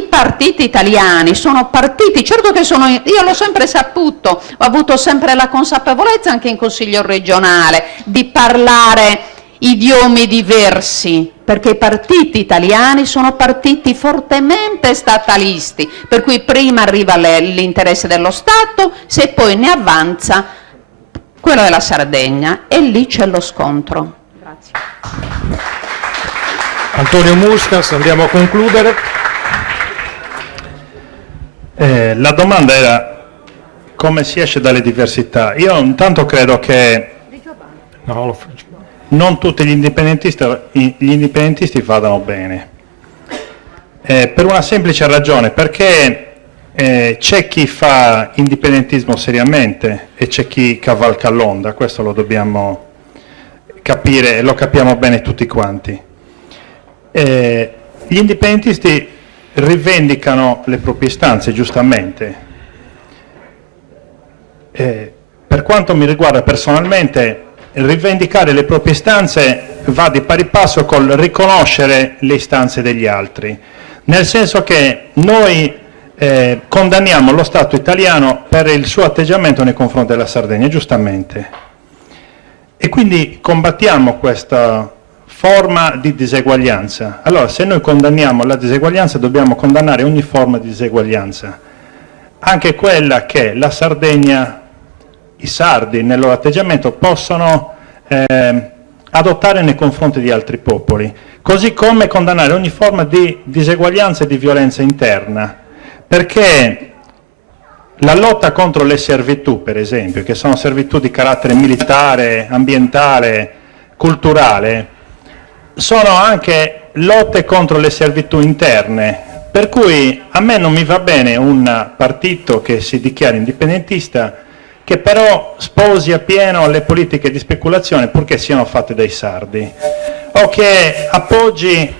partiti italiani sono partiti, certo che io l'ho sempre saputo, ho avuto sempre la consapevolezza anche in Consiglio regionale di parlare idiomi diversi, perché i partiti italiani sono partiti fortemente statalisti, per cui prima arriva l'interesse dello Stato, se poi ne avanza quello della Sardegna, e lì c'è lo scontro. Grazie. Antonio Muscas, andiamo a concludere. La domanda era come si esce dalle diversità. Io intanto credo che non tutti gli indipendentisti vadano bene, per una semplice ragione, perché c'è chi fa indipendentismo seriamente e c'è chi cavalca l'onda, questo lo dobbiamo capire e lo capiamo bene tutti quanti. Gli indipendentisti rivendicano le proprie istanze, giustamente. Per quanto mi riguarda personalmente, rivendicare le proprie istanze va di pari passo col riconoscere le istanze degli altri, nel senso che noi condanniamo lo Stato italiano per il suo atteggiamento nei confronti della Sardegna, giustamente, e quindi combattiamo questa forma di diseguaglianza. Allora, se noi condanniamo la diseguaglianza, dobbiamo condannare ogni forma di diseguaglianza, anche quella che la Sardegna, i sardi nel loro atteggiamento possono adottare nei confronti di altri popoli, così come condannare ogni forma di diseguaglianza e di violenza interna, perché la lotta contro le servitù, per esempio, che sono servitù di carattere militare, ambientale, culturale, sono anche lotte contro le servitù interne, per cui a me non mi va bene un partito che si dichiara indipendentista che però sposi appieno le politiche di speculazione purché siano fatte dai sardi, o che appoggi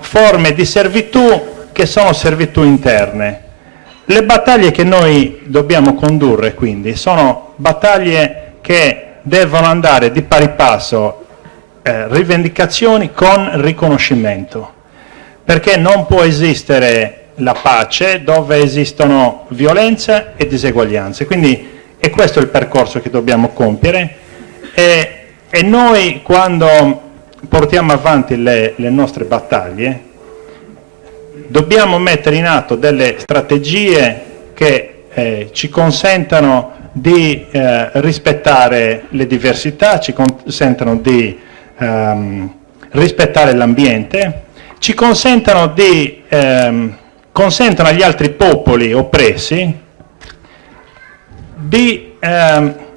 forme di servitù che sono servitù interne. Le battaglie che noi dobbiamo condurre, quindi, sono battaglie che devono andare di pari passo, rivendicazioni con riconoscimento, perché non può esistere la pace, dove esistono violenza e diseguaglianze. Quindi è questo il percorso che dobbiamo compiere e noi, quando portiamo avanti le nostre battaglie, dobbiamo mettere in atto delle strategie che ci consentano di rispettare le diversità, ci consentano di rispettare l'ambiente, ci consentano agli altri popoli oppressi di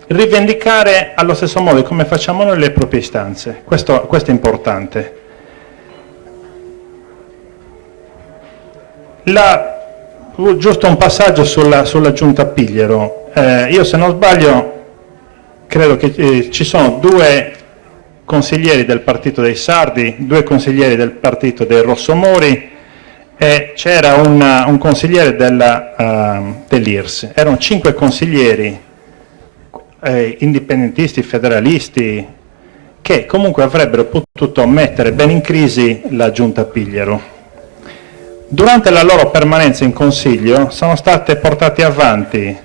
rivendicare allo stesso modo come facciamo noi le proprie istanze. Questo è importante. Giusto un passaggio sulla giunta Pigliero. Io, se non sbaglio, credo che ci sono 2 consiglieri del partito dei Sardi, 2 consiglieri del partito dei Rossomori e c'era un consigliere dell'IRS. Erano 5 consiglieri indipendentisti, federalisti, che comunque avrebbero potuto mettere ben in crisi la giunta Pigliero. Durante la loro permanenza in Consiglio sono state portate avanti,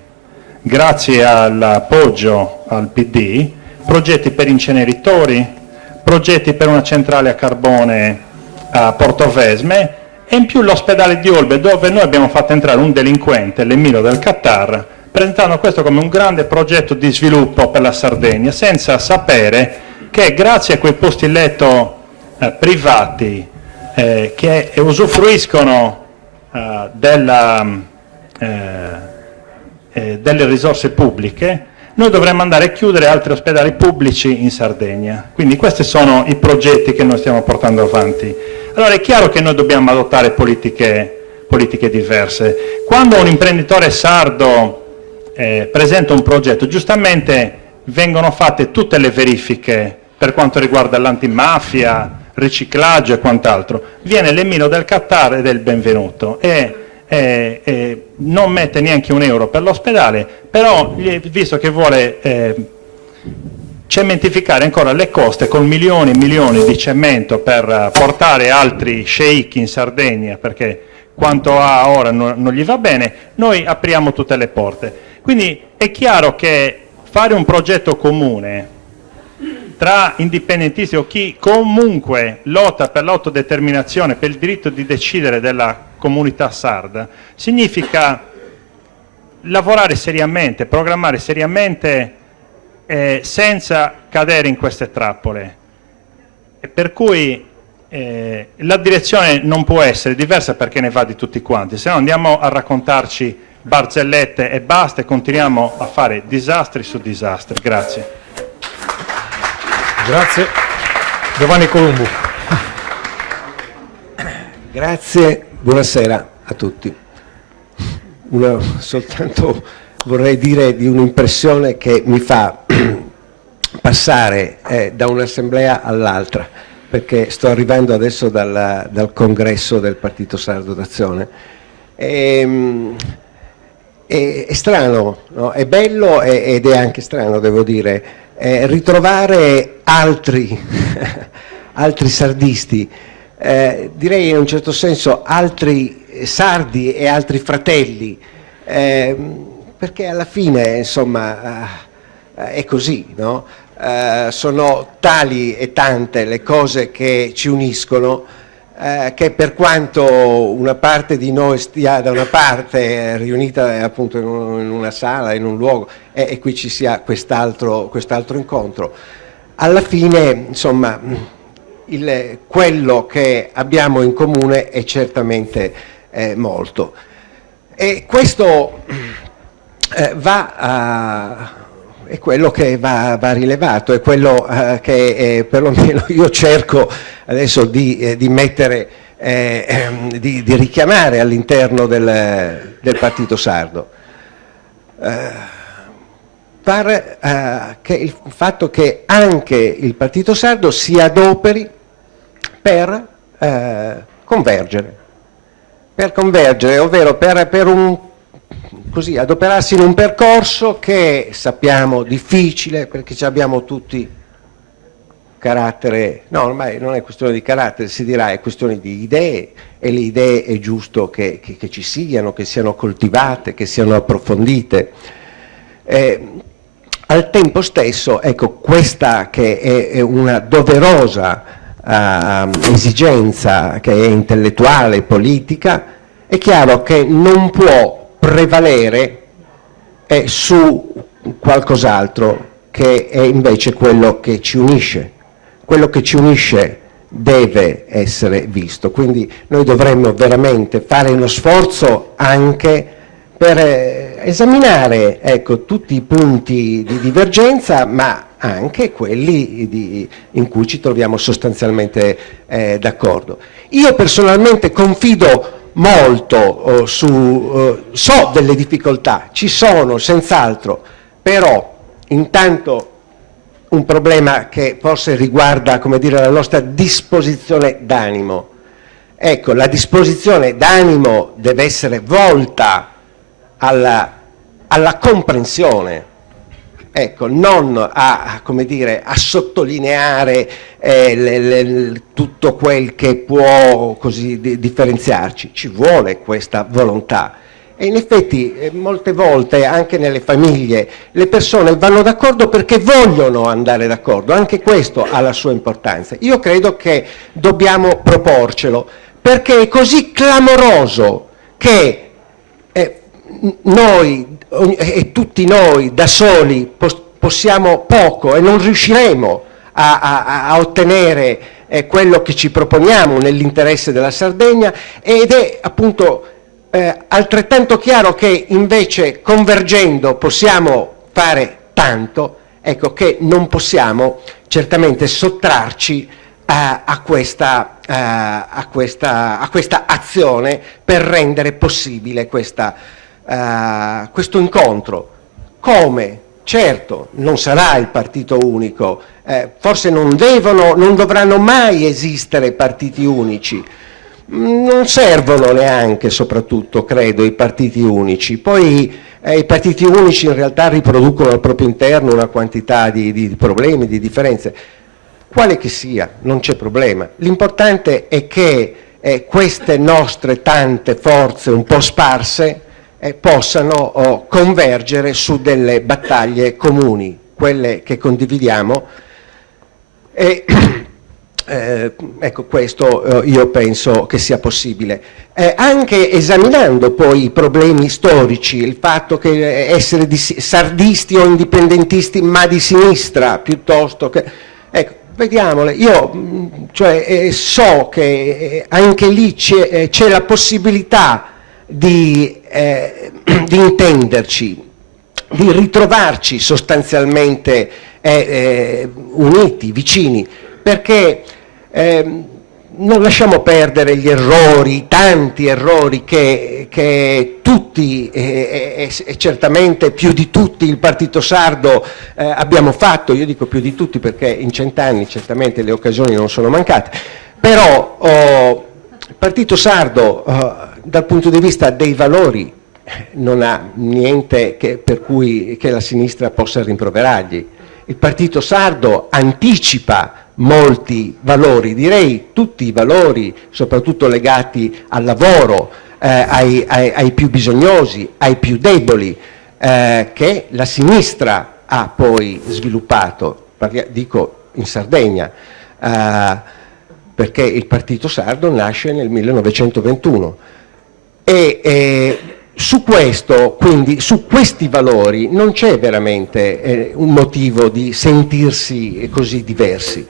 grazie all'appoggio al PD, progetti per inceneritori, progetti per una centrale a carbone a Portovesme e in più l'ospedale di Olbe, dove noi abbiamo fatto entrare un delinquente, l'Emiro del Qatar, presentando questo come un grande progetto di sviluppo per la Sardegna, senza sapere che grazie a quei posti letto privati che usufruiscono delle risorse pubbliche, noi dovremmo andare a chiudere altri ospedali pubblici in Sardegna. Quindi questi sono i progetti che noi stiamo portando avanti. Allora è chiaro che noi dobbiamo adottare politiche diverse. Quando un imprenditore sardo presenta un progetto, giustamente vengono fatte tutte le verifiche per quanto riguarda l'antimafia, riciclaggio e quant'altro. Viene l'Emiro del Qatar ed è il benvenuto e non mette neanche un euro per l'ospedale, però visto che vuole cementificare ancora le coste con milioni e milioni di cemento per portare altri sceicchi in Sardegna, perché quanto ha ora non gli va bene, noi apriamo tutte le porte. Quindi è chiaro che fare un progetto comune tra indipendentisti o chi comunque lotta per l'autodeterminazione, per il diritto di decidere della comunità sarda, significa lavorare seriamente, programmare seriamente senza cadere in queste trappole. E per cui la direzione non può essere diversa, perché ne va di tutti quanti, se no andiamo a raccontarci barzellette e basta e continuiamo a fare disastri su disastri. Grazie. Grazie. Giovanni Columbu. Grazie, buonasera a tutti. Soltanto vorrei dire di un'impressione che mi fa passare da un'assemblea all'altra, perché sto arrivando adesso dal congresso del Partito Sardo d'Azione. È strano, no? È bello ed è anche strano, devo dire, ritrovare altri sardisti, direi in un certo senso altri sardi e altri fratelli, perché alla fine, insomma, è così, no? Sono tali e tante le cose che ci uniscono, che per quanto una parte di noi stia da una parte riunita appunto in una sala, in un luogo, e qui ci sia quest'altro incontro, alla fine, insomma, quello che abbiamo in comune è certamente molto. E questo è quello che va rilevato, è quello che perlomeno io cerco adesso di mettere, di richiamare all'interno del Partito Sardo. Pare che il fatto che anche il Partito Sardo si adoperi per convergere, ovvero per così, adoperarsi in un percorso che sappiamo difficile, perché ci abbiamo tutti carattere, no, ormai non è questione di carattere, si dirà è questione di idee, e le idee è giusto che ci siano, che siano coltivate, che siano approfondite. Al tempo stesso, ecco, questa che è una doverosa esigenza che è intellettuale, politica, è chiaro che non può prevalere su qualcos'altro che è invece quello che ci unisce. Quello che ci unisce deve essere visto, quindi noi dovremmo veramente fare uno sforzo anche per esaminare, ecco, tutti i punti di divergenza, ma anche quelli in cui ci troviamo sostanzialmente d'accordo. Io personalmente confido molto so delle difficoltà, ci sono senz'altro, però intanto un problema che forse riguarda, come dire, la nostra disposizione d'animo. Ecco, la disposizione d'animo deve essere volta alla comprensione, ecco, non come dire, a sottolineare tutto quel che può così differenziarci. Ci vuole questa volontà. E in effetti molte volte anche nelle famiglie le persone vanno d'accordo perché vogliono andare d'accordo, anche questo ha la sua importanza. Io credo che dobbiamo proporcelo, perché è così clamoroso che noi e tutti noi da soli possiamo poco e non riusciremo a ottenere quello che ci proponiamo nell'interesse della Sardegna, ed è appunto altrettanto chiaro che invece convergendo possiamo fare tanto, ecco, che non possiamo certamente sottrarci a questa azione per rendere possibile questo incontro. Come? Certo, non sarà il partito unico, forse non dovranno mai esistere partiti unici. Non servono neanche, soprattutto, credo, i partiti unici. Poi i partiti unici in realtà riproducono al proprio interno una quantità di problemi, di differenze. Quale che sia, non c'è problema. L'importante è che queste nostre tante forze un po' sparse possano convergere su delle battaglie comuni, quelle che condividiamo. Ecco, questo io penso che sia possibile. Anche esaminando poi i problemi storici, il fatto che essere sardisti o indipendentisti ma di sinistra piuttosto che... Ecco, vediamole, io so che anche lì c'è la possibilità di intenderci, di ritrovarci sostanzialmente uniti, vicini, perché non lasciamo perdere gli errori, i tanti errori che tutti e certamente più di tutti il Partito Sardo abbiamo fatto. Io dico più di tutti perché in 100 anni certamente le occasioni non sono mancate, però il Partito Sardo dal punto di vista dei valori non ha niente per cui che la sinistra possa rimproverargli. Il Partito Sardo anticipa molti valori, direi tutti i valori, soprattutto legati al lavoro, ai più bisognosi, ai più deboli, che la sinistra ha poi sviluppato, dico in Sardegna, perché il Partito Sardo nasce nel 1921 e su questo, quindi su questi valori non c'è veramente un motivo di sentirsi così diversi.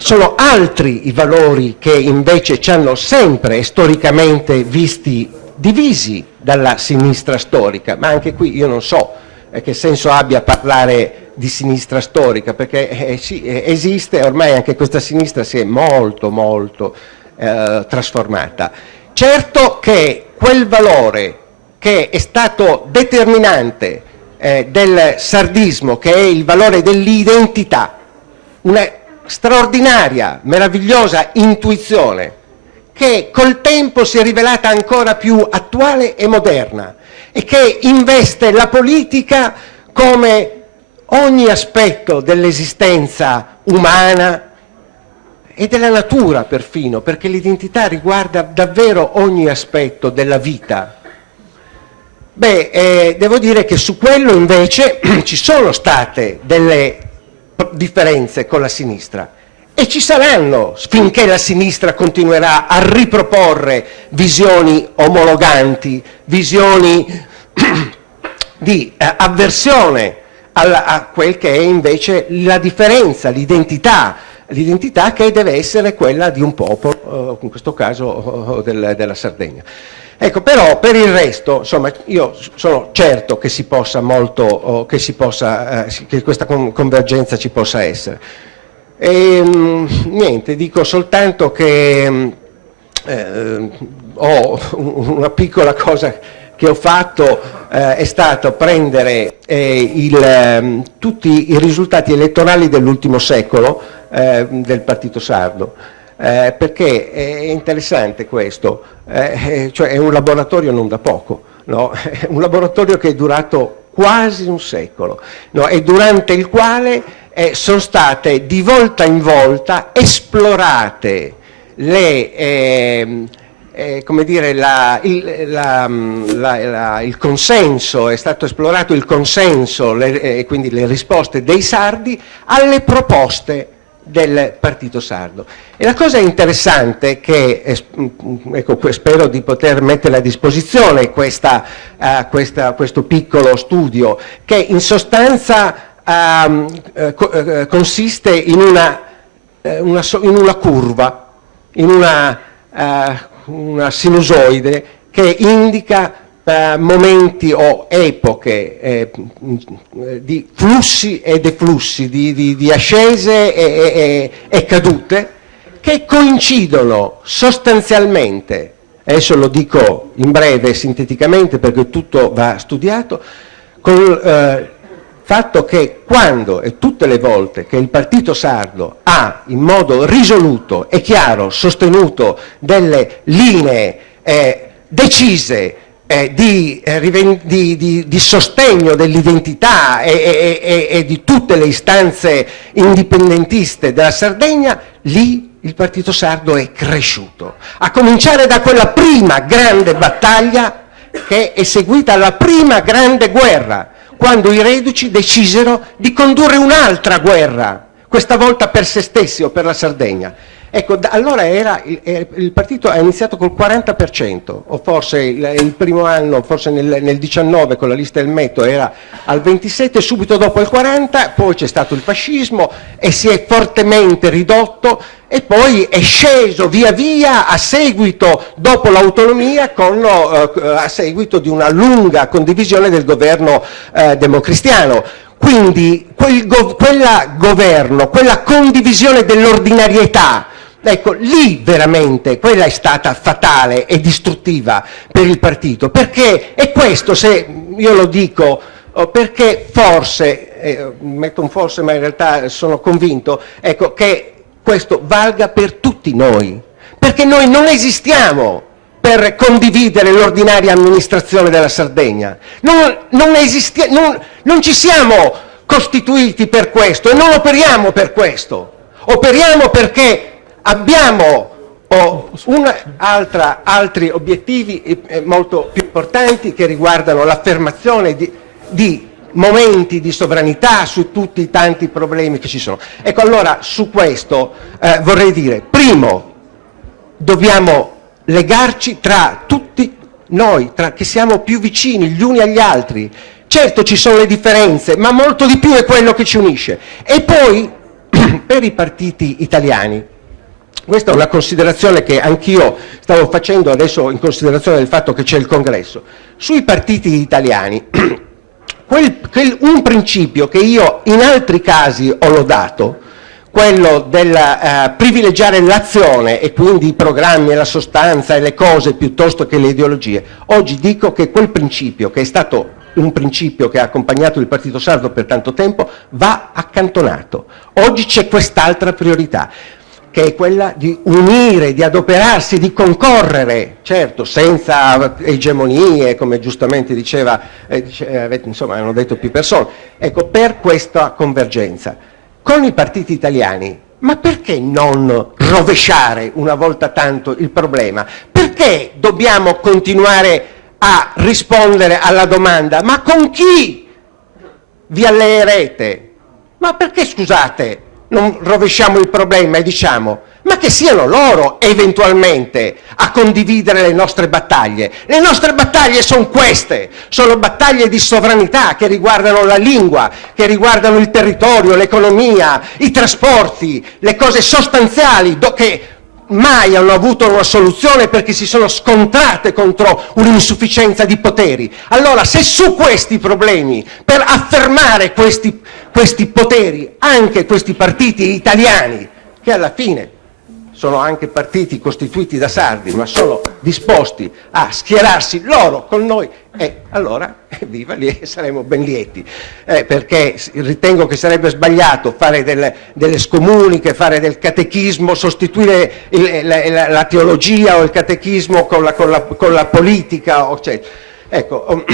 Sono altri i valori che invece ci hanno sempre storicamente visti divisi dalla sinistra storica, ma anche qui io non so che senso abbia parlare di sinistra storica, perché sì, esiste, ormai anche questa sinistra si è molto trasformata. Certo che quel valore che è stato determinante del sardismo, che è il valore dell'identità, una straordinaria, meravigliosa intuizione, che col tempo si è rivelata ancora più attuale e moderna e che investe la politica come ogni aspetto dell'esistenza umana e della natura perfino, perché l'identità riguarda davvero ogni aspetto della vita. Devo dire che su quello invece ci sono state delle differenze con la sinistra e ci saranno finché la sinistra continuerà a riproporre visioni omologanti, visioni di avversione a quel che è invece la differenza, l'identità che deve essere quella di un popolo, in questo caso della Sardegna. Ecco, però per il resto, insomma, io sono certo che che questa convergenza ci possa essere. Niente, dico soltanto che ho una piccola cosa che ho fatto, è stato prendere tutti i risultati elettorali dell'ultimo secolo del Partito Sardo. Perché è interessante questo, cioè è un laboratorio non da poco, no? È un laboratorio che è durato quasi un secolo, no? E durante il quale sono state di volta in volta esplorate come dire, il consenso, è stato esplorato il consenso e quindi le risposte dei sardi alle proposte del Partito Sardo. E la cosa interessante che, ecco, spero di poter mettere a disposizione questo piccolo studio, che in sostanza consiste in una curva, in una sinusoide che indica momenti o epoche di flussi e deflussi, di ascese e cadute, che coincidono sostanzialmente, adesso lo dico in breve, sinteticamente, perché tutto va studiato, con il fatto che quando e tutte le volte che il Partito Sardo ha in modo risoluto e chiaro sostenuto delle linee decise di sostegno dell'identità e di tutte le istanze indipendentiste della Sardegna, lì il Partito Sardo è cresciuto, a cominciare da quella prima grande battaglia che è seguita alla prima grande guerra, quando i reduci decisero di condurre un'altra guerra, questa volta per se stessi o per la Sardegna. Ecco, allora il partito ha iniziato col 40%, o forse il primo anno, forse nel 19 con la lista del Metto era al 27%, subito dopo il 40%, poi c'è stato il fascismo e si è fortemente ridotto e poi è sceso via via a seguito, dopo l'autonomia, a seguito di una lunga condivisione del governo democristiano. Quindi quella condivisione dell'ordinarietà, ecco, lì veramente quella è stata fatale e distruttiva per il partito, perché, e questo se io lo dico, perché forse, metto un forse ma in realtà sono convinto, ecco, che questo valga per tutti noi, perché noi non esistiamo per condividere l'ordinaria amministrazione della Sardegna, non ci siamo costituiti per questo e non operiamo per questo, operiamo perché abbiamo altri obiettivi molto più importanti che riguardano l'affermazione di momenti di sovranità su tutti i tanti problemi che ci sono. Ecco, allora su questo vorrei dire, primo, dobbiamo legarci tra tutti noi, che siamo più vicini gli uni agli altri. Certo ci sono le differenze, ma molto di più è quello che ci unisce. E poi, per i partiti italiani, questa è una considerazione che anch'io stavo facendo adesso in considerazione del fatto che c'è il congresso. Sui partiti italiani, un principio che io in altri casi ho lodato, quello del privilegiare l'azione e quindi i programmi e la sostanza e le cose piuttosto che le ideologie, oggi dico che quel principio, che è stato un principio che ha accompagnato il Partito Sardo per tanto tempo, va accantonato. Oggi c'è quest'altra priorità, che è quella di unire, di adoperarsi, di concorrere, certo, senza egemonie, come giustamente insomma, hanno detto più persone, ecco, per questa convergenza. con i partiti italiani, ma perché non rovesciare una volta tanto il problema? Perché dobbiamo continuare a rispondere alla domanda: ma con chi vi alleerete? Ma perché, scusate, non rovesciamo il problema e diciamo: ma che siano loro eventualmente a condividere le nostre battaglie. Le nostre battaglie sono queste, sono battaglie di sovranità che riguardano la lingua, che riguardano il territorio, l'economia, i trasporti, le cose sostanziali che mai hanno avuto una soluzione perché si sono scontrate contro un'insufficienza di poteri. Allora, se su questi problemi, per affermare questi poteri, anche questi partiti italiani, che alla fine sono anche partiti costituiti da sardi, ma sono disposti a schierarsi loro con noi, allora, viva lì, saremo ben lieti, perché ritengo che sarebbe sbagliato fare delle scomuniche, fare del catechismo, sostituire la teologia o il catechismo con la politica, ecco.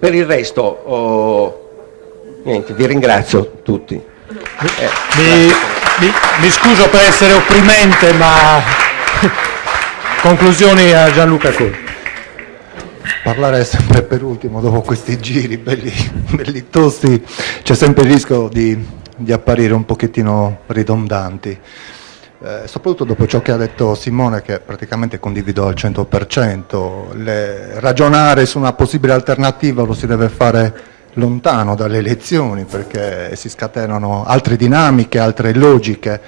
Per il resto, niente, vi ringrazio tutti. Mi scuso per essere opprimente, ma conclusioni a Gianluca Col. Parlare sempre per ultimo, dopo questi giri belli tosti, c'è sempre il rischio di apparire un pochettino ridondanti, soprattutto dopo ciò che ha detto Simone, che praticamente condivido al 100%. Ragionare su una possibile alternativa lo si deve fare lontano dalle elezioni, perché si scatenano altre dinamiche, altre logiche,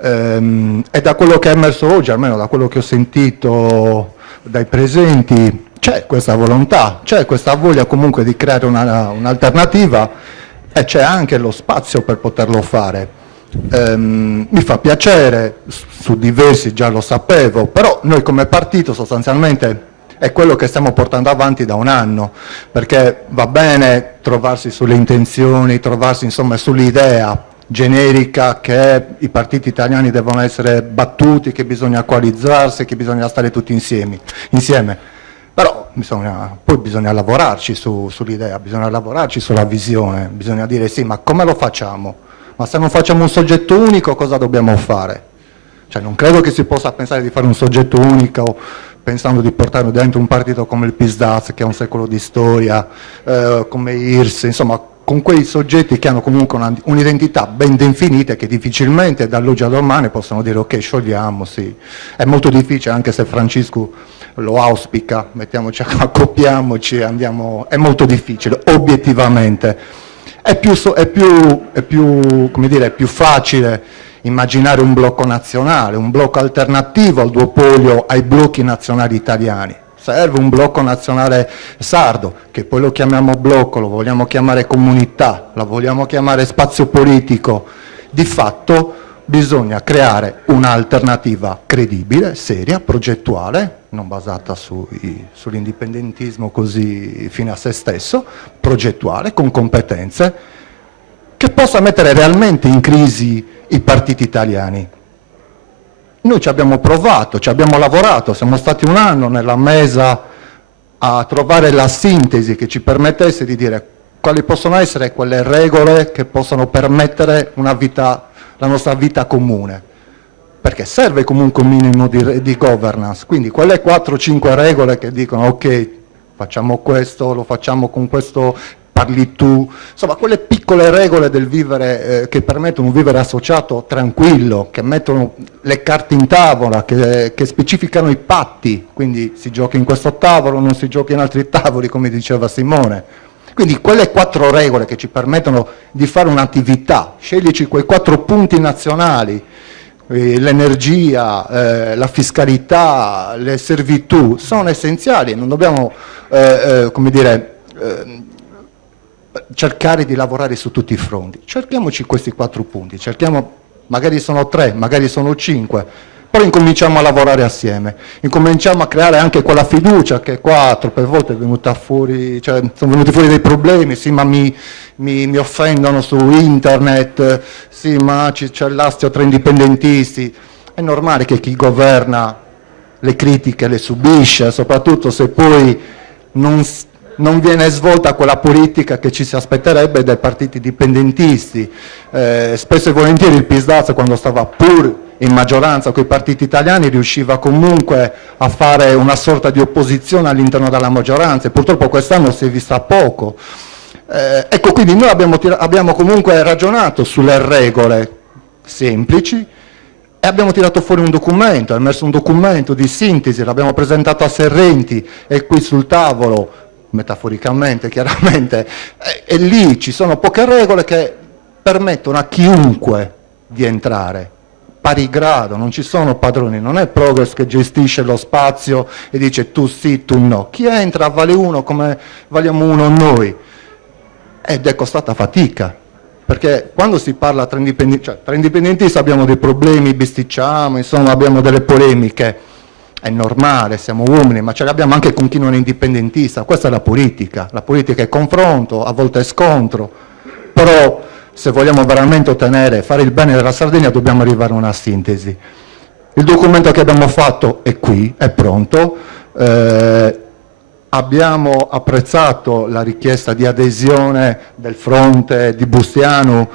e da quello che è emerso oggi, almeno da quello che ho sentito dai presenti, c'è questa volontà, c'è questa voglia comunque di creare un'alternativa, e c'è anche lo spazio per poterlo fare. Mi fa piacere, su diversi già lo sapevo, però noi come partito sostanzialmente è quello che stiamo portando avanti da un anno, perché va bene trovarsi sulle intenzioni, trovarsi insomma sull'idea generica che i partiti italiani devono essere battuti, che bisogna coalizzarsi, che bisogna stare tutti insieme. Però poi bisogna lavorarci sull'idea, bisogna lavorarci sulla visione, bisogna dire sì, ma come lo facciamo? Ma se non facciamo un soggetto unico, cosa dobbiamo fare? Cioè, non credo che si possa pensare di fare un soggetto unico pensando di portarlo dentro un partito come il PISDAZ, che ha un secolo di storia, come IRS, insomma, con quei soggetti che hanno comunque un'identità ben definita e che difficilmente dall'oggi al domani possono dire ok, sciogliamo, sì. È molto difficile, anche se Francesco lo auspica, mettiamoci, accoppiamoci, andiamo, è molto difficile, obiettivamente. È più facile immaginare un blocco nazionale, un blocco alternativo al duopolio ai blocchi nazionali italiani. Serve un blocco nazionale sardo, che poi lo chiamiamo blocco, lo vogliamo chiamare comunità, la vogliamo chiamare spazio politico. Di fatto bisogna creare un'alternativa credibile, seria, progettuale, non basata sull'indipendentismo così fine a se stesso, progettuale, con competenze, che possa mettere realmente in crisi i partiti italiani. Noi ci abbiamo provato, ci abbiamo lavorato, siamo stati un anno nella mesa a trovare la sintesi che ci permettesse di dire quali possono essere quelle regole che possono permettere la nostra vita comune, perché serve comunque un minimo di governance, quindi quelle 4-5 regole che dicono ok, facciamo questo, lo facciamo con questo, parli tu, insomma quelle piccole regole del vivere che permettono un vivere associato tranquillo, che mettono le carte in tavola, che specificano i patti, quindi si gioca in questo tavolo, non si gioca in altri tavoli, come diceva Simone. Quindi quelle 4 regole che ci permettono di fare un'attività, sceglici quei 4 punti nazionali, l'energia, la fiscalità, le servitù, sono essenziali, non dobbiamo, cercare di lavorare su tutti i fronti. Cerchiamoci questi 4 punti, magari sono 3, magari sono 5, però incominciamo a lavorare assieme, incominciamo a creare anche quella fiducia che qua troppe volte è venuta fuori, cioè sono venuti fuori dei problemi, sì ma mi offendono su internet, sì ma c'è l'astio tra indipendentisti. È normale che chi governa le critiche le subisce, soprattutto se poi non non viene svolta quella politica che ci si aspetterebbe dai partiti indipendentisti. Spesso e volentieri il PISDAZ, quando stava pur in maggioranza con i partiti italiani, riusciva comunque a fare una sorta di opposizione all'interno della maggioranza, e purtroppo quest'anno si è vista poco. Ecco, quindi noi abbiamo comunque ragionato sulle regole semplici e abbiamo tirato fuori un documento, abbiamo messo un documento di sintesi, l'abbiamo presentato a Serrenti, e qui sul tavolo, metaforicamente chiaramente, e lì ci sono poche regole che permettono a chiunque di entrare, pari grado, non ci sono padroni, non è Progress che gestisce lo spazio e dice tu sì, tu no. Chi entra vale uno come valiamo uno noi, ed è costata fatica, perché quando si parla tra indipendentisti abbiamo dei problemi, bisticciamo, insomma abbiamo delle polemiche, è normale, siamo uomini, ma ce le abbiamo anche con chi non è indipendentista. Questa è la politica è confronto, a volte è scontro, però se vogliamo veramente ottenere, fare il bene della Sardegna, dobbiamo arrivare a una sintesi. Il documento che abbiamo fatto è qui, è pronto. Abbiamo apprezzato la richiesta di adesione del fronte di Bustiano,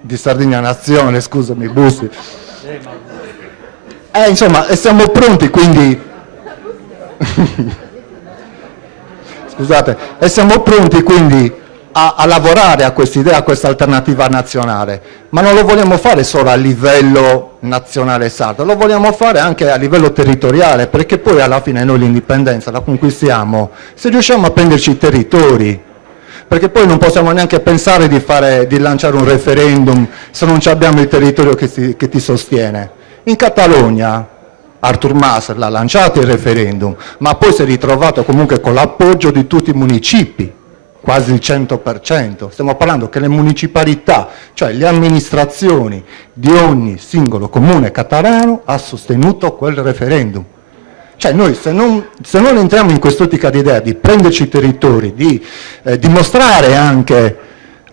di Sardegna Nazione, scusami, Busti. Insomma, siamo pronti quindi scusate, e siamo pronti quindi a lavorare a questa idea, a questa alternativa nazionale, ma non lo vogliamo fare solo a livello nazionale sardo, lo vogliamo fare anche a livello territoriale, perché poi alla fine noi l'indipendenza la conquistiamo se riusciamo a prenderci i territori, perché poi non possiamo neanche pensare di lanciare un referendum se non abbiamo il territorio che ti sostiene. In Catalogna Artur Mas l'ha lanciato il referendum, ma poi si è ritrovato comunque con l'appoggio di tutti i municipi, quasi il 100%. Stiamo parlando che le municipalità, cioè le amministrazioni di ogni singolo comune catalano, ha sostenuto quel referendum. Cioè noi se non entriamo in quest'ottica di idea di prenderci i territori, di dimostrare anche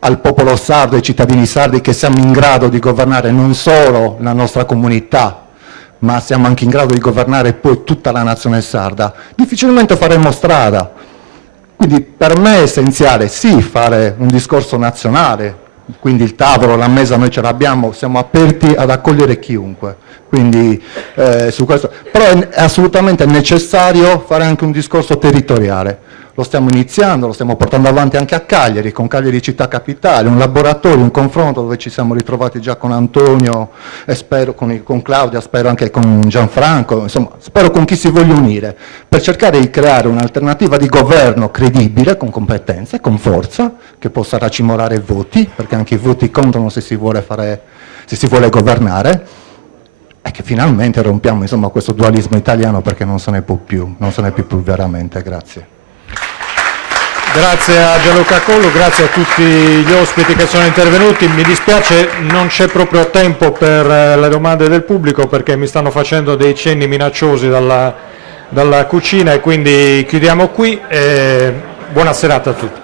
al popolo sardo, ai cittadini sardi, che siamo in grado di governare non solo la nostra comunità, ma siamo anche in grado di governare poi tutta la nazione sarda, difficilmente faremo strada. Quindi per me è essenziale sì fare un discorso nazionale, quindi il tavolo, la mesa noi ce l'abbiamo, siamo aperti ad accogliere chiunque, quindi su questo, però è assolutamente necessario fare anche un discorso territoriale. Lo stiamo iniziando, lo stiamo portando avanti anche a Cagliari, con Cagliari Città Capitale, un laboratorio, un confronto dove ci siamo ritrovati già con Antonio, e spero con Claudia, spero anche con Gianfranco, insomma spero con chi si voglia unire, per cercare di creare un'alternativa di governo credibile, con competenze, con forza, che possa racimolare voti, perché anche i voti contano se si vuole governare, e che finalmente rompiamo insomma questo dualismo italiano, perché non se ne può più, veramente. Grazie. Grazie a Gianluca Collu, grazie a tutti gli ospiti che sono intervenuti. Mi dispiace, non c'è proprio tempo per le domande del pubblico, perché mi stanno facendo dei cenni minacciosi dalla cucina, e quindi chiudiamo qui. Buona serata a tutti.